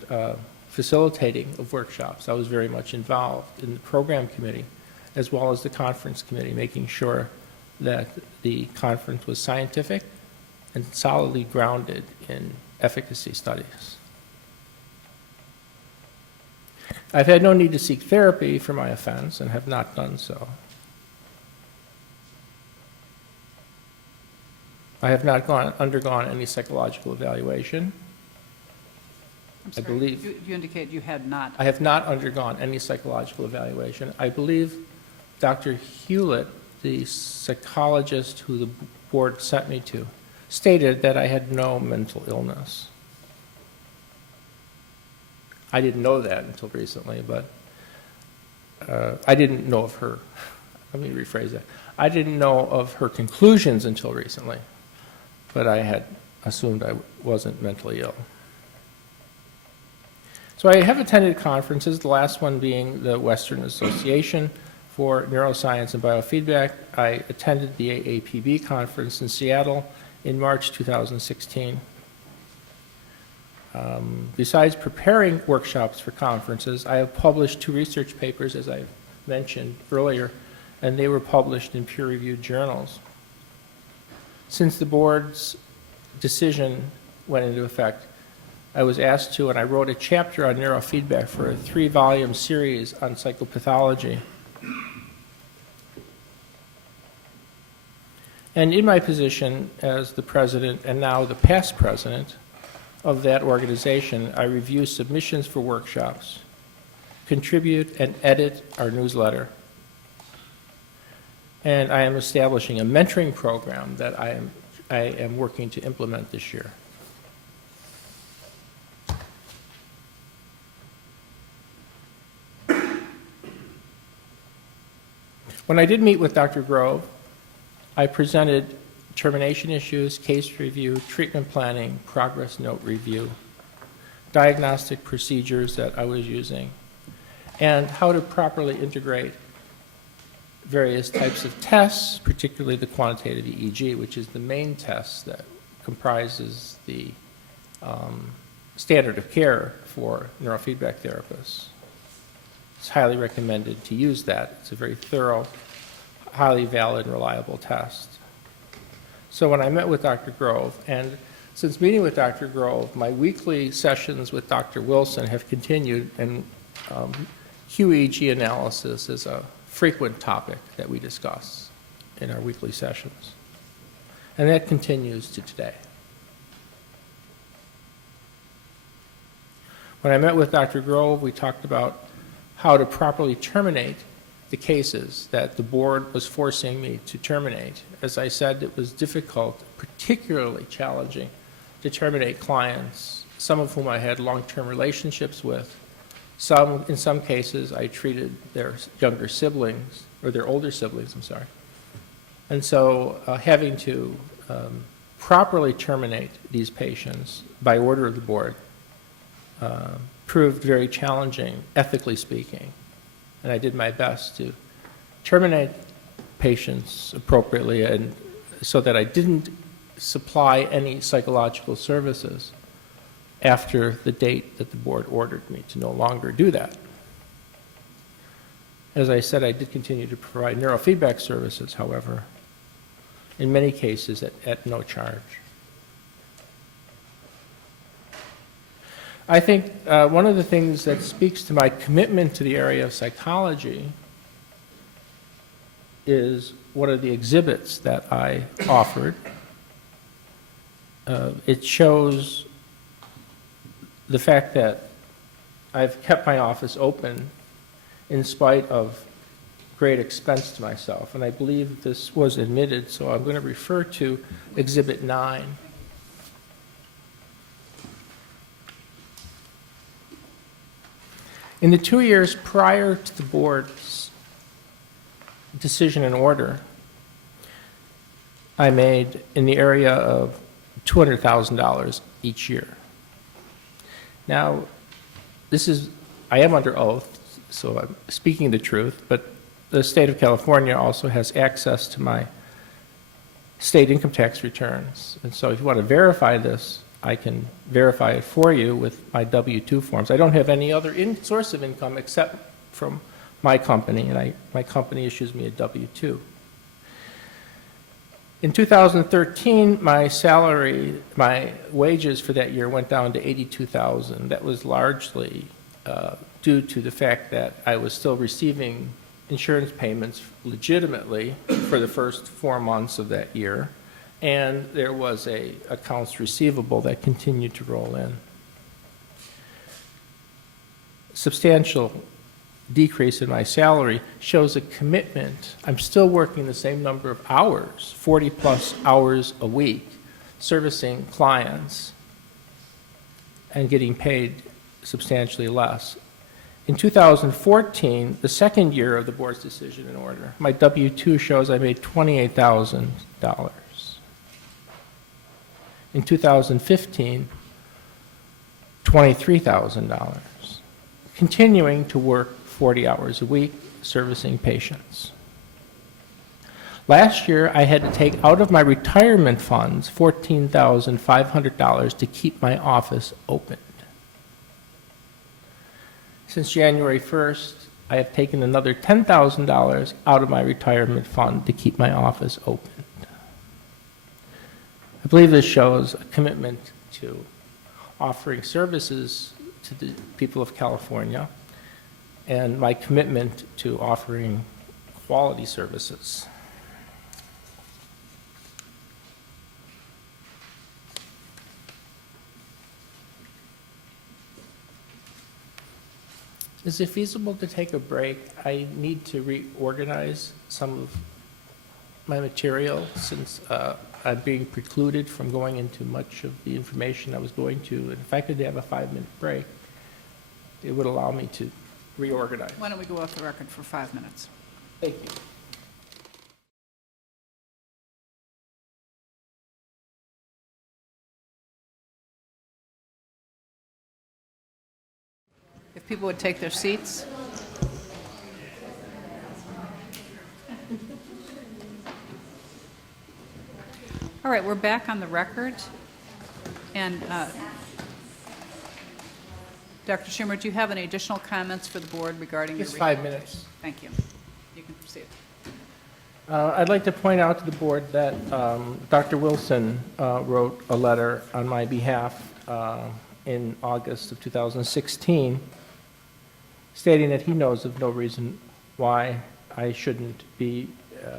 facilitating of workshops, I was very much involved in the program committee as well as the conference committee, making sure that the conference was scientific and solidly grounded in efficacy studies. I've had no need to seek therapy for my offense and have not done so. I have not undergone any psychological evaluation. I'm sorry, believe- you indicate you had not. I have not undergone any psychological evaluation. I believe Dr. Hewlett, the psychologist who the board sent me to, stated that I had no mental illness. I didn't know that until recently, but I didn't know of her. Let me rephrase that. I didn't know of her conclusions until recently, but I had assumed I wasn't mentally ill. So I have attended conferences, the last one being the Western Association for Neuroscience and Biofeedback. I attended the AAPB conference in Seattle in March 2016. Besides preparing workshops for conferences, I have published 2 research papers, as I mentioned earlier, and they were published in peer-reviewed journals. Since the board's decision went into effect, I was asked to, and I wrote a chapter on neurofeedback for a 3-volume series on psychopathology. And in my position as the president, and now the past president of that organization, I review submissions for workshops, contribute and edit our newsletter, and I am establishing a mentoring program that I am working to implement this year. When I did meet with Dr. Grove, I presented termination issues, case review, treatment planning, progress note review, diagnostic procedures that I was using, and how to properly integrate various types of tests, particularly the quantitative EEG, which is the main test that comprises the standard of care for neurofeedback therapists. It's highly recommended to use that. It's a very thorough, highly valid, and reliable test. So when I met with Dr. Grove, and since meeting with Dr. Grove, my weekly sessions with Dr. Wilson have continued, and QEEG analysis is a frequent topic that we discuss in our weekly sessions. And that continues to today. When I met with Dr. Grove, we talked about how to properly terminate the cases that the board was forcing me to terminate. As I said, it was difficult, particularly challenging, to terminate clients, some of whom I had long-term relationships with. In some cases, I treated their younger siblings, or their older siblings, I'm sorry. And so having to properly terminate these patients by order of the board proved very challenging, ethically speaking. And I did my best to terminate patients appropriately and so that I didn't supply any psychological services after the date that the board ordered me to no longer do that. As I said, I did continue to provide neurofeedback services, however, in many cases at no charge. I think one of the things that speaks to my commitment to the area of psychology is one of the exhibits that I offered. It shows the fact that I've kept my office open in spite of great expense to myself, and I believe this was admitted, so I'm going to refer to Exhibit 9. In the 2 years prior to the board's decision and order, I made in the area of $200,000 each year. Now, I am under oath, so I'm speaking the truth, but the state of California also has access to my state income tax returns. And so if you want to verify this, I can verify it for you with my W-2 forms. I don't have any other source of income except from my company, and my company issues me a W-2. In 2013, my salary, my wages for that year went down to $82,000. That was largely due to the fact that I was still receiving insurance payments legitimately for the first 4 months of that year, and there was a accounts receivable that continued to roll in. Substantial decrease in my salary shows a commitment. I'm still working the same number of hours, 40-plus hours a week, servicing clients and getting paid substantially less. In 2014, the second year of the board's decision and order, my W-2 shows I made $28,000. In 2015, $23,000, continuing to work 40 hours a week, servicing patients. Last year, I had to take out of my retirement funds $14,500 to keep my office open. Since January 1st, I have taken another $10,000 out of my retirement fund to keep my office open. I believe this shows a commitment to offering services to the people of California and my commitment to offering quality services. Is it feasible to take a break? I need to reorganize some of my material since I'm being precluded from going into much of the information I was going to. And if I could have a 5-minute break, it would allow me to reorganize. Why don't we go off the record for 5 minutes? Thank you. If people would take their seats. All right, we're back on the record. And Dr. Schumer, do you have any additional comments for the board regarding your... Just 5 minutes. Thank you. You can proceed. I'd like to point out to the board that Dr. Wilson wrote a letter on my behalf in August of 2016 stating that he knows of no reason why I shouldn't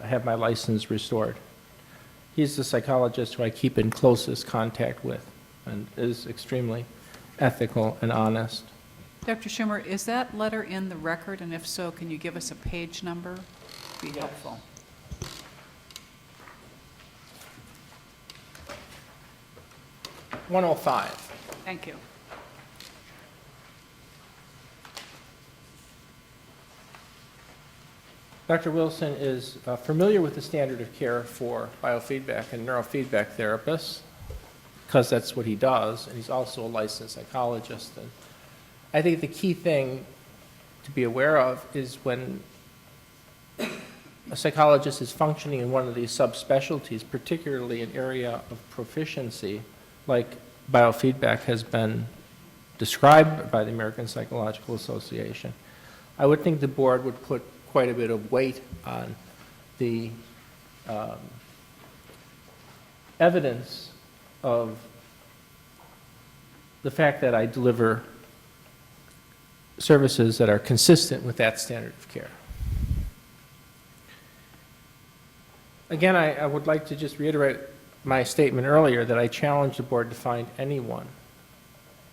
have my license restored. He's the psychologist who I keep in closest contact with and is extremely ethical and honest. Dr. Schumer, is that letter in the record? And if so, can you give us a page number? Be helpful. $105. Thank you. Dr. Wilson is familiar with the standard of care for biofeedback and neurofeedback therapists, because that's what he does, and he's also a licensed psychologist. And I think the key thing to be aware of is when a psychologist is functioning in one of these subspecialties, particularly an area of proficiency, like biofeedback has been described by the American Psychological Association, I would think the board would put quite a bit of weight on the evidence of the fact that I deliver services that are consistent with that standard of care. Again, I would like to just reiterate my statement earlier that I challenge the board to find anyone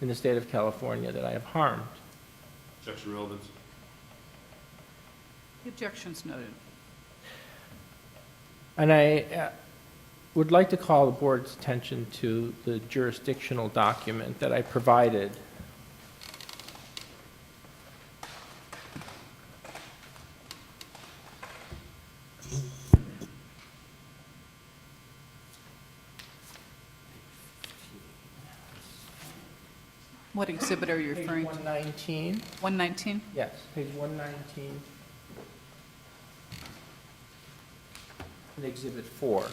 in the state of California that I have harmed. Objection relevance. The objection's noted. And I would like to call the board's attention to the jurisdictional document that I provided. What exhibit are you Page referring to? 119. 119? Yes, page 119. And Exhibit 4.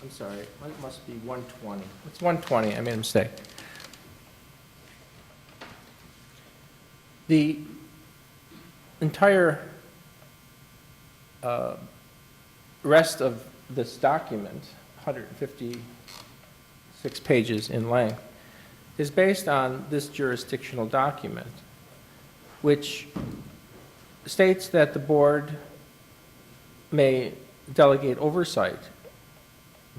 I'm sorry, it must be 120. It's 120, I made a mistake. The entire rest of this document, 156 pages in length, is based on this jurisdictional document, which states that the board may delegate oversight,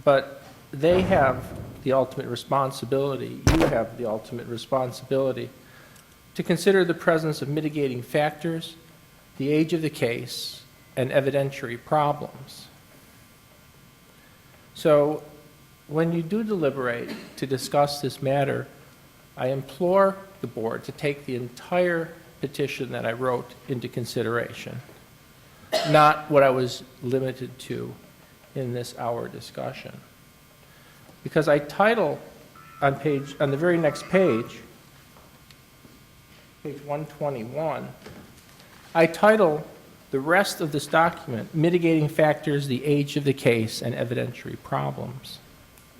but they have the ultimate responsibility, you have the ultimate responsibility to consider the presence of mitigating factors, the age of the case, and evidentiary problems. So when you do deliberate to discuss this matter, I implore the board to take the entire petition that I wrote into consideration, not what I was limited to in this hour discussion. Because I title on the very next page, page 121, I title the rest of this document, Mitigating Factors, the Age of the Case, and Evidentiary Problems.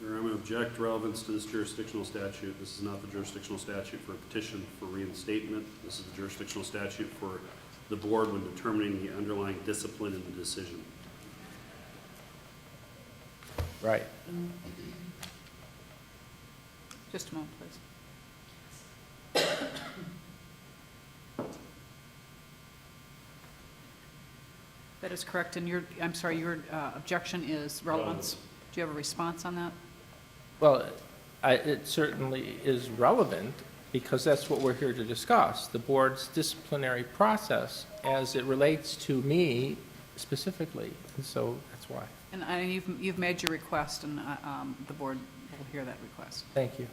I'm going to object relevance to this jurisdictional statute. This is not the jurisdictional statute for a petition for reinstatement. This is the jurisdictional statute for the board when determining the underlying discipline in the decision. Right. Just a moment, please. That is correct, and your objection is relevance. Do you have a response on that? Well, it certainly is relevant because that's what we're here to discuss, the board's disciplinary process as it relates to me specifically, and so that's why. And you've made your request, and the board will hear that request. Thank you.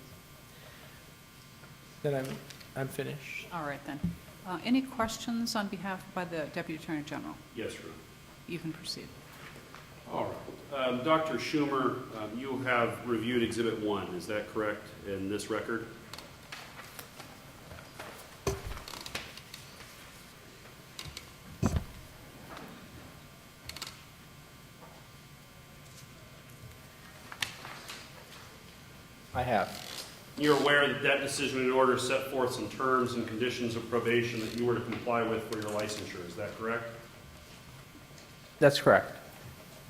Then I'm finished. All right, then. Any questions on behalf by the Deputy Attorney General? Yes, Your Honor. You can proceed. All right. Dr. Schumer, you have reviewed Exhibit 1. Is that correct in this record? I have. You're aware that that decision in order set forth some terms and conditions of probation that you were to comply with for your licensure. Is that correct? That's correct.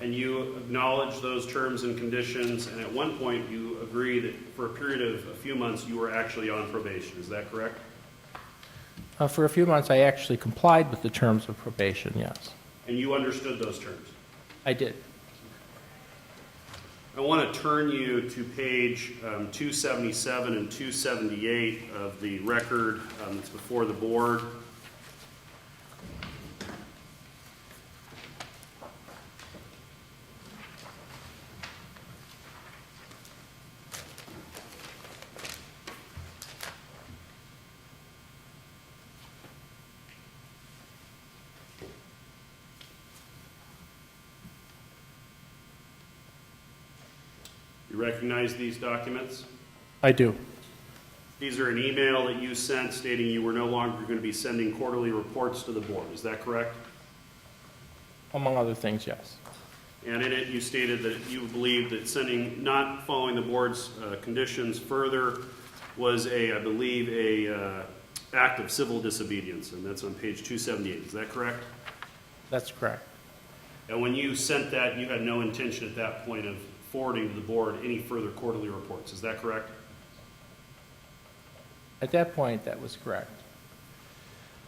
And you acknowledge those terms and conditions, and at one point you agree that for a period of a few months you were actually on probation. Is that correct? For a few months, I actually complied with the terms of probation, yes. And you understood those terms? I did. I want to turn you to page 277 and 278 of the record that's before the board. You recognize these documents? I do. These are an email that you sent stating you were no longer going to be sending quarterly reports to the board. Is that correct? Among other things, yes. And in it, you stated that you believed that not following the board's conditions further was I believe, a act of civil disobedience, and that's on page 278. Is that correct? That's correct. And when you sent that, you had no intention at that point of forwarding to the board any further quarterly reports. Is that correct? At that point, that was correct.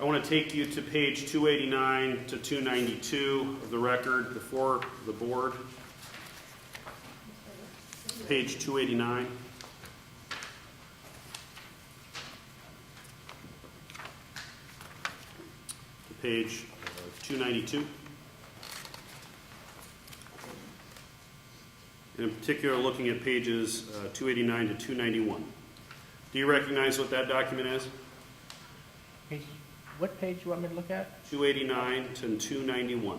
I want to take you to page 289 to 292 of the record before the board. Page 289. To page 292. In particular, looking at pages 289 to 291. Do you recognize what that document is? What page do you want me to look at? 289 to 291.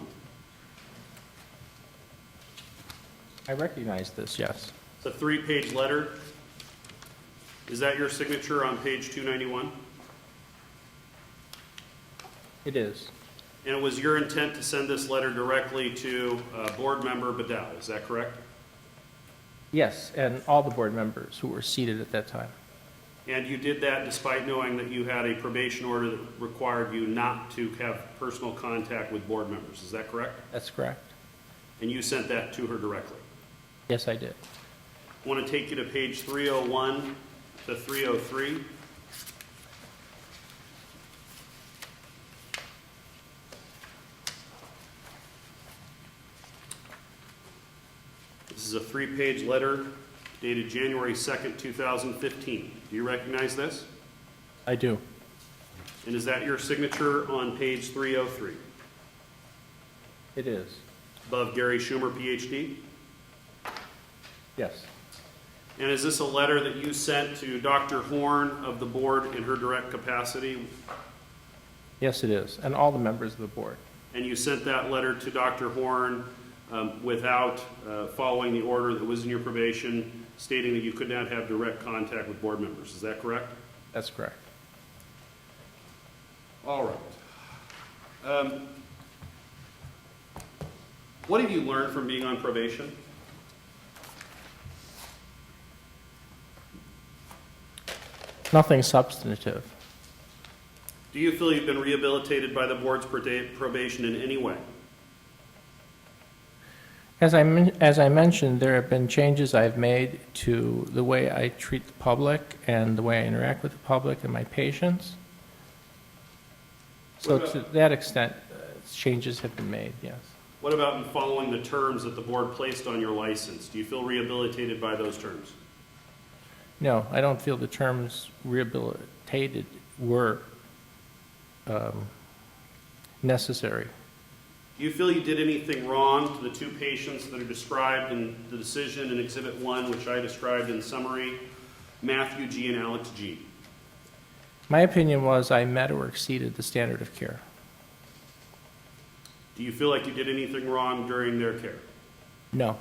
I recognize this, yes. It's a 3-page letter. Is that your signature on page 291? It is. And it was your intent to send this letter directly to board member Bedell, is that correct? Yes, and all the board members who were seated at that time. And you did that despite knowing that you had a probation order that required you not to have personal contact with board members, is that correct? That's correct. And you sent that to her directly. Yes, I did. I want to take you to page 301 to 303. This is a 3-page letter dated January 2nd, 2015. Do you recognize this? I do. And is that your signature on page 303? It is. Above Gary Schumer, PhD? Yes. And is this a letter that you sent to Dr. Horn of the board in her direct capacity? Yes, it is. And all the members of the board. And you sent that letter to Dr. Horn without following the order that was in your probation, stating that you could not have direct contact with board members. Is that correct? That's correct. All right. What have you learned from being on probation? Nothing substantive. Do you feel you've been rehabilitated by the board's probation in any way? As I mentioned, there have been changes I've made to the way I treat the public and the way I interact with the public and my patients. So to that extent, changes have been made, yes. What about in following the terms that the board placed on your license? Do you feel rehabilitated by those terms? No, I don't feel the terms rehabilitated were necessary. Do you feel you did anything wrong to the 2 patients that are described in the decision in Exhibit 1, which I described in summary, Matthew G. and Alex G.? My opinion was I met or exceeded the standard of care. Do you feel like you did anything wrong during their care? No.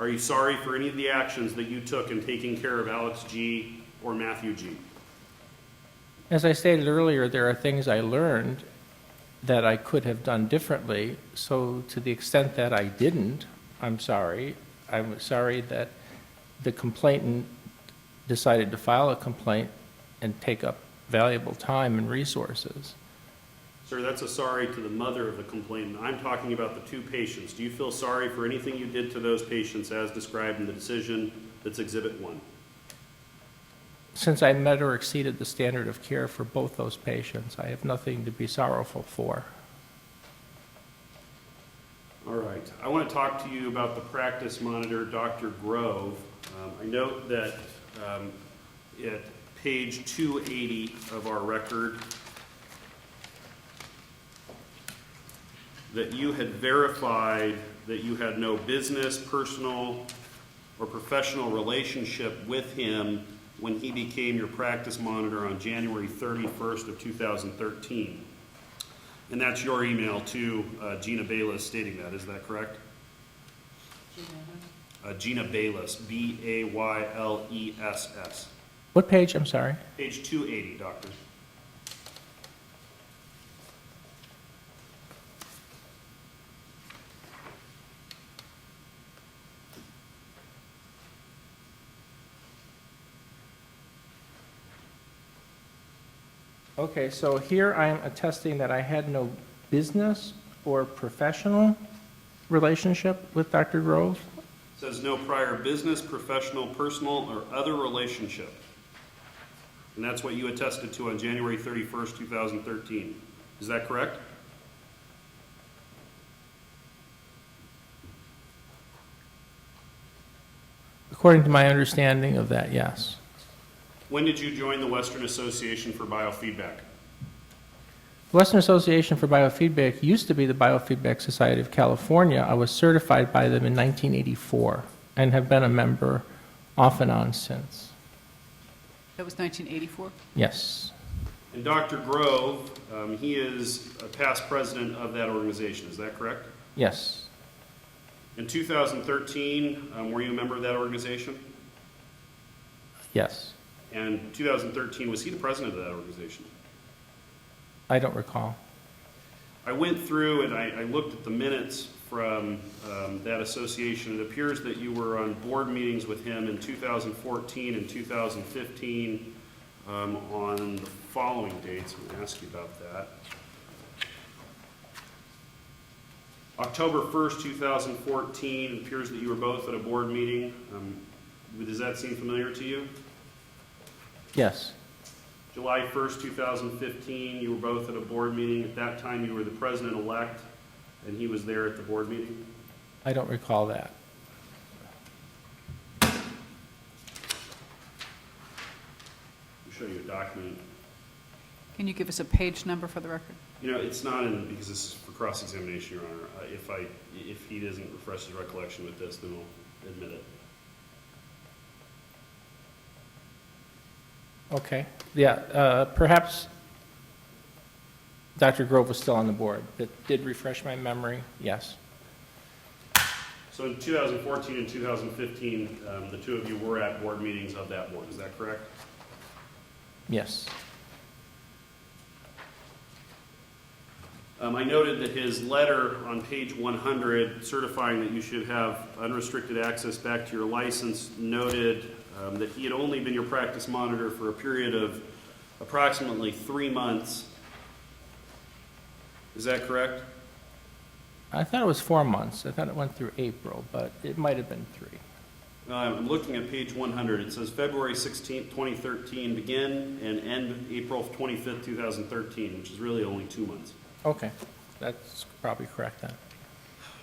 Are you sorry for any of the actions that you took in taking care of Alex G. or Matthew G.? As I stated earlier, there are things I learned that I could have done differently, so to the extent that I didn't, I'm sorry. I'm sorry that the complainant decided to file a complaint and take up valuable time and resources. Sir, that's a sorry to the mother of the complainant. I'm talking about the 2 patients. Do you feel sorry for anything you did to those patients as described in the decision that's Exhibit 1? Since I met or exceeded the standard of care for both those patients, I have nothing to be sorrowful for. All right. I want to talk to you about the practice monitor, Dr. Grove. I note that at page 280 of our record, that you had verified that you had no business, personal, or professional relationship with him when he became your practice monitor on January 31st of 2013. And that's your email to Gina Bayless stating that, is that correct? Gina Bayless, Baylyess. What page, I'm sorry? Page 280, Doctor. Okay, so here I am attesting that I had no business or professional relationship with Dr. Grove. Says no prior business, professional, personal, or other relationship. And that's what you attested to on January 31st, 2013. Is that correct? According to my understanding of that, yes. When did you join the Western Association for Biofeedback? The Western Association for Biofeedback used to be the Biofeedback Society of California. I was certified by them in 1984 and have been a member off and on since. That was 1984? Yes. And Dr. Grove, he is a past president of that organization. Is that correct? Yes. In 2013, were you a member of that organization? Yes. And 2013, was he the president of that organization? I don't recall. I went through and I looked at the minutes from that association. It appears that you were on board meetings with him in 2014 and 2015 on the following dates. I'm going to ask you about that. October 1st, 2014, it appears that you were both at a board meeting. Does that seem familiar to you? Yes. July 1st, 2015, you were both at a board meeting. At that time, you were the president-elect, and he was there at the board meeting. I don't recall that. I'll show you a document. Can you give us a page number for the record? You know, it's not in, because this is for cross-examination, Your Honor. If he doesn't refresh his recollection with this, then I'll admit it. Okay. Yeah, perhaps Dr. Grove was still on the board. That did refresh my memory, yes. So in 2014 and 2015, the two of you were at board meetings of that board. Is that correct? Yes. I noted that his letter on page 100 certifying that you should have unrestricted access back to your license noted that he had only been your practice monitor for a period of approximately 3 months. Is that correct? I thought it was 4 months. I thought it went through April, but it might have been 3. I'm looking at page 100. It says February 16th, 2013 begin and end April 25th, 2013, which is really only 2 months. Okay, that's probably correct then.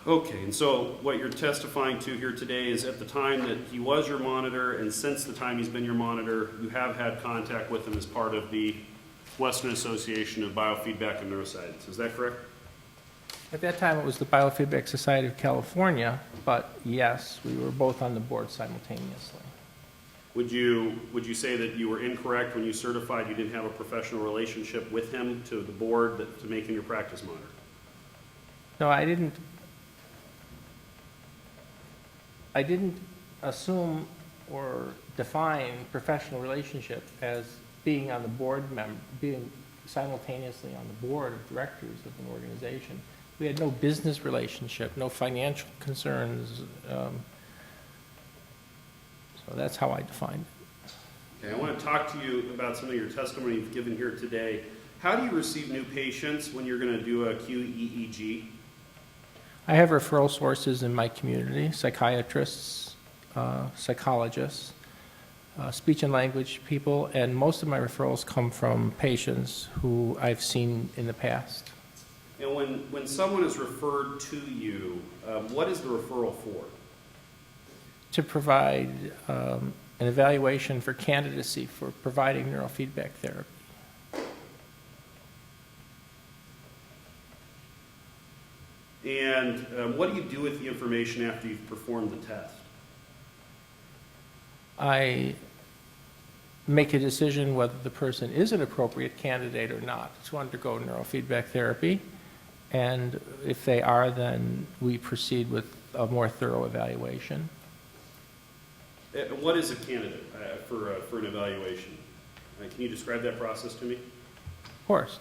Okay, and so what you're testifying to here today is at the time that he was your monitor and since the time he's been your monitor, you have had contact with him as part of the Western Association of Biofeedback and Neuroscience. Is that correct? At that time, it was the Biofeedback Society of California, but yes, we were both on the board simultaneously. Would you say that you were incorrect when you certified you didn't have a professional relationship with him to the board to make him your practice monitor? No, I didn't assume or define professional relationship as being on the board being simultaneously on the board of directors of an organization. We had no business relationship, no financial concerns. So that's how I defined it. Okay, I want to talk to you about some of your testimony you've given here today. How do you receive new patients when you're going to do a QEEG? I have referral sources in my community, psychiatrists, psychologists, speech and language people, and most of my referrals come from patients who I've seen in the past. And when someone is referred to you, what is the referral for? To provide an evaluation for candidacy for providing neurofeedback therapy. And what do you do with the information after you've performed the test? I make a decision whether the person is an appropriate candidate or not to undergo neurofeedback therapy. And if they are, then we proceed with a more thorough evaluation. What is a candidate for an evaluation? Can you describe that process to me? Of course.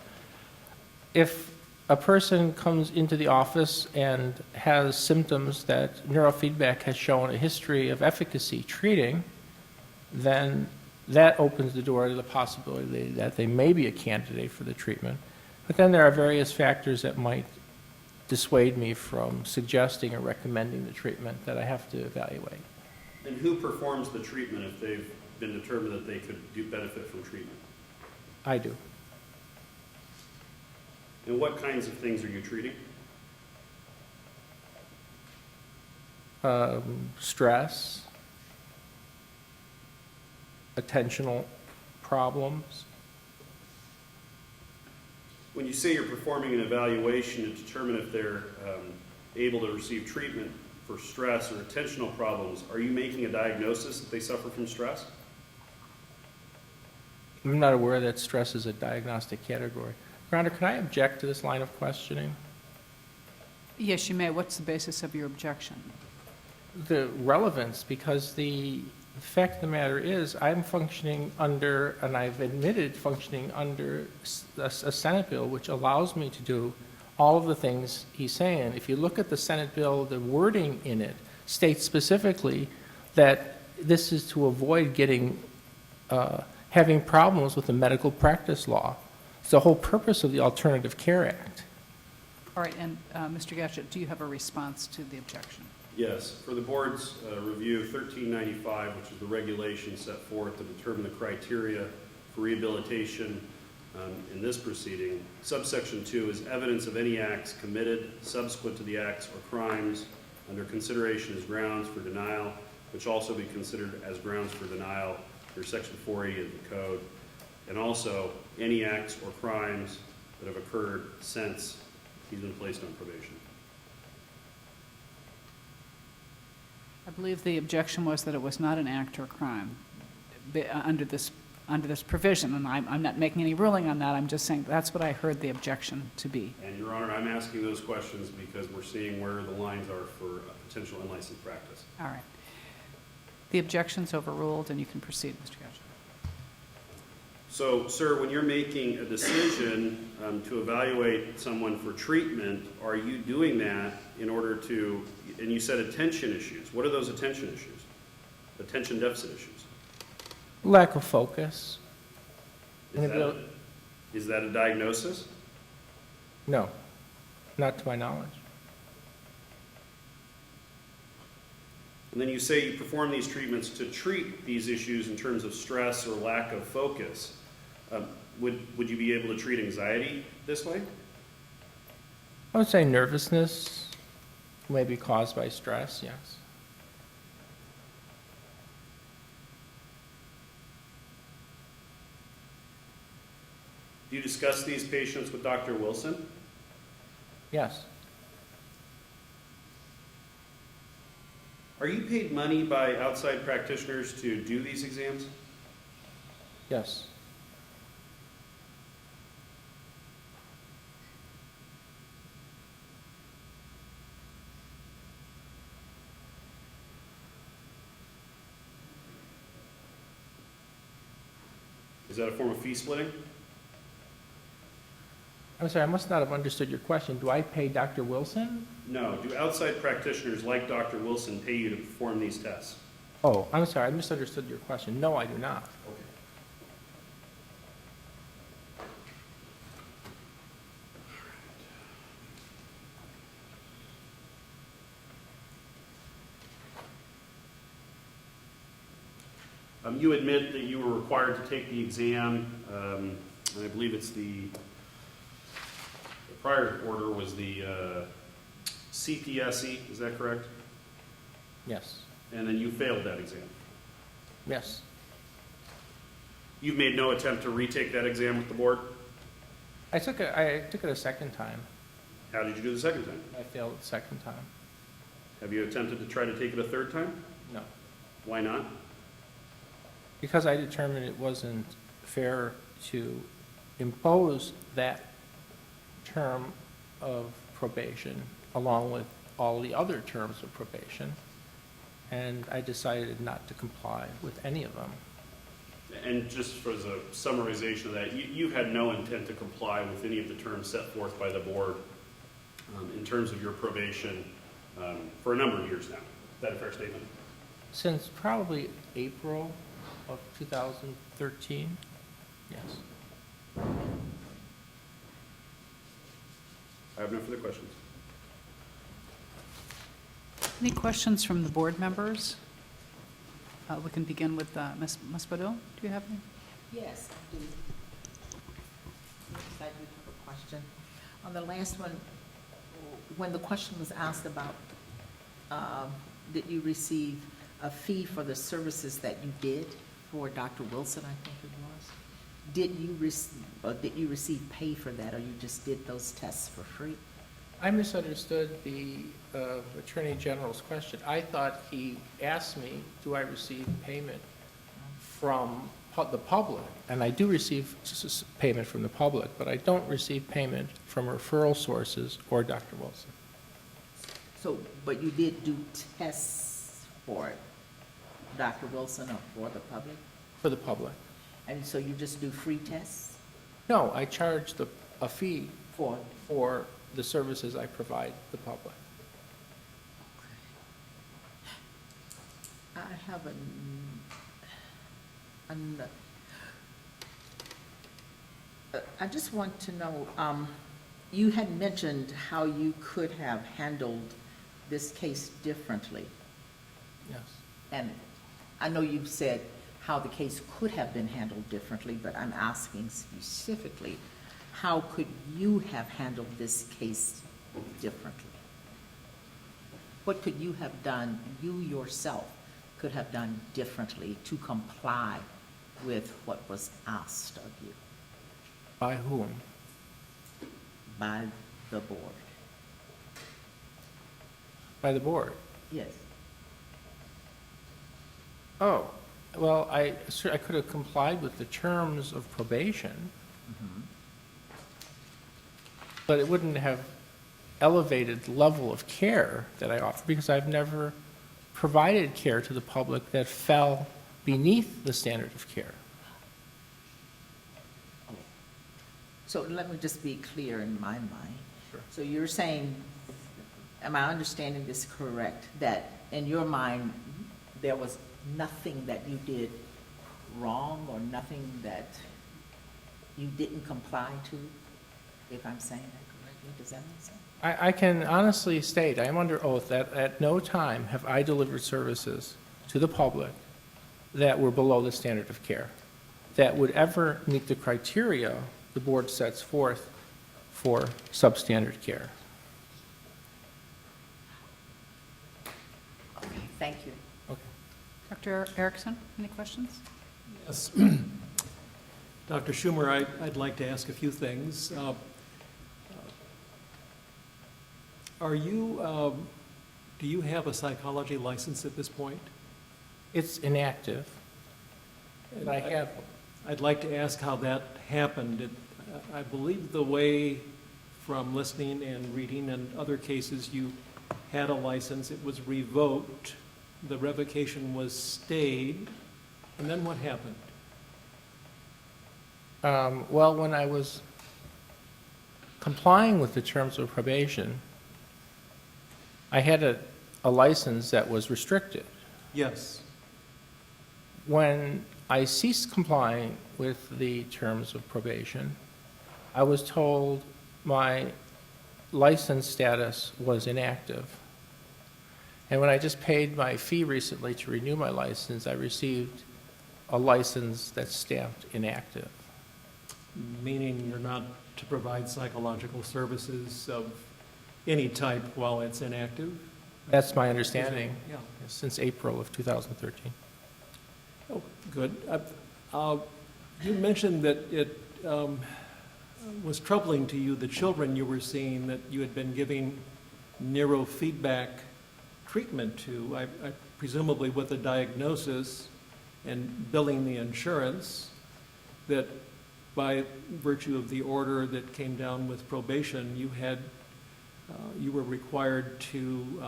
If a person comes into the office and has symptoms that neurofeedback has shown a history of efficacy treating, then that opens the door to the possibility that they may be a candidate for the treatment. But then there are various factors that might dissuade me from suggesting or recommending the treatment that I have to evaluate. And who performs the treatment if they've been determined that they could benefit from treatment? I do. And what kinds of things are you treating? Stress, attentional problems. When you say you're performing an evaluation to determine if they're able to receive treatment for stress or attentional problems, are you making a diagnosis that they suffer from stress? I'm not aware that stress is a diagnostic category. Your Honor, can I object to this line of questioning? Yes, you may. What's the basis of your objection? The relevance, because the fact of the matter is I'm functioning under, and I've admitted functioning under a Senate bill which allows me to do all of the things he's saying. If you look at the Senate bill, the wording in it states specifically that this is to avoid getting, having problems with the medical practice law. It's the whole purpose of the Alternative Care Act. All right, and Mr. Gatchett, do you have a response to the objection? Yes. For the board's review, 1395, which is the regulation set forth to determine the criteria for rehabilitation in this proceeding, subsection 2 is evidence of any acts committed subsequent to the acts or crimes under consideration as grounds for denial, which also be considered as grounds for denial under section 480 of the code, and also any acts or crimes that have occurred since he's been placed on probation. I believe the objection was that it was not an act or crime under this provision, and I'm not making any ruling on that. I'm just saying that's what I heard the objection to be. And Your Honor, I'm asking those questions because we're seeing where the lines are for a potential unlicensed practice. All right. The objection's overruled, and you can proceed, Mr. Gatchett. So, sir, when you're making a decision to evaluate someone for treatment, are you doing that in order to, and you said attention issues. What are those attention issues? Attention deficit issues? Lack of focus. Is that a diagnosis? No, not to my knowledge. And then you say you perform these treatments to treat these issues in terms of stress or lack of focus. Would you be able to treat anxiety this way? I would say nervousness may be caused by stress, yes. Do you discuss these patients with Dr. Wilson? Yes. Are you paid money by outside practitioners to do these exams? Yes. Is that a form of fee splitting? I'm sorry, I must not have understood your question. Do I pay Dr. Wilson? No. Do outside practitioners like Dr. Wilson pay you to perform these tests? Oh, I'm sorry, I misunderstood your question. No, I do not. Okay. You admit that you were required to take the exam, and I believe it's the prior order was the CPSE, is that correct? Yes. And then you failed that exam. Yes. You've made no attempt to retake that exam with the board? I took it a second time. How did you do the second time? I failed the second time. Have you attempted to try to take it a third time? No. Why not? Because I determined it wasn't fair to impose that term of probation along with all the other terms of probation, and I decided not to comply with any of them. And just for the summarization of that, you had no intent to comply with any of the terms set forth by the board in terms of your probation for a number of years now. Is that a fair statement? Since probably April of 2013, yes. I have no further questions. Any questions from the board members? We can begin with Ms. Badil. Do you have any? Yes, I do. Yes, I do have a question. On the last one, when the question was asked about, did you receive a fee for the services that you did for Dr. Wilson, I think it was? Did you receive pay for that, or you just did those tests for free? I misunderstood the Attorney General's question. I thought he asked me, do I receive payment from the public? And I do receive payment from the public, but I don't receive payment from referral sources or Dr. Wilson. So, but you did do tests for it, Dr. Wilson, or for the public? For the public. And so you just do free tests No, I charge a fee for? for the services I provide the public. I have I just want to know, you had mentioned how you could have handled this case differently. Yes. And I know you've said how the case could have been handled differently, but I'm asking specifically, how could you have handled this case differently? What could you have done, you yourself could have done differently to comply with what was asked of you By whom? by the board? By the board. Yes. Oh, well, I could have complied with the terms of probation, but it wouldn't have elevated the level of care that I offer, because I've never provided care to the public that fell beneath the standard of care. So let me just be clear in my mind. Sure. So you're saying, am I understanding this correct, that in your mind, there was nothing that you did wrong or nothing that you didn't comply to, if I'm saying that correctly? Does that make sense? I can honestly state, I am under oath, that at no time have I delivered services to the public that were below the standard of care, that would ever meet the criteria the board sets forth for substandard care. Okay, thank you. Okay. Dr. Erickson, any questions? Yes. Dr. Schumer, I'd like to ask a few things. Do you have a psychology license at this point? It's inactive, and I have. I'd like to ask how that happened. I believe the way, from listening and reading and other cases, you had a license, it was revoked, the revocation was stayed, and then what happened? Well, when I was complying with the terms of probation, I had a license that was restricted. Yes. When I ceased complying with the terms of probation, I was told my license status was inactive. And when I just paid my fee recently to renew my license, I received a license that's stamped inactive. Meaning you're not to provide psychological services of any type while it's inactive? That's my understanding, Yeah. since April of 2013. Oh, good. You mentioned that it was troubling to you, the children you were seeing, that you had been giving neurofeedback treatment to, I presumably with a diagnosis and billing the insurance, that by virtue of the order that came down with probation, you had you were required to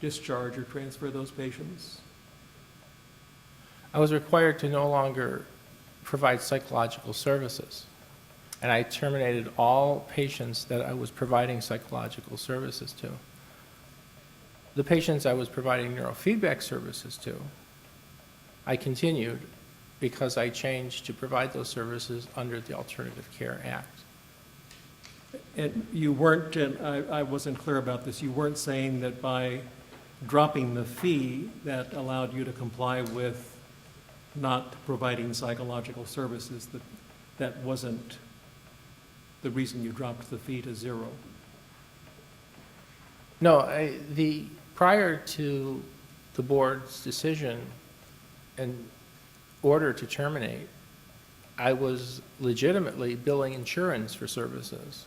discharge or transfer those patients? I was required to no longer provide psychological services, and I terminated all patients that I was providing psychological services to. The patients I was providing neurofeedback services to, I continued because I changed to provide those services under the Alternative Care Act. And you weren't, and I wasn't clear about this, you weren't saying that by dropping the fee, that allowed you to comply with not providing psychological services, that wasn't the reason you dropped the fee to zero? No, prior to the board's decision and order to terminate, I was legitimately billing insurance for services.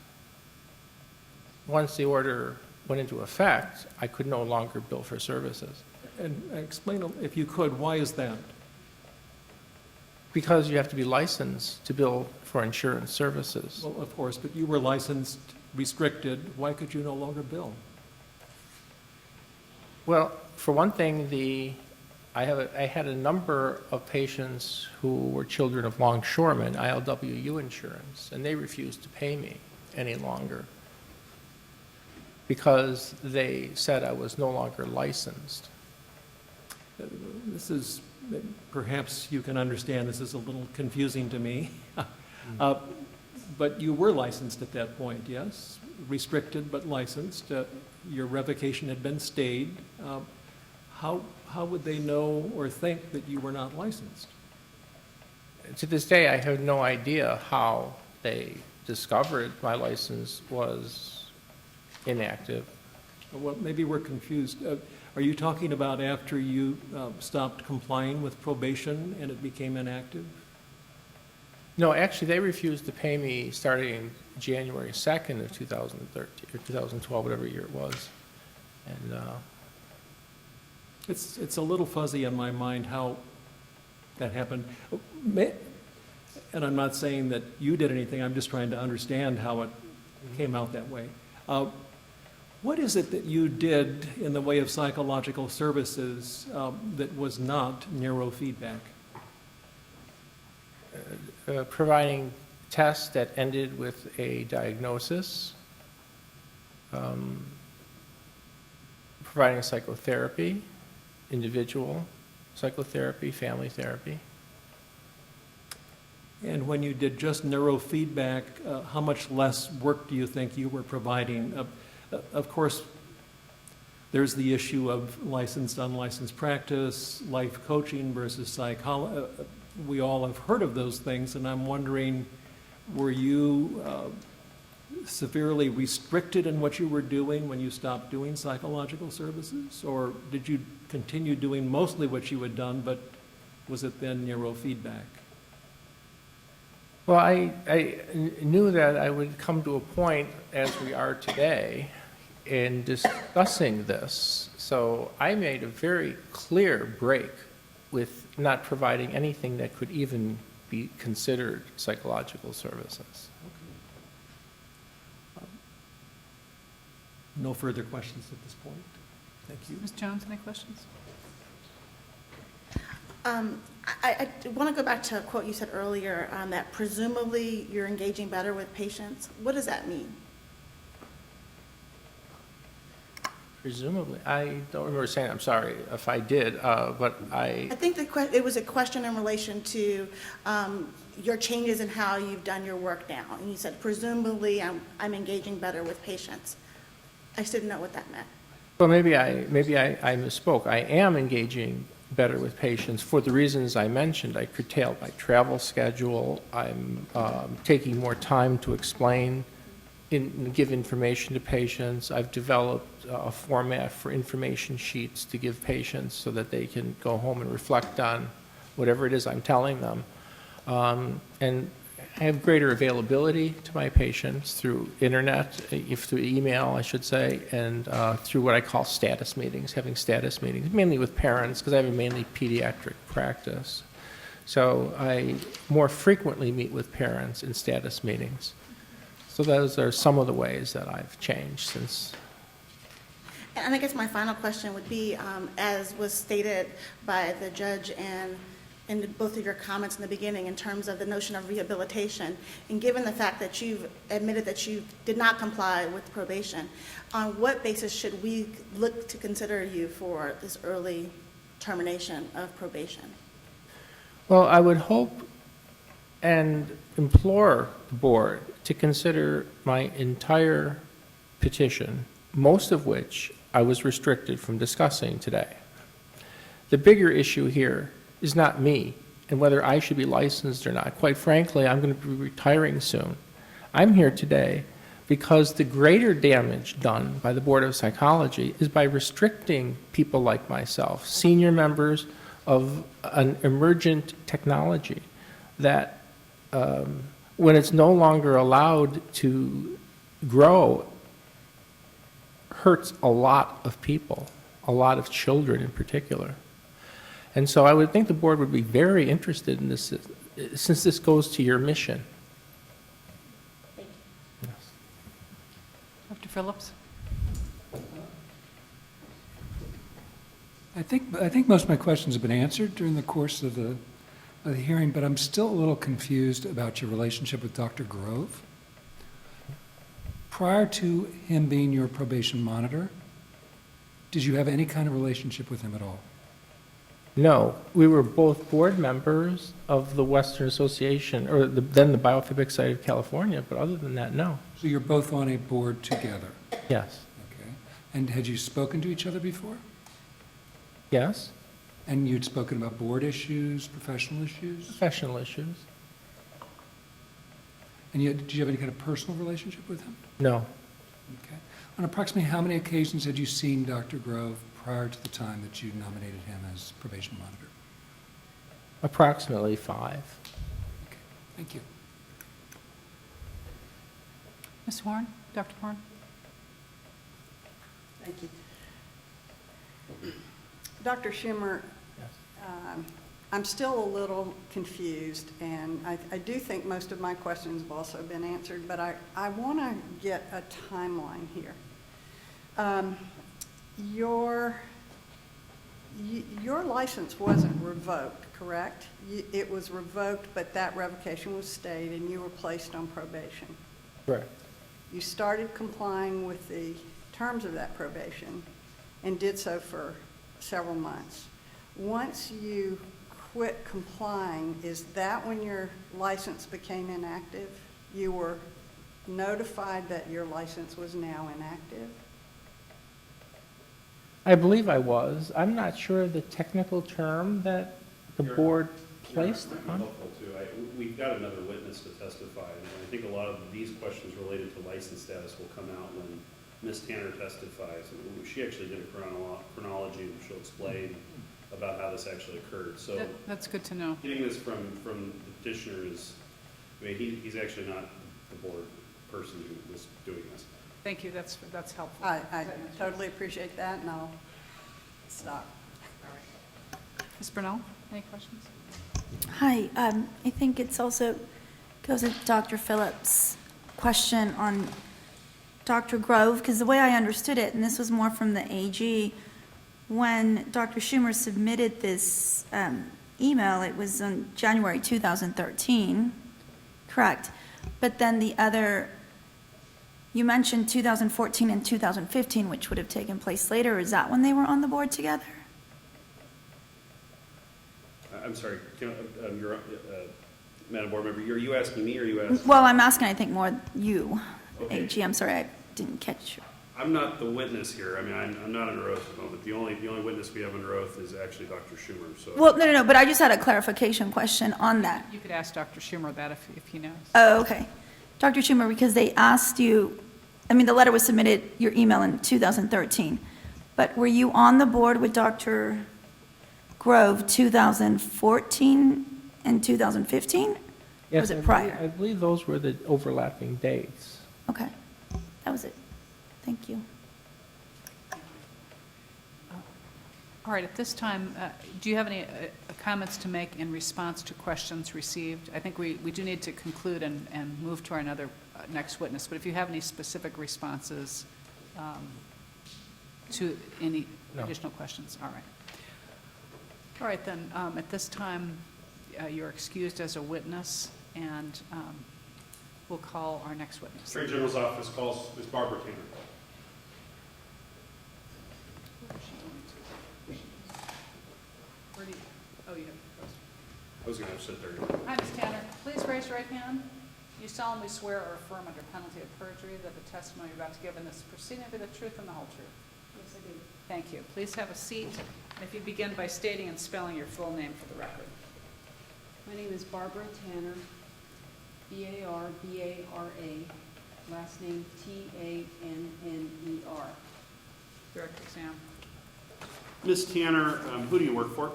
Once the order went into effect, I could no longer bill for services. And explain, if you could, why is that? Because you have to be licensed to bill for insurance services. Well, of course, but you were licensed, restricted, why could you no longer bill? Well, for one thing, I had a number of patients who were children of longshoremen, ILWU insurance, and they refused to pay me any longer because they said I was no longer licensed. This is, perhaps you can understand, this is a little confusing to me. But you were licensed at that point, yes? Restricted but licensed. Your revocation had been stayed. How would they know or think that you were not licensed? To this day, I have no idea how they discovered my license was inactive. Well, maybe we're confused. Are you talking about after you stopped complying with probation and it became inactive? No, actually, they refused to pay me starting January 2nd of 2013, or 2012, whatever year it was. And it's a little fuzzy in my mind how that happened. And I'm not saying that you did anything, I'm just trying to understand how it came out that way. What is it that you did in the way of psychological services that was not neurofeedback? Providing tests that ended with a diagnosis, providing psychotherapy, individual psychotherapy, family therapy. And when you did just neurofeedback, how much less work do you think you were providing? Of course, there's the issue of licensed, unlicensed practice, life coaching versus psychology. We all have heard of those things, and I'm wondering, were you severely restricted in what you were doing when you stopped doing psychological services? Or did you continue doing mostly what you had done, but was it then neurofeedback? Well, I knew that I would come to a point, as we are today, in discussing this. So I made a very clear break with not providing anything that could even be considered psychological services. No further questions at this point. Thank you. Ms. Jones, any questions? I want to go back to a quote you said earlier, that presumably you're engaging better with patients. What does that mean? Presumably, I don't remember saying, I'm sorry if I did, but I think it was a question in relation to your changes in how you've done your work now. And you said, presumably, I'm engaging better with patients. I just didn't know what that meant. Well, maybe I misspoke. I am engaging better with patients for the reasons I mentioned. I curtailed my travel schedule. I'm taking more time to explain and give information to patients. I've developed a format for information sheets to give patients so that they can go home and reflect on whatever it is I'm telling them. And I have greater availability to my patients through internet, through email, I should say, and through what I call status meetings, having status meetings, mainly with parents, because I have a mainly pediatric practice. So I more frequently meet with parents in status meetings. So those are some of the ways that I've changed since. And I guess my final question would be, as was stated by the judge and in both of your comments in the beginning in terms of the notion of rehabilitation, and given the fact that you've admitted that you did not comply with probation, on what basis should we look to consider you for this early termination of probation? Well, I would hope and implore the board to consider my entire petition, most of which I was restricted from discussing today. The bigger issue here is not me and whether I should be licensed or not. Quite frankly, I'm going to be retiring soon. I'm here today because the greater damage done by the Board of Psychology is by restricting people like myself, senior members of an emergent technology, that when it's no longer allowed to grow, hurts a lot of people, a lot of children in particular. And so I would think the board would be very interested in this, since this goes to your mission. Thank Yes. Dr. Phillips? I think most of my questions have been answered during the course of the hearing, but I'm still a little confused about your relationship with Dr. Grove. Prior to him being your probation monitor, did you have any kind of relationship with him at all? No, we were both board members of the Western Association, or then the Biophysics Society of California, but other than that, no. So you're both on a board together? Yes. Okay. And had you spoken to each other before? Yes, And you'd spoken about board issues, professional issues? professional issues. And did you have any kind of personal relationship with him? No. Okay. On approximately how many occasions had you seen Dr. Grove prior to the time that you nominated him as probation monitor? Approximately 5. Okay, thank you. Ms. Horn? Dr. Horn? Thank you. Dr. Schumer, Yes. I'm still a little confused, and I do think most of my questions have also been answered, but I want to get a timeline here. Your license wasn't revoked, correct? It was revoked, but that revocation was stayed, and you were placed on probation. Correct. You started complying with the terms of that probation and did so for several months. Once you quit complying, is that when your license became inactive? You were notified that your license was now inactive? I believe I was. I'm not sure the technical term that the board placed Might be on. helpful too. We've got another witness to testify, and I think a lot of these questions related to license status will come out when Ms. Tanner testifies. She actually did a chronology, and she'll explain about how this actually occurred. So That's good to know. getting this from the petitioner is, I mean, he's actually not the board person who was doing this. Thank you, that's helpful. I totally appreciate that, and I'll stop. Ms. Brunel, any questions? Hi, I think it's also goes to Dr. Phillips' question on Dr. Grove, because the way I understood it, and this was more from the AG, when Dr. Schumer submitted this email, it was on January 2013, correct? But then the other, you mentioned 2014 and 2015, which would have taken place later. Is that when they were on the board together? I'm sorry, Madam Board Member, are you asking me or are you asking? Well, I'm asking, I think, more you, Okay. AG. I'm sorry, I didn't catch you. I'm not the witness here. I mean, I'm not under oath at the moment. The only witness we have under oath is actually Dr. Schumer, so. Well, no, but I just had a clarification question on that. You could ask Dr. Schumer that if he knows. Oh, okay. Dr. Schumer, because they asked you, I mean, the letter was submitted, your email in 2013, but were you on the board with Dr. Grove 2014 and 2015? Yes, Was it I believe- prior? I believe those were the overlapping dates. Okay, that was it. Thank you. All right, at this time, do you have any comments to make in response to questions received? I think we do need to conclude and move to our next witness, but if you have any specific responses to any No. additional questions, all right. All right, then, at this time, you're excused as a witness, and we'll call our next witness. Attorney General's office calls Ms. Barbara Tanner. Where do you, oh, you have I was going to sit there. Hi, Ms. Tanner. Please raise your right hand. You solemnly swear or affirm under penalty of perjury that the testimony you're about to give in this proceeding will be the truth and the whole truth? Yes, I do. Thank you. Please have a seat. And if you begin by stating and spelling your full name for the record. My name is Barbara Tanner, B-A-R-B-A-R-A, last name T-A-N-N-E-R. Direct exam. Ms. Tanner, who do you work for?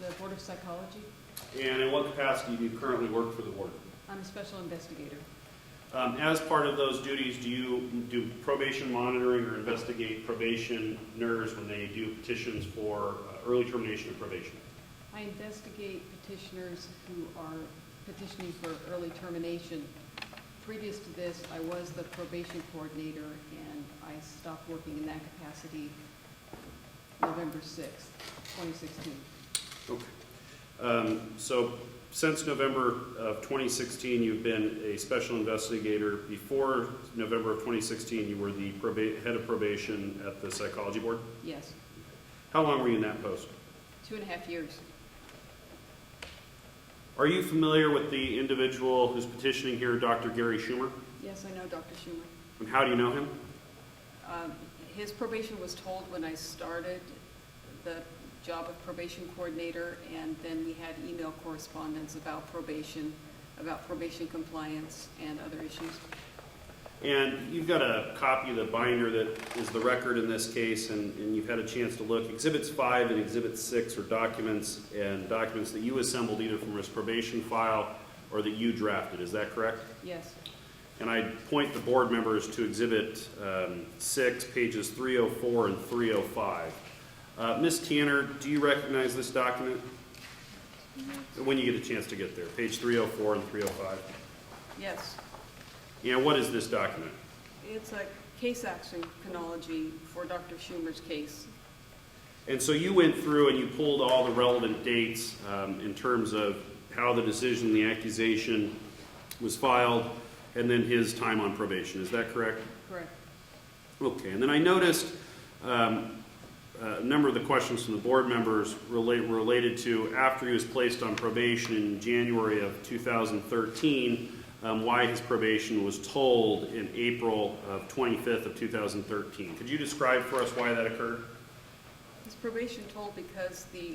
The Board of Psychology. And in what capacity do you currently work for the board? I'm a special investigator. As part of those duties, do you do probation monitoring or investigate probationers when they do petitions for early termination of probation? I investigate petitioners who are petitioning for early termination. Previous to this, I was the probation coordinator, and I stopped working in that capacity November 6th, 2016. Okay. So since November of 2016, you've been a special investigator. Before November of 2016, you were the head of probation at the psychology board? Yes, How long were you in that post? 2.5 years. Are you familiar with the individual who's petitioning here, Dr. Gary Schumer? Yes, I know Dr. Schumer. And how do you know him? His probation was told when I started the job of probation coordinator, and then we had email correspondence about probation compliance and other issues. And you've got a copy of the binder that is the record in this case, and you've had a chance to look. Exhibits 5 and Exhibit 6 are documents that you assembled either from his probation file or that you drafted. Is that correct? Yes. And I point the board members to Exhibit 6, pages 304 and 305. Ms. Tanner, do you recognize this document? When you get a chance to get there, page 304 and 305. Yes. And what is this document? It's a case action chronology for Dr. Schumer's case. And so you went through and you pulled all the relevant dates in terms of how the decision, the accusation was filed, and then his time on probation. Is that correct? Correct. Okay. And then I noticed a number of the questions from the board members related to after he was placed on probation in January of 2013, why his probation was told in April of 25th of 2013. Could you describe for us why that occurred? His probation told because the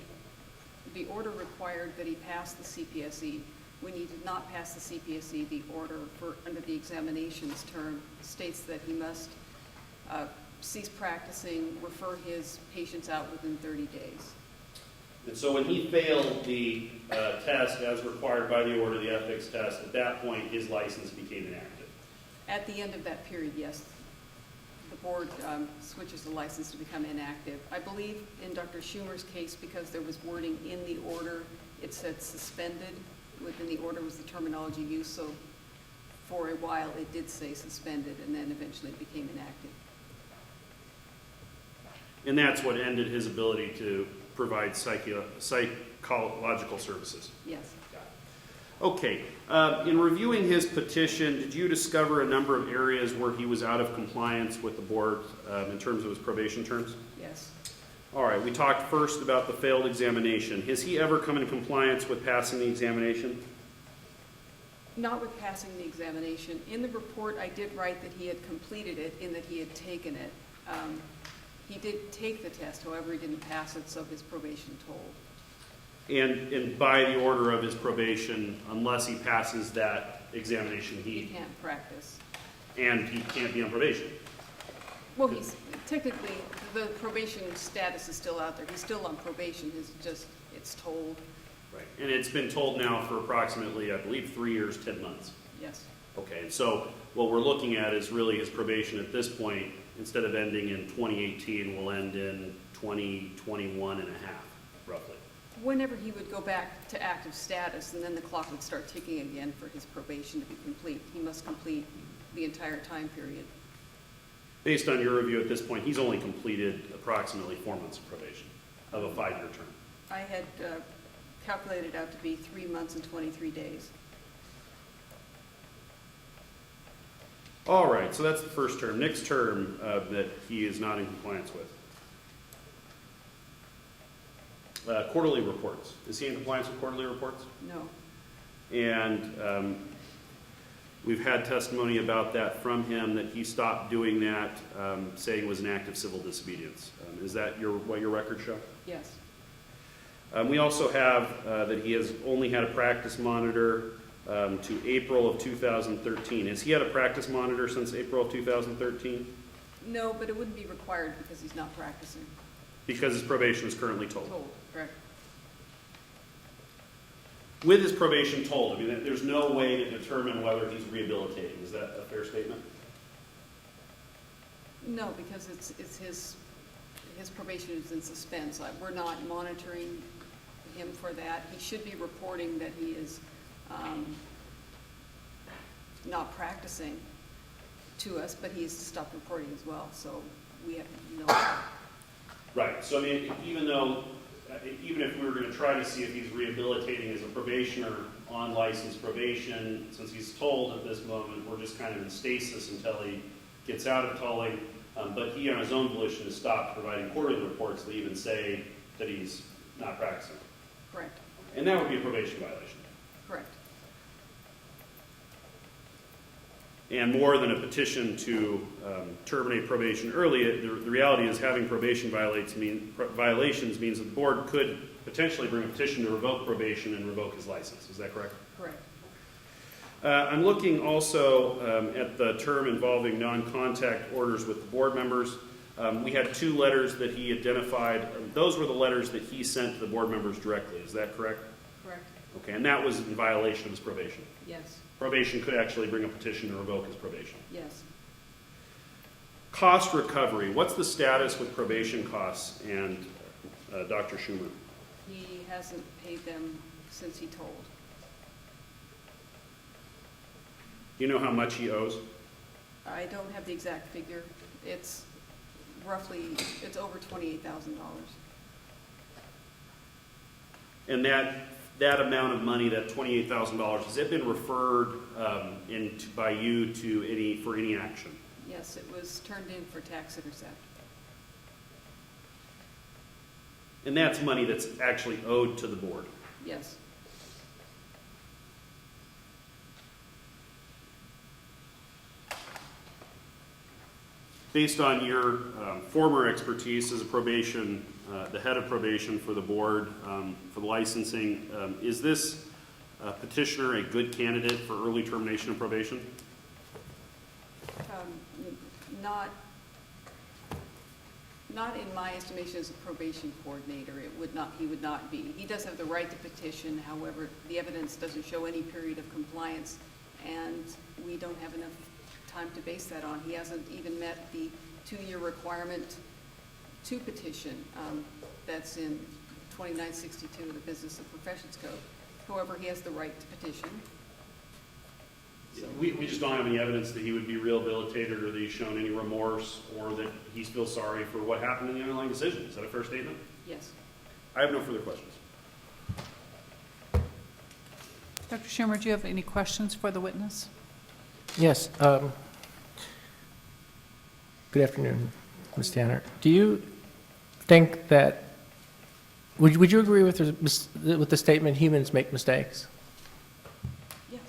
order required that he pass the CPSE. When he did not pass the CPSE, the order under the examinations term states that he must cease practicing, refer his patients out within 30 days. And so when he failed the test as required by the order, the ethics test, at that point his license became inactive. At the end of that period, yes, the board switches the license to become inactive. I believe in Dr. Schumer's case, because there was wording in the order, it said suspended. Within the order was the terminology used, so for a while it did say suspended, and then eventually it became inactive. And that's what ended his ability to provide psychological services. Yes. Okay. In reviewing his petition, did you discover a number of areas where he was out of compliance with the board in terms of his probation terms? Yes. All right. We talked first about the failed examination. Has he ever come into compliance with passing the examination? Not with passing the examination. In the report, I did write that he had completed it in that he had taken it. He did take the test, however, he didn't pass it, so his probation told. And by the order of his probation, unless he passes that examination, He can't practice. and he can't be on probation. Well, he's technically, the probation status is still out there. He's still on probation. It's told. Right. And it's been told now for approximately, I believe, 3 years, 10 months. Yes. Okay, and so what we're looking at is really his probation at this point, instead of ending in 2018, will end in 2021 and a half, roughly. Whenever he would go back to active status, and then the clock would start ticking again for his probation to be complete. He must complete the entire time period. Based on your review at this point, he's only completed approximately 4 months of probation of a 5-year term. I had calculated out to be 3 months and 23 days. All right, so that's the first term. Next term that he is not in compliance with. Quarterly reports. Is he in compliance with quarterly reports? No. And we've had testimony about that from him, that he stopped doing that, saying it was an act of civil disobedience. Is that what your records show? Yes. We also have that he has only had a practice monitor to April of 2013. Has he had a practice monitor since April of 2013? No, but it wouldn't be required because he's not practicing. Because his probation is currently told. Told, correct. With his probation told, I mean, there's no way to determine whether he's rehabilitating. Is that a fair statement? No, because it's his probation is in suspense. We're not monitoring him for that. He should be reporting that he is not practicing to us, but he's stopped reporting as well, so we have no. Right. So, I mean, even if we were going to try to see if he's rehabilitating as a probationer on licensed probation, since he's told at this moment, we're just kind of in stasis until he gets out of tolling. But he, on his own volition, has stopped providing quarterly reports that even say that he's not practicing. Correct. And that would be a probation violation. Correct. And more than a petition to terminate probation early, the reality is having probation violations means that the board could potentially bring a petition to revoke probation and revoke his license. Is that correct? Correct. I'm looking also at the term involving non-contact orders with the board members. We had 2 letters that he identified. Those were the letters that he sent to the board members directly. Is that correct? Correct. Okay, and that was in violation of his probation. Yes. Probation could actually bring a petition to revoke his probation. Yes. Cost recovery. What's the status with probation costs and Dr. Schumer? He hasn't paid them since he told. Do you know how much he owes? I don't have the exact figure. It's roughly, it's over $28,000. And that amount of money, that $28,000, has it been referred by you to for any action? Yes, it was turned in for tax intercept. And that's money that's actually owed to the board. Yes. Based on your former expertise as a probation, the head of probation for the board, for the licensing, is this petitioner a good candidate for early termination of probation? Not in my estimation as a probation coordinator. He would not be. He does have the right to petition. However, the evidence doesn't show any period of compliance, and we don't have enough time to base that on. He hasn't even met the 2-year requirement to petition. That's in 2962 of the Business and Professions Code. However, he has the right to petition. So, We just don't have any evidence that he would be rehabilitated or that he's shown any remorse or that he feels sorry for what happened in the underlying decision. Is that a fair statement? yes. I have no further questions. Dr. Schumer, do you have any questions for the witness? Yes. Good afternoon, Ms. Tanner. Do you think that, would you agree with the statement, humans make mistakes? Yes.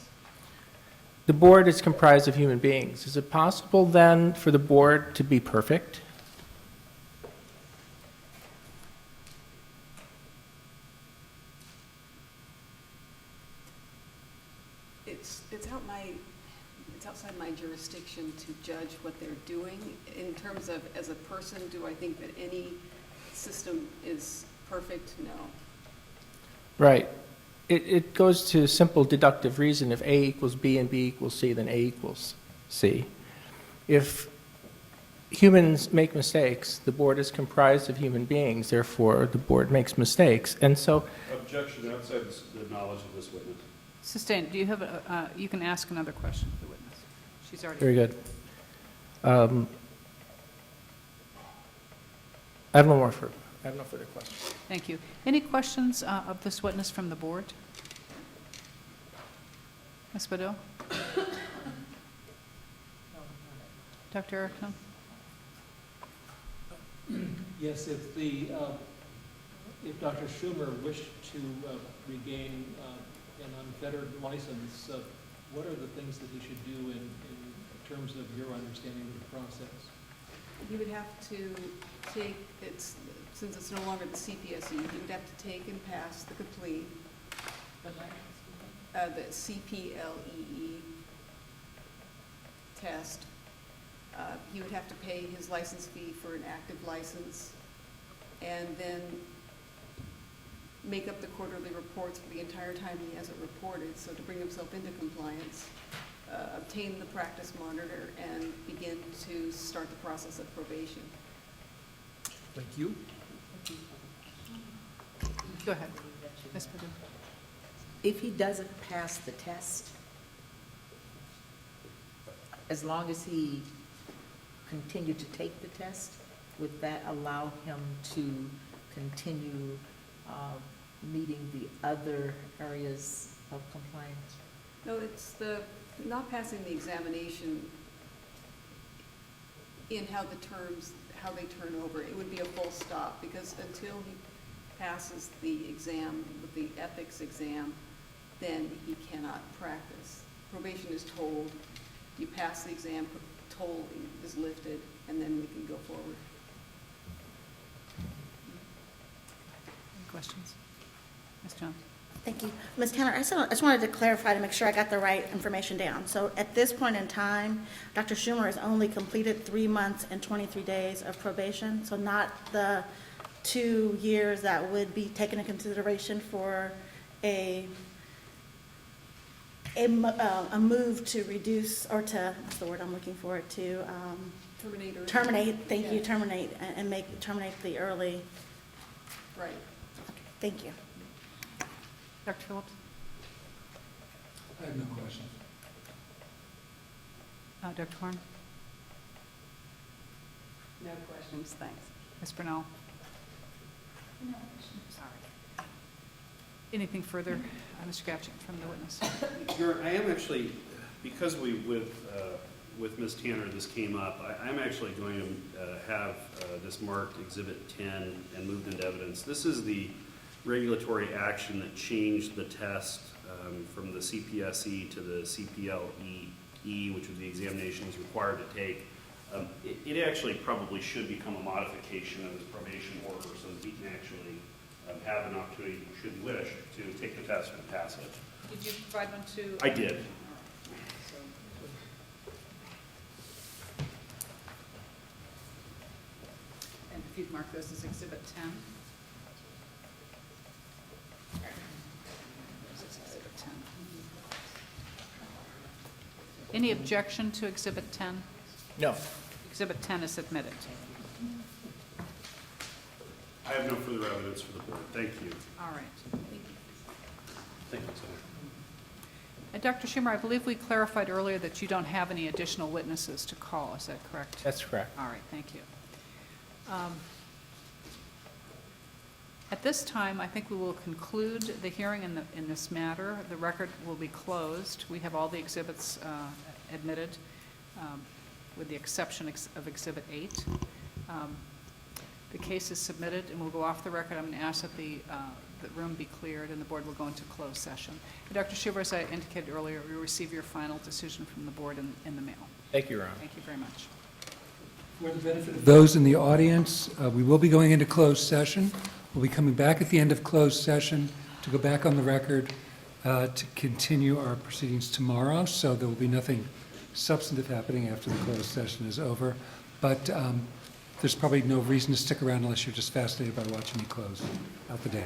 The board is comprised of human beings. Is it possible then for the board to be perfect? It's outside my jurisdiction to judge what they're doing. In terms of, as a person, do I think that any system is perfect? No. Right. It goes to simple deductive reason. If A equals B and B equals C, then A equals C. If humans make mistakes. The board is comprised of human beings, therefore the board makes mistakes. And so, Objection outside the knowledge of this witness. Sustained. Do you have, you can ask another question of the witness. She's already. very good. I have no further questions. Thank you. Any questions of this witness from the board? Ms. Badil? Dr. Erickson? Yes, if Dr. Schumer wished to regain an unfettered license, what are the things that he should do in terms of your understanding of the process? He would have to take, since it's no longer the CPSE, he would have to take and pass the complete, the CPLEE test. He would have to pay his license fee for an active license, and then make up the quarterly reports for the entire time he hasn't reported, so to bring himself into compliance, obtain the practice monitor, and begin to start the process of probation. Thank you. Go ahead. Ms. Badil? If he doesn't pass the test, as long as he continued to take the test, would that allow him to continue meeting the other areas of compliance? No, it's the not passing the examination in how they turn over. It would be a full stop, because until he passes the exam, with the ethics exam, then he cannot practice. Probation is told, you pass the exam, toll is lifted, and then we can go forward. Any questions? Ms. Jones? Thank you. Ms. Tanner, I just wanted to clarify to make sure I got the right information down. So at this point in time, Dr. Schumer has only completed 3 months and 23 days of probation, so not the 2 years that would be taken into consideration for a move to reduce, or to, what's the word I'm looking for, to Terminate early. terminate, thank you, Yeah. terminate, and terminate the early. Right. Okay, thank you. Dr. Phillips? I have no questions. Dr. Horn? No questions, thanks. Ms. Brunel? No questions. Sorry. Anything further, Mr. Gatchett, from the witness? I am actually, because with Ms. Tanner, this came up, I'm actually going to have this marked Exhibit 10 and moved into evidence. This is the regulatory action that changed the test from the CPSE to the CPLEE, which was the examination he's required to take. It actually probably should become a modification of his probation order so that he can actually have an opportunity, should he wish, to take the test and pass it. Did you provide one to? I did. And if you'd mark those as Exhibit 10. This is Exhibit 10. Any objection to Exhibit 10? No. Exhibit 10 is admitted. I have no further evidence for the board. Thank you. All right. Thank you, Senator. Dr. Schumer, I believe we clarified earlier that you don't have any additional witnesses to call. Is that correct? That's correct. All right, thank you. At this time, I think we will conclude the hearing in this matter. The record will be closed. We have all the exhibits admitted, with the exception of Exhibit 8. The case is submitted and will go off the record. I'm going to ask that the room be cleared and the board will go into closed session. And Dr. Schumer, as I indicated earlier, you'll receive your final decision from the board in the mail. Thank you, Your Honor. Thank you very much. For the benefit of those in the audience, we will be going into closed session. We'll be coming back at the end of closed session to go back on the record to continue our proceedings tomorrow, so there will be nothing substantive happening after the closed session is over. But there's probably no reason to stick around unless you're just fascinated by watching me close out the day.